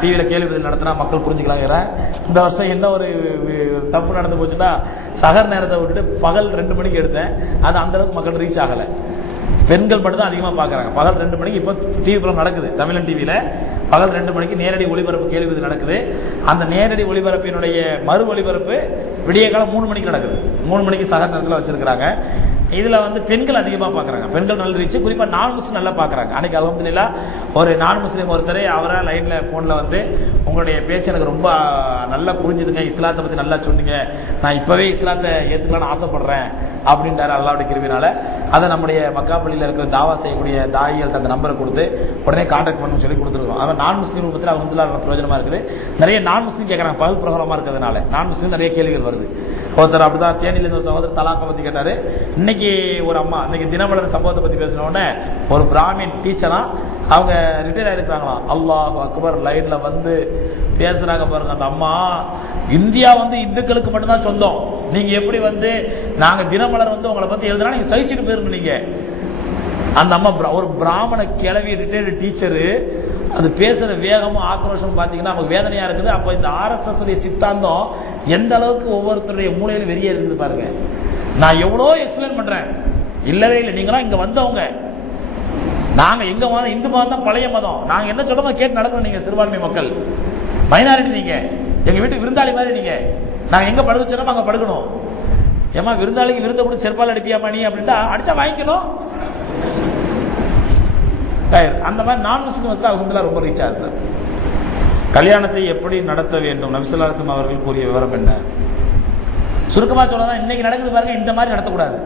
டிவியில கேள்வி பதில் நடத்தினா மக்கள் புரிஞ்சுக்கலாங்கிற. இந்த வருஷம் என்ன ஒரு தப்பு நடந்து போச்சுன்னா, சகர் நேரத்தை விட்டுட்டு பகல் 2 மணிக்கு எடுத்தேன். அது அந்த அளவுக்கு மக்கள் ரீச் ஆகலை. பெண்கள் மட்டும் தான் அதிகமாக பார்க்குறாங்க. பகல் 2 மணிக்கு இப்போ டிவி ப்ரோக்ராம் நடக்குது தமிழன் டிவியில். பகல் 2 மணிக்கு நேரடி ஒளிபரப்பு கேள்வி பதில் நடக்குது. அந்த நேரடி ஒளிபரப்பினுடைய மறு ஒளிபரப்பு விடிய காலம் 3 மணிக்கு நடக்குது. 3 மணிக்கு சகர் நேரத்தில் வச்சிருக்கிறாங்க. இதுல வந்து பெண்கள் அதிகமா பாக்குறாங்க. பெண்கள் நல்ல ரீச், குறிப்பா நான் முஸ்லிம் நல்லா பாக்குறாங்க. அன்னைக்கு அல்ஹம்துலில்லாஹ் ஒரு நான் முஸ்லிம் ஒருத்தர் அவரா லைன்ல போன்ல வந்து உங்களுடைய பேச்சு எனக்கு ரொம்ப நல்லா புரிஞ்சுதுங்க, இஸ்லாத்தை பத்தி நல்லா சொன்னீங்க, நான் இப்பவே இஸ்லாத்தை ஏத்துக்கலாம்னு ஆசைப்படுறேன் அப்படின்றாரு. அல்லாஹ்வுடைய கிருபையினால அதை நம்முடைய மக்காப்பள்ளியில் இருக்கிற தாவா செய்யக்கூடிய தாயிகள்ட்ட அந்த நம்பரை கொடுத்து உடனே கான்டாக்ட் பண்ணணும்னு சொல்லி கொடுத்துருக்கோம். அவன் நான் முஸ்லீம் பத்தி அல்ஹம்துலில்லாஹ் பிரயோஜனமா இருக்குது. நிறைய நான் முஸ்லீம் கேட்கறாங்க. பகல் ப்ரோக்ராமா இருக்கிறதுனால நான் முஸ்லீம் நிறைய கேள்விகள் வருது. ஒருத்தர் அப்படிதான் தேனியில இருந்து ஒரு சகோதரர் தலாக்கை பத்தி கேட்டாரு. இன்னைக்கு ஒரு அம்மா இன்னைக்கு தினமலர் சம்பவத்தை பத்தி பேசின உடனே ஒரு பிராமின் டீச்சரா அவங்க ரிட்டையர் ஆயிருக்காங்களாம். அல்லாஹ் அக்பர் லைன்ல வந்து பேசுறாங்க பாருங்க. அந்த அம்மா, இந்தியா வந்து இந்துக்களுக்கு மட்டும்தான் சொந்தம், நீங்க எப்படி வந்து நாங்க தினமலர் வந்து உங்களை பத்தி எழுதுனா நீங்க சகிச்சுட்டு போயிருங்க நீங்க. அந்த அம்மா ஒரு பிராமண கிழவி ரிட்டையர்டு டீச்சரு, அது பேசுற வேகமும் ஆக்ரோஷமும் பாத்தீங்கன்னா நமக்கு வேதனையா இருக்குது. அப்ப இந்த RSS உடைய சித்தாந்தம் எந்த அளவுக்கு ஒவ்வொருத்தருடைய மூலையிலும் வெளியே இருக்குது பாருங்க. நான் எவ்வளோ எக்ஸ்பிளைன் பண்றேன், இல்லவே இல்லை, நீங்களாம் இங்க வந்தவங்க, நாங்க எங்க மதம் இந்து மதம் தான் பழைய மதம், நாங்க என்ன சொல்றோமோ கேட்டு நடக்கணும். நீங்க சிறுபான்மை மக்கள் மைனாரிட்டி, நீங்க எங்க வீட்டுக்கு விருந்தாளி மாதிரி, நீங்க நாங்க எங்க படுக்க சொன்னோமோ அங்க படுக்கணும். ஏமா விருந்தாளிக்கு விருந்த கூட செருப்பால் அடிப்பியாமா நீ அப்படின்ட்டா அடிச்சா வாங்கிக்கணும். அந்த மாதிரி நான் முஸ்லிமத்தில் அல்ஹம்துலில்லாஹ் ரொம்ப ரீச் ஆகுது. கல்யாணத்தை எப்படி நடத்த வேண்டும் நபி ஸல்லல்லாஹு அலைஹி வஸல்லம் அவர்கள் கூறிய விவரம் என்ன? சுருக்கமா சொல்லலாம், இன்னைக்கு நடக்குது பாருங்க, இந்த மாதிரி நடத்தக்கூடாது.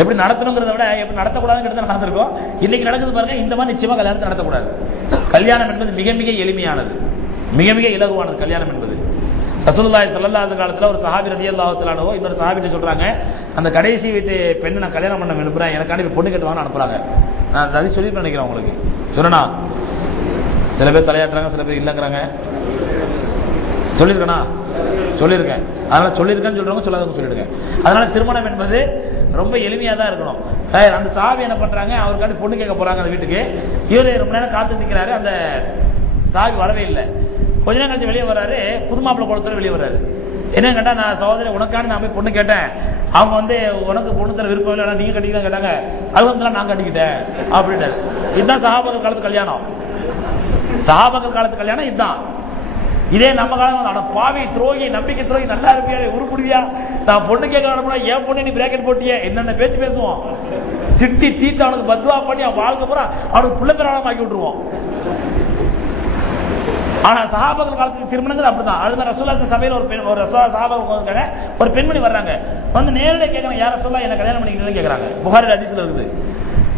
எப்படி நடத்தணுங்கிறத விட எப்படி நடத்தக்கூடாதுங்கிறது நடந்திருக்கோம். இன்னைக்கு நடக்குது பாருங்க, இந்த மாதிரி நிச்சயமா கல்யாணத்தை நடத்தக்கூடாது. கல்யாணம் என்பது மிக மிக எளிமையானது, மிக மிக இலகுவானது. கல்யாணம் என்பது ரசூலுல்லாஹி ஸல்லல்லாஹு அலைஹி வஸல்லம் ஒரு சஹாபி ரலியல்லாஹு தஆலா அன்ஹு இன்னொரு சஹாபிட்ட சொல்றாங்க, அந்த கடைசி வீட்டு பெண்ணை நான் கல்யாணம் பண்ண விரும்புறேன், எனக்காண்டி பொண்ணு கேட்டுவான்னு அனுப்புறாங்க. நான் அதை சொல்லிட்டு நினைக்கிறேன் உங்களுக்கு. சொன்னா சில பேர் தலையாட்டுறாங்க, சில பேர் இல்லைங்கிறாங்க. சொல்லியிருக்கேனா? சொல்லியிருக்கேன். அதனால சொல்லியிருக்கேன்னு சொல்றவங்க சொல்லாதவங்க சொல்லிடுங்க. அதனால திருமணம் என்பது ரொம்ப எளிமையா தான் இருக்கணும். அந்த சஹாபி என்ன பண்றாங்க, அவருக்காண்டி பொண்ணு கேட்க போறாங்க அந்த வீட்டுக்கு. இவரு ரொம்ப நேரம் காத்து நிற்கிறாரு, அந்த சஹாபி வரவே இல்லை. கொஞ்ச நேரம் கழிச்சு வெளியே வர்றாரு, புது மாப்பிள்ளை குளத்துல வெளியே வர்றாரு. என்னன்னு கேட்டா, நான் சகோதரி உனக்காண்டி நான் போய் பொண்ணு கேட்டேன், அவங்க வந்து உனக்கு பொண்ணு தர விருப்பம் இல்லை, நீங்க கட்டிக்கலாம் கேட்டாங்க, அல்ஹம்துலில்லாஹ் நான் கட்டிக்கிட்டேன் அப்படின்ட்டாரு. இதுதான் சஹாபாக்கள் காலத்து கல்யாணம். சஹாபாக்கள் காலத்து கல்யாணம் இதுதான். இதே நம்ம காலம் பாவி துரோகி நம்பிக்கை துரோகி நல்லா இருப்பியா உருப்பிடுவியா, நான் பொண்ணு கேட்க என் பொண்ணு நீ பிராக்கெட் போட்டிய என்னென்ன பேச்சு பேசுவோம், திட்டி தீத்து அவனுக்கு பத்துவா பண்ணி அவன் வாழ்க்கை பூரா அவனுக்கு பிள்ளை பேராளம் ஆக்கி விட்டுருவோம். ஆனா சஹாபாக்கள் காலத்துக்கு திருமணங்கள் அப்படிதான். அது மாதிரி ரசூலுல்லாஹி சபையில ஒரு சஹாபாக்கள் ஒரு பெண்மணி வர்றாங்க, வந்து நேரடியாக கேட்கறாங்க, யார் ரசூலுல்லாஹ் என்ன கல்யாணம் பண்ணிக்கிறீங்கன்னு கேட்கறாங்க. புகாரி ஹதீஸ்ல இருக்குது.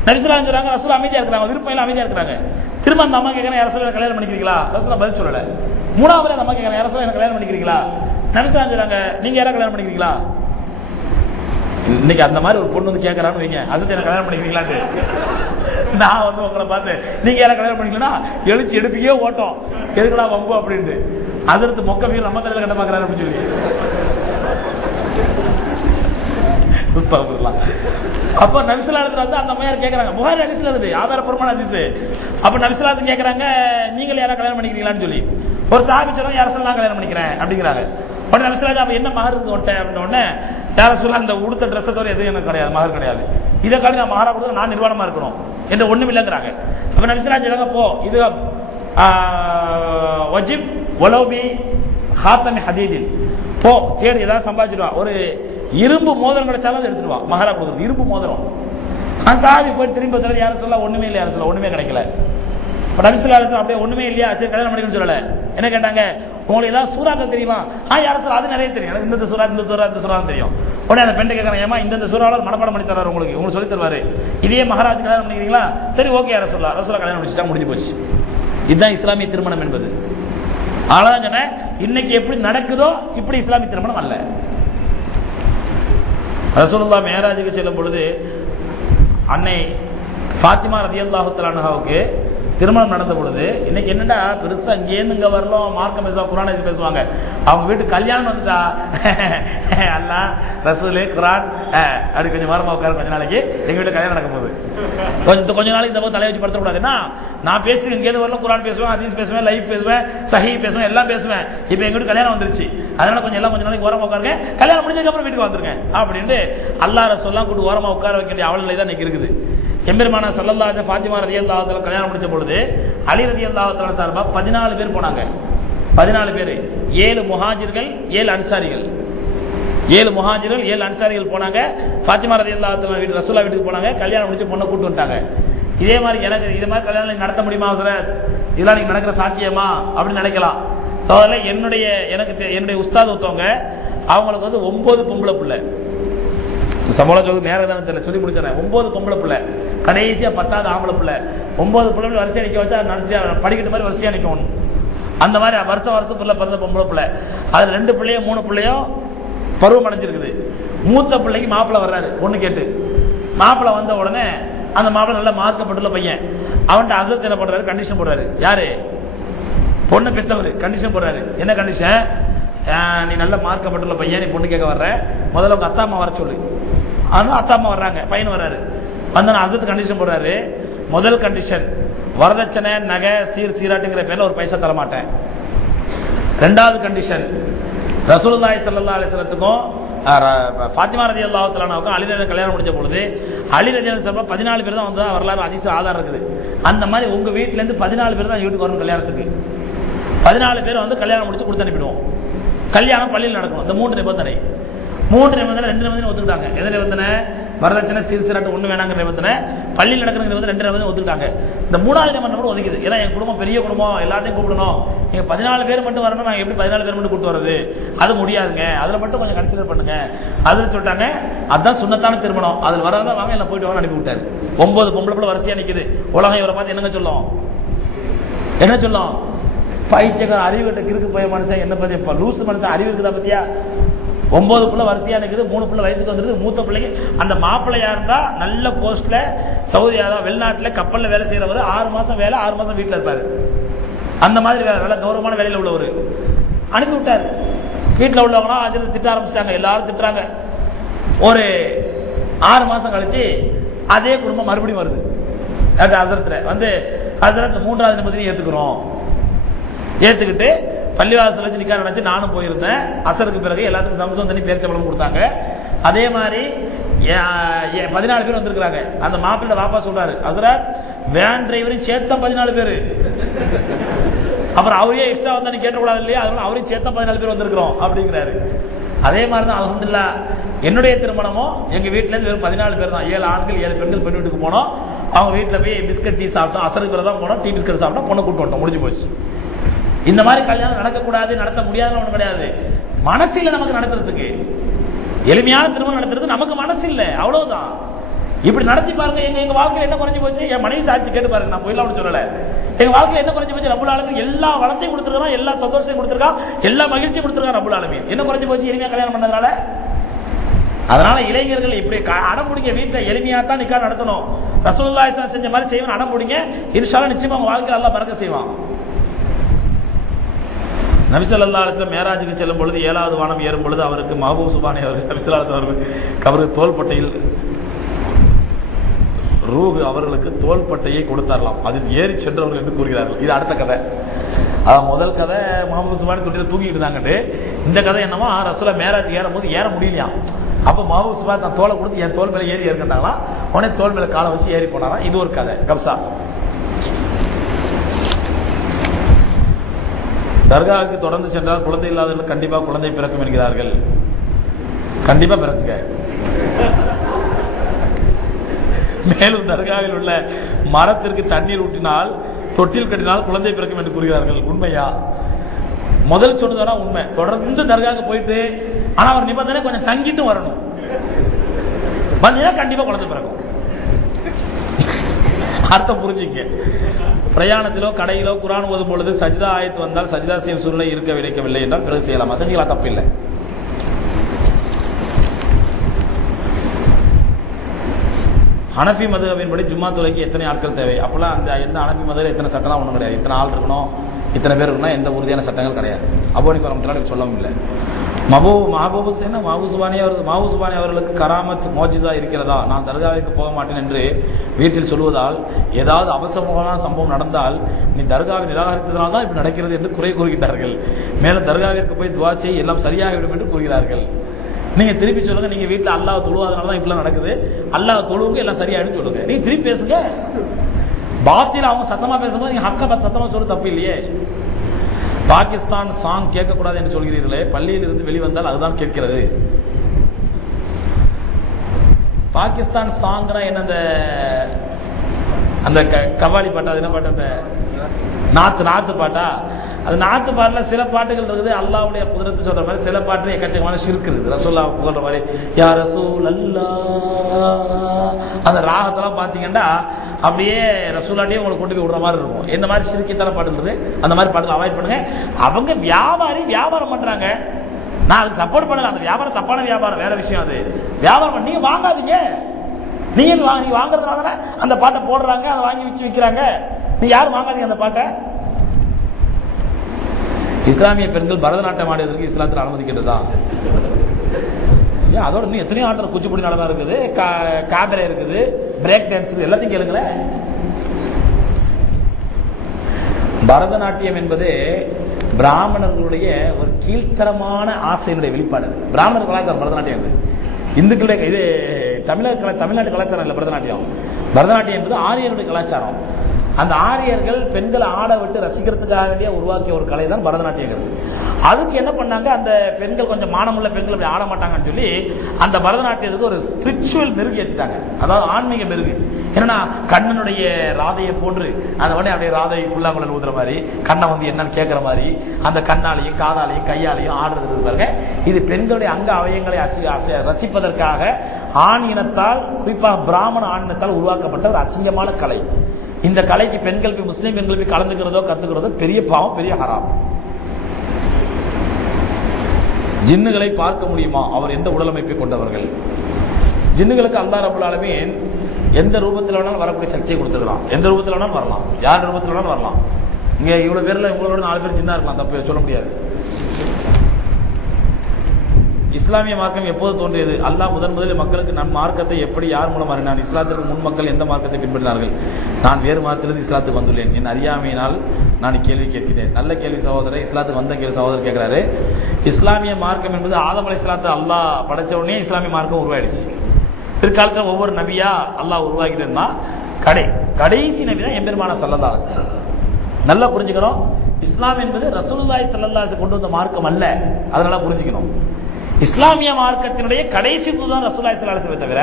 நபி ஸல்லல்லாஹு அலைஹி வஸல்லம் ரசூல் அமைதியா இருக்காங்க, விருப்பம் இல்ல அமைதியா இருக்காங்க. திரும்ப அந்த அம்மா கேட்கறாங்க, யார் ரசூலுல்லாஹ் கல்யாணம் பண்ணிக்கிறீங்களா? ரசூலுல்லாஹ் பதில் சொல்லல. மூணாவது அந்த அம்மா கேட்கறாங்க, யார் ரசூலுல்லாஹ் என்ன கல்யாணம் பண்ணிக்கிறீங்களா? நபி ஸல்லல்லாஹு அலைஹி வஸல்லம் நீங்க யாரா கல்யாணம் பண்ணிக்கிறீங்களா? இன்னைக்கு அந்த மாதிரி ஒரு பொண்ணு வந்து கேட்கறான்னு வைங்க, அசத் என்ன கல்யாணம் பண்ணிக்கிறீங்களான்னு, நான் வந்து உங்களை பார்த்து நீங்க யாரா கல்யாணம் பண்ணிக்கலன்னா எழுச்சி எடுப்பிக்கே ஓட்டம், எதுக்குடா வம்பு அப்படின்ட்டு. அதற்கு மொக்க வீர் நம்ம தலையில கட்ட பாக்குறாரு அப்படின்னு சொல்லி அப்ப நபி ஸல்லல்லாஹு அலைஹி வஸல்லம் அந்த அம்மையார் கேட்கறாங்க, புகாரி ஹதீஸ்ல இருக்குது, ஆதாரப்பூர்வமான ஹதீஸ். அப்ப நபி ஸல்லல்லாஹு அலைஹி வஸல்லம் கேட்கறாங்க, நீங்கள் யாரா கல்யாணம் பண்ணிக்கிறீங்களான்னு சொல்லி. ஒரு சஹாபி சொல்றாங்க, யார சொல்லலாம் கல்யாணம் பண்ணிக்கிறேன் அப்படிங்கிறாங்க. உடனே நபி ஸல்லல்லாஹு அலைஹி வஸல்லம் என்ன மஹர் இருக்குது உன்ட்ட அப்படின்ன உடனே, யார சொல்ல அந்த உடுத்த ட்ரெஸ் தவிர எதுவும் எனக்கு கிடையாது, மஹர் கிடையாது, இதை காட்டி நான் மஹரா கொடுத்து நான் நிர்வாணமா இருக்கணும் என்ற ஒண்ணும் இல்லைங்கிறாங்க. அப்ப நபி ஸல்லல்லாஹு அலைஹி வஸல்லம் போ, இது வஜிப் வலௌபி ஹாத்தமி ஹதீதில், போ தேடி ஏதாவது சம்பாதிச்சிட்டு வா, ஒரு இரும்பு மோதிரம் கிடைச்சாலும் அதை எடுத்துட்டு வா, மஹரா கொடுக்குறது இரும்பு மோதிரம். அந்த சாவி போய் திரும்பி வந்து யாரும் சொல்ல ஒண்ணுமே இல்லை, யாரும் சொல்ல ஒண்ணுமே கிடைக்கல. நபி ஸல்லல்லாஹு அலைஹி வஸல்லம் அப்படியே ஒண்ணுமே இல்லையா, சரி கல்யாணம் பண்ணிக்கணும்னு சொல்லல. என்ன கேட்டாங்க, உங்களுக்கு ஏதாவது சூறாக்கள் தெரியுமா? யாரும் சொல்ல அது நிறைய தெரியும், எனக்கு இந்த சூறா இந்த சூறா இந்த சூறா தெரியும். உடனே அந்த பெண்ணை கேட்கறாங்க, ஏமா இந்த சூறாவில் மனப்பாடம் பண்ணி தர்றாரு, உங்களுக்கு சொல்லி தருவாரு, இதே மகாராஜ் கல்யாணம் பண்ணிக்கிறீங்களா? சரி ஓகே யார சொல்லலாம், ரசூலுல்லாஹ் கல்யாணம் முடிச்சுட்டா முடிஞ்சு போச்சு. இதுதான் இஸ்லாமிய திருமணம் என்பது. ஆனால் சொன்னேன், இன்னைக்கு எப்படி நடக்குதோ இப்படி இஸ்லாமிய திருமணம் அல்ல. ரசூலுல்லாஹ் மேராஜுக்கு செல்லும் பொழுது அன்னை ஃபாத்திமா ரலியல்லாஹு தஆலா அன்ஹாவுக்கு திருமணம் நடந்த பொழுது, இன்னைக்கு என்னடா பெருசா இங்கேருந்து இங்க வரலாம், மார்க்கம் பேசுவாங்க, குரான் பேசுவாங்க, அவங்க வீட்டுக்கு கல்யாணம் வந்துட்டா அல்லாஹ் ரசூலு குரான் அப்படி கொஞ்சம் வாரமா உட்கார, கொஞ்ச நாளைக்கு எங்க வீட்டுல கல்யாணம் நடக்கும் போது கொஞ்ச நாளைக்கு இந்த போது தலையை வச்சு படுத்தக்கூடாதுன்னா, நான் பேசுறேன் இங்கேருந்து வரலாம், குரான் பேசுவேன், ஹதீஸ் பேசுவேன், லைஃப் பேசுவேன், சஹீஹ் பேசுவேன், எல்லாம் பேசுவேன். இப்ப எங்க வீட்டு கல்யாணம் வந்துருச்சு, அதனால கொஞ்சம் நாளைக்கு ஓரமா உட்காருங்க, கல்யாணம் முடிஞ்சதுக்கு அப்புறம் வீட்டுக்கு வந்துருங்க அப்படின்னு அல்லாஹ் ரசூல்லாம் கூட்டு ஓரமா உட்கார வைக்க வேண்டிய அவல நிலை தான் இன்னைக்கு இருக்குது. எம்பெருமானா ஸல்லல்லாஹு அலைஹி ஃபாத்திமா ரலியல்லாஹு தஆலா கல்யாணம் முடிச்ச பொழுது அலி ரலியல்லாஹு தஆலா சார்பா 14 பேர் போனாங்க. 14 பேர், 7 முஹாஜிர்கள் 7 அன்சாரிகள், 7 முஹாஜிர்கள் 7 அன்சாரிகள் போனாங்க. ஃபாத்திமா ரலியல்லாஹு தஆலா வீட்டு ரசூலுல்லாஹ் வீட்டுக்கு போனாங்க, கல்யாணம் முடிச்சு பொண்ணை கூட்டு வந்துட்டாங்க. இதே மாதிரி எனக்கு இது மாதிரி கல்யாணம் நடத்த முடியுமா ஹஸரத், இதெல்லாம் நீங்க நடக்கிற சாத்தியமா அப்படின்னு நினைக்கலாம். சோதரே, என்னுடைய உஸ்தாத் ஒருத்தவங்க, அவங்களுக்கு வந்து 9 பொம்பளை பிள்ளை, சம்பளம் சொல்லி நேரம் தானே தெரியல சொல்லி முடிச்சேன், 9 பொம்பளை பிள்ளை, கடைசியா 10வது ஆம்பளை பிள்ளை. 9 பிள்ளை வரிசையா நிக்க வச்சா படிக்கிட்ட மாதிரி வரிசையா நிக்கணும். அந்த மாதிரி வருஷம் பிள்ளை பிறந்த பொம்பளை பிள்ளை, அது 2 பிள்ளையோ 3 பிள்ளையோ பருவம் அடைஞ்சிருக்குது. மூத்த பிள்ளைக்கு மாப்பிள்ளை வர்றாரு பொண்ணு கேட்டு. மாப்பிள்ளை வந்த உடனே அந்த மாப்பிள்ளை நல்லா மார்க்கப்பட்டுள்ள பையன், அவன்கிட்ட அசத் என்ன பண்றாரு, கண்டிஷன் போடுறாரு. யாரு? பொண்ணு பெத்தவரு கண்டிஷன் போடுறாரு. என்ன கண்டிஷன்? நீ நல்ல மார்க்கப்பட்டுள்ள பையன், நீ பொண்ணு கேட்க வர்ற, முதல்ல உங்க அத்தா அம்மா வர சொல்லு. ஆனால் அத்தா அம்மா வர்றாங்க, பையன் வர்றாரு. வந்து அசத் கண்டிஷன் போடுறாரு. முதல் கண்டிஷன், வரதட்சணை நகை சீராட்டுங்கிற பேர்ல ஒரு பைசா தர மாட்டேன். 2வது கண்டிஷன், ரசூலுல்லாஹி ஸல்லல்லாஹு அலைஹி வஸல்லத்துக்கும் ஃபாத்திமா ரலியல்லாஹு தஆலா அன்ஹாவுக்கும் அலி ரலியல்லாஹு கல்யாணம் முடிச்ச பொழுது அலி ரலியல்லாஹு தஆலா 14 பேர் தான் வந்து வரலாறு ஹதீஸ்ல ஆதாரம் இருக்குது. அந்த மாதிரி உங்க வீட்டுல இருந்து 14 பேர் தான் வீட்டுக்கு வரணும் கல்யாணத்துக்கு. 14 பேர் வந்து கல்யாணம் முடிச்சு கொடுத்து அனுப்பிடுவோம். கல்யாணம் பள்ளியில் நடக்கணும். இந்த 3 நிபந்தனை. 3 நிபந்தனை 2 நிபந்தனை ஒத்துக்கிட்டாங்க. எந்த நிபந்தனை? வரதட்சணை சீராட்டு ஒண்ணு வேணாங்கிற நிபந்தனை, பள்ளியில் நடக்கிற நிபந்தனை 2 நிபந்தனை ஒத்துக்கிட்டாங்க. இந்த 3வது நிபந்தனை கூட ஒதுக்குது. ஏன்னா என் குடும்பம் பெரிய குடும்பம், எல்லாத்தையும் கூப்பிடணும், நீங்க 14 பேர் மட்டும் வரணும், நாங்க எப்படி 14 பேர் மட்டும் கூப்பிட்டு வர்றது, அது முடியாதுங்க, அதுல மட்டும் கொஞ்சம் கன்சிடர் பண்ணுங்க. அதுல சொல்லிட்டாங்க, அதுதான் சுன்னத்தான திருமணம், அதுல வராதான் வாங்க எல்லாம் போயிட்டு வாங்க அனுப்பி விட்டாரு. 9 பொம்பளை பிள்ளை வரிசையா நிக்குது. உலகம் இவரை பார்த்து என்னங்க சொல்லும்? என்ன சொல்லும்? பைத்தியக்கார அறிவுகிட்ட கிறுக்கு போய மனுஷன், என்ன பத்தியா லூசு மனுஷன், அறிவு இருக்குதா பத்தியா? 9 பிள்ளை வரிசையா நிக்குது, 3 பிள்ளை வயசுக்கு வந்துருது. மூத்த பிள்ளைக்கு அந்த மாப்பிள்ளை யாருன்னா நல்ல போஸ்ட்ல சவுதி வெளிநாட்டுல கப்பல்ல வேலை செய்யறவர், 6 மாசம் வேலை 6 மாசம் வீட்டுல இருப்பாரு. அந்த மாதிரி வேலை, நல்ல கௌரவமான வேலையில உள்ளவர் அனுப்பி விட்டாரு. வீட்டுல உள்ளவங்களாம் அஜித் திட்ட ஆரம்பிச்சிட்டாங்க, எல்லாரும் திட்டுறாங்க. ஒரு 6 மாசம் கழிச்சு அதே குடும்பம் மறுபடியும் வருது. ஹஸரத்ல வந்து ஹஸரத் 3வது நிபந்தனை ஏத்துக்கிறோம். ஏத்துக்கிட்டு பள்ளிவாசல் வச்சு நிக்கார நினைச்சு நானும் போயிருந்தேன். அசருக்கு பிறகு எல்லாத்துக்கும் சமத்துவம் தண்ணி பேரிச்சம்பளம் கொடுத்தாங்க. அதே மாதிரி 14 பேர் வந்திருக்காங்க. அந்த மாப்பிள்ளை வாப்பா சொல்றாரு, ஹஸரத் வேன் டிரைவரையும் சேர்த்தா 14 பேரு, அப்புறம் அவரே எக்ஸ்ட்ரா வந்தா கேட்டக்கூடாது இல்லையா, அதனால அவரையும் சேர்த்தா 14 பேர் வந்திருக்கிறோம் அப்படிங்கிறாரு. அதே மாதிரிதான் அல்ஹம்துலில்லாஹ் என்னுடைய திருமணமும் எங்க வீட்டுல இருந்து வெறும் 14 பேர் தான். 7 ஆண்கள் 7 பெண்கள் பெண் வீட்டுக்கு போனோம். அவங்க வீட்டுல போய் பிஸ்கட் டீ சாப்பிட்டோம். அசருக்கு பிறகு தான் போனோம். டீ பிஸ்கட் சாப்பிட்டோம், பொண்ணை கூட்டு வந்துட்டோம், முடிஞ்சு போச்சு. இந்த மாதிரி கல்யாணம் நடக்கக்கூடாது, நடத்த முடியாதுன்னு ஒண்ணு கிடையாது. மனசு இல்லை நமக்கு நடத்துறதுக்கு. எளிமையான திருமணம் நடத்துறது நமக்கு மனசு இல்லை, அவ்வளவுதான். இப்படி நடத்தி பாருங்க. எங்க வாழ்க்கையில என்ன குறைஞ்சு போச்சு? என் மனைவி சாட்சி கேட்டு பாருங்க. நான் போயிடலாம் சொல்லல. எங்க வாழ்க்கையில என்ன குறைஞ்சு போச்சு? ரப்புல் ஆலமீன் எல்லா வளத்தையும் கொடுத்துருக்கான், எல்லா சந்தோஷத்தையும் கொடுத்துருக்கான், எல்லா மகிழ்ச்சியும் கொடுத்துருக்கான் ரப்புல் ஆலமீன். என்ன குறைஞ்சு போச்சு? எளிமையா கல்யாணம் பண்ணதுனால. அதனால இளைஞர்கள் இப்படி அடம் பிடிங்க, வீட்டில் எளிமையா தான் நிக்காஹ் நடத்தணும். ரசூலுல்லாஹி ஸல்லல்லாஹு அலைஹி வஸல்லம் செஞ்ச மாதிரி செய்வன் அடம் பிடிங்க. இன்ஷாஅல்லாஹ் நிச்சயமா உங்க வாழ்க்கையில அல்லாஹ் பரக்கத் செய்வான். நபி ஸல்லல்லாஹு அலைஹி வஸல்லம் மேராஜுக்கு செல்லும் பொழுது 7வது வானம் ஏறும் பொழுது அவருக்கு மஹபூப் சுபானி அவர்கள் நபி ஸல்லல்லாஹு அலைஹி வஸல்லம் அவருக்கு தோள்பட்டையில் ரூஹ் அவர்களுக்கு தோள்பட்டையை கொடுத்தாரலாம். அதில் ஏறி சென்றவர்கள் என்று கூறுகிறார்கள். இது அடுத்த கதை. முதல் கதை மஹபூப் சுபானி தொட்டியில் தூங்கிட்டு இருந்தாங்கட்டு. இந்த கதை என்னமா ரசூலா மேராஜ் ஏறும் போது ஏற முடியலையா. அப்ப மஹபூப் சுபானி தான் தோலை கொடுத்து என் தோல் மேல ஏறி ஏற்கட்டாங்களா, உடனே தோல் மேல காலை வச்சு ஏறி போனாரா. இது ஒரு கதை கப்சா. தர்காவுக்கு தொடர்ந்து சென்றால் குழந்தை இல்லாதவர்கள் கண்டிப்பா குழந்தை பிறக்கும் என்கிறார்கள். கண்டிப்பா பிறக்குங்க. மேலும் தர்காவில் உள்ள மரத்திற்கு தண்ணீர் ஊற்றினால் தொட்டில் கட்டினால் குழந்தை பிறக்கும் என்று கூறுகிறார்கள். உண்மையா? முதல் சொன்னதுனா உண்மை. தொடர்ந்து தர்காவுக்கு போயிட்டு ஆனா ஒரு நிபந்தனை, கொஞ்சம் தங்கிட்டு வரணும். வந்தீங்கன்னா கண்டிப்பா குழந்தை பிறக்கும். அர்த்தம் புரிஞ்சுங்க. பிரயாணத்திலோ கடையிலோ குர்ஆன் ஓதும் பொழுது சஜ்தா ஆயத்து வந்தால் சஜ்தா செய்யும் சூழ்நிலை இருக்க விடைக்கவில்லை என்றால் பிறகு செய்யலாமா? செஞ்சுக்கலாம், தப்பில்லை. ஹனஃபி மதுஹபின்படி ஜும்மா தொலைக்கு எத்தனை ஆட்கள் தேவை? அப்பெல்லாம் அந்த எந்த ஹனஃபி மதுஹபில் எத்தனை சட்டம் ஒன்றும் கிடையாது. இத்தனை ஆள் இருக்கணும், இத்தனை பேர் இருக்கணும், எந்த உறுதியான சட்டங்கள் கிடையாது. அபூ ஹனீஃபா ரஹ்மத்துல்லாஹி சொல்லவும் இல்லை. மஹபூப் சுபானி அவர்களுக்கு கராமத் மோஜிசா இருக்கிறதா? நான் தர்காவிற்கு போக மாட்டேன் என்று வீட்டில் சொல்வதால் ஏதாவது அவசரமான சம்பவம் நடந்தால் நீ தர்காவை நிராகரித்ததனால் தான் இப்படி நடக்கிறது என்று குறை கூறுகிறார்கள். மேலும் தர்காவிற்கு போய் துவா செய்ய எல்லாம் சரியாகிவிடும் என்று கூறுகிறார்கள். நீங்க திருப்பி சொல்லுங்க, நீங்க வீட்டில் அல்லாஹ் தொழுவாதனால தான் இப்படிலாம் நடக்குது, அல்லாஹ் தொழுவுக்கு எல்லாம் சரியாயிடும் சொல்லுங்க. நீங்க திருப்பி பேசுங்க. பாத்தில அவங்க சத்தமா பேசும்போது நீங்க ஹக்க சத்தமா சொல்ல தப்பு இல்லையே. பாகிஸ்தான் சாங் கேட்கக்கூடாது என்று சொல்கிறீர்களே, பள்ளியில் இருந்து வெளிவந்தால் அதுதான் கேட்கிறது. பாகிஸ்தான் சாங்னா என்ன? அந்த கவாலி பாட்டா, என்ன பாட்டு? அந்த நாத்து பாட்டா? அது நாத்து பாட்டுல சில பாட்டுகள் இருக்குது அல்லாஹ்வுடைய குதிரத்தை சொல்ற மாதிரி, சில பாட்டுல எக்கச்சக்கமான ஷிர்க் இருக்குது. ரசூலுல்லாஹ் புகழ்ற மாதிரி யா ரசூல் அல்லாஹ், அந்த ராகத்தெல்லாம் பாத்தீங்கன்னா அப்படியே ரசூலாட்டியே உங்களை கொண்டு போய் விடுற மாதிரி இருக்கும். இந்த மாதிரி ஷிர்க்கித்தான பாட்டு இருக்குது. அந்த மாதிரி பாட்டுகள் அவாய்ட் பண்ணுங்க. அவங்க வியாபாரம் பண்றாங்க. நான் அதுக்கு சப்போர்ட் பண்ணல. அந்த வியாபாரம் தப்பான வியாபாரம், வேற விஷயம். அது வியாபாரம் நீங்க வாங்காதீங்க. நீங்க வாங்குறதுனால அந்த பாட்டை போடுறாங்க, அதை வாங்கி வச்சு விற்கிறாங்க. நீ யாரும் வாங்காதீங்க அந்த பாட்டை. இஸ்லாமிய பெண்கள் பரதநாட்டியம் ஆடுவதற்கு இஸ்லாத்தில் அனுமதிக்கின்றதா? அதோட இன்னும் எத்தனையோ ஆட்டம், குச்சிப்புடி நடனம் இருக்குது, காபரே இருக்குது, பிரேக் டான்ஸ், எல்லாத்தையும் கேளுங்களே. பரதநாட்டியம் என்பது பிராமணர்களுடைய ஒரு கீழ்த்தரமான ஆசையினுடைய வெளிப்பாடு. பிராமணர் கலாச்சாரம் பரதநாட்டியம். இந்துக்களுடைய இது தமிழ்நாட்டு கலாச்சாரம் இல்லை. பரதநாட்டியம் என்பது ஆரியருடைய கலாச்சாரம். அந்த ஆரியர்கள் பெண்களை ஆட விட்டு ரசிக்கிறதுக்காக வேண்டிய உருவாக்கிய ஒரு கலை தான் பரதநாட்டியங்கிறது. அதுக்கு என்ன பண்ணாங்க, அந்த பெண்கள் கொஞ்சம் மானமுள்ள பெண்கள் அப்படி ஆட மாட்டாங்கன்னு சொல்லி அந்த பரதநாட்டியத்துக்கு ஒரு ஸ்பிரிச்சுவல் மெருகு ஏற்றிட்டாங்க. அதாவது ஆன்மீக மெருகு. என்னன்னா கண்ணனுடைய ராதையை போன்று அந்த உடனே அப்படியே ராதை புல்லாங்குழல் ஊதுற மாதிரி, கண்ணை வந்து என்னன்னு கேட்கிற மாதிரி, அந்த கண்ணாலையும் காதாலையும் கையாலையும் ஆடுறது பாருங்க. இது பெண்களுடைய அங்க அவயங்களை ரசிப்பதற்காக ஆண் இனத்தால், குறிப்பாக பிராமண ஆண் இனத்தால் உருவாக்கப்பட்ட ஒரு அசிங்கமான கலை. இந்த கலைக்கு பெண்கள் முஸ்லீம் பெண்கள் கலந்துக்கிறதோ கத்துக்கிறதோ பெரிய பாவம், பெரிய ஹராம். ஜின்னுகளை பார்க்க முடியுமா? அவர் எந்த உடலமைப்பை கொண்டவர்கள்? ஜின்னுகளுக்கு அல்லாஹ் ரப்பல் ஆலமீன் எந்த ரூபத்தில் வேணாலும் வரக்கூடிய சக்தியை கொடுத்துருக்கலாம். எந்த ரூபத்தில் வேணாலும் வரலாம், யார் ரூபத்தில் வேணாலும் வரலாம். இங்க இவ்வளவு பேர்ல உங்களோட 4 பேர் ஜின்னா இருக்கலாம், தப்பு சொல்ல முடியாது. இஸ்லாமிய மார்க்கம் எப்போது தோன்றியது? அல்லாஹ் முதலில் மக்களுக்கு நம் மார்க்கத்தை எப்படி யார் மூலம் அறினான்? இஸ்லாத்திற்கு முன் மக்கள் எந்த மார்க்கத்தை பின்பற்றினார்கள்? நான் வேறு மார்க்கத்திலிருந்து இஸ்லாத்துக்கு வந்துள்ளேன். என் அறியாமையினால் நான் கேள்வி கேட்கிறேன். நல்ல கேள்வி சகோதரர். இஸ்லாத்துக்கு வந்த கேள்வி சகோதரர் கேட்கிறாரு. இஸ்லாமிய மார்க்கம் என்பது ஆதம் அலைஹிஸ்ஸலாத்தை அல்லாஹ் படைச்ச உடனே இஸ்லாமிய மார்க்கம் உருவாயிடுச்சு. பிற்காலத்தில் ஒவ்வொரு நபியா அல்லாஹ் உருவாக்கிட்டு இருந்தா கடைசி நபி தான் எம்பெருமான ஸல்லல்லாஹு அலைஹி வஸல்லம். நல்லா புரிஞ்சுக்கணும். இஸ்லாம் என்பது ரசூலுல்லாஹி ஸல்லல்லாஹு அலைஹி வஸல்லம் கொண்டு வந்த மார்க்கம் அல்ல. அதனால புரிஞ்சுக்கணும். இஸ்லாமிய மார்க்கத்தினுடைய கடைசி தூதர் ரசூலுல்லாஹி ஸல்லல்லாஹு அலைஹி வஸல்லம் தவிர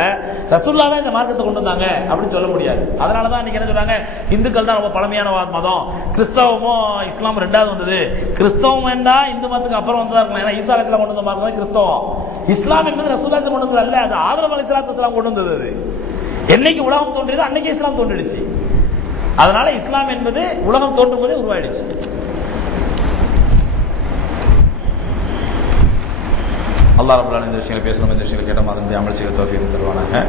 ரசூலுல்லாஹ் தான் இந்த மார்க்கத்தை கொண்டு வந்தாங்க அப்படின்னு சொல்ல முடியாது. அதனால தான் இன்னைக்கு என்ன சொல்றாங்க, இந்துக்கள் தான் ரொம்ப பழமையான மதம், கிறிஸ்தவமும் இஸ்லாம் ரெண்டாவது வந்தது. கிறிஸ்தவம் வேண்டா இந்து மதத்துக்கு அப்புறம் வந்ததா இருக்கலாம். ஏன்னா ஈசா அலைஹிஸ்ஸலாம் கொண்டு வந்த மார்க்கம் தான் கிறிஸ்தவம். இஸ்லாம் என்பது ரசூலுல்லாஹ் கொண்டு வந்தது அல்ல, அது ஆதம் அலைஹிஸ்ஸலாத்து வஸலாம் கொண்டு வந்தது. அது என்னைக்கு உலகம் தோன்றியதோ அன்னைக்கு இஸ்லாம் தோன்றிடுச்சு. அதனால இஸ்லாம் என்பது உலகம் தோன்றும் போதே உருவாயிடுச்சு. அல்லாஹ் ரப்பல் ஆலமீன் இந்த விஷயங்களை பேசணும், இந்த விஷயங்களை கேட்டால் அதனுடைய அமல் செய்ய தௌஃபீக் தருவானாக.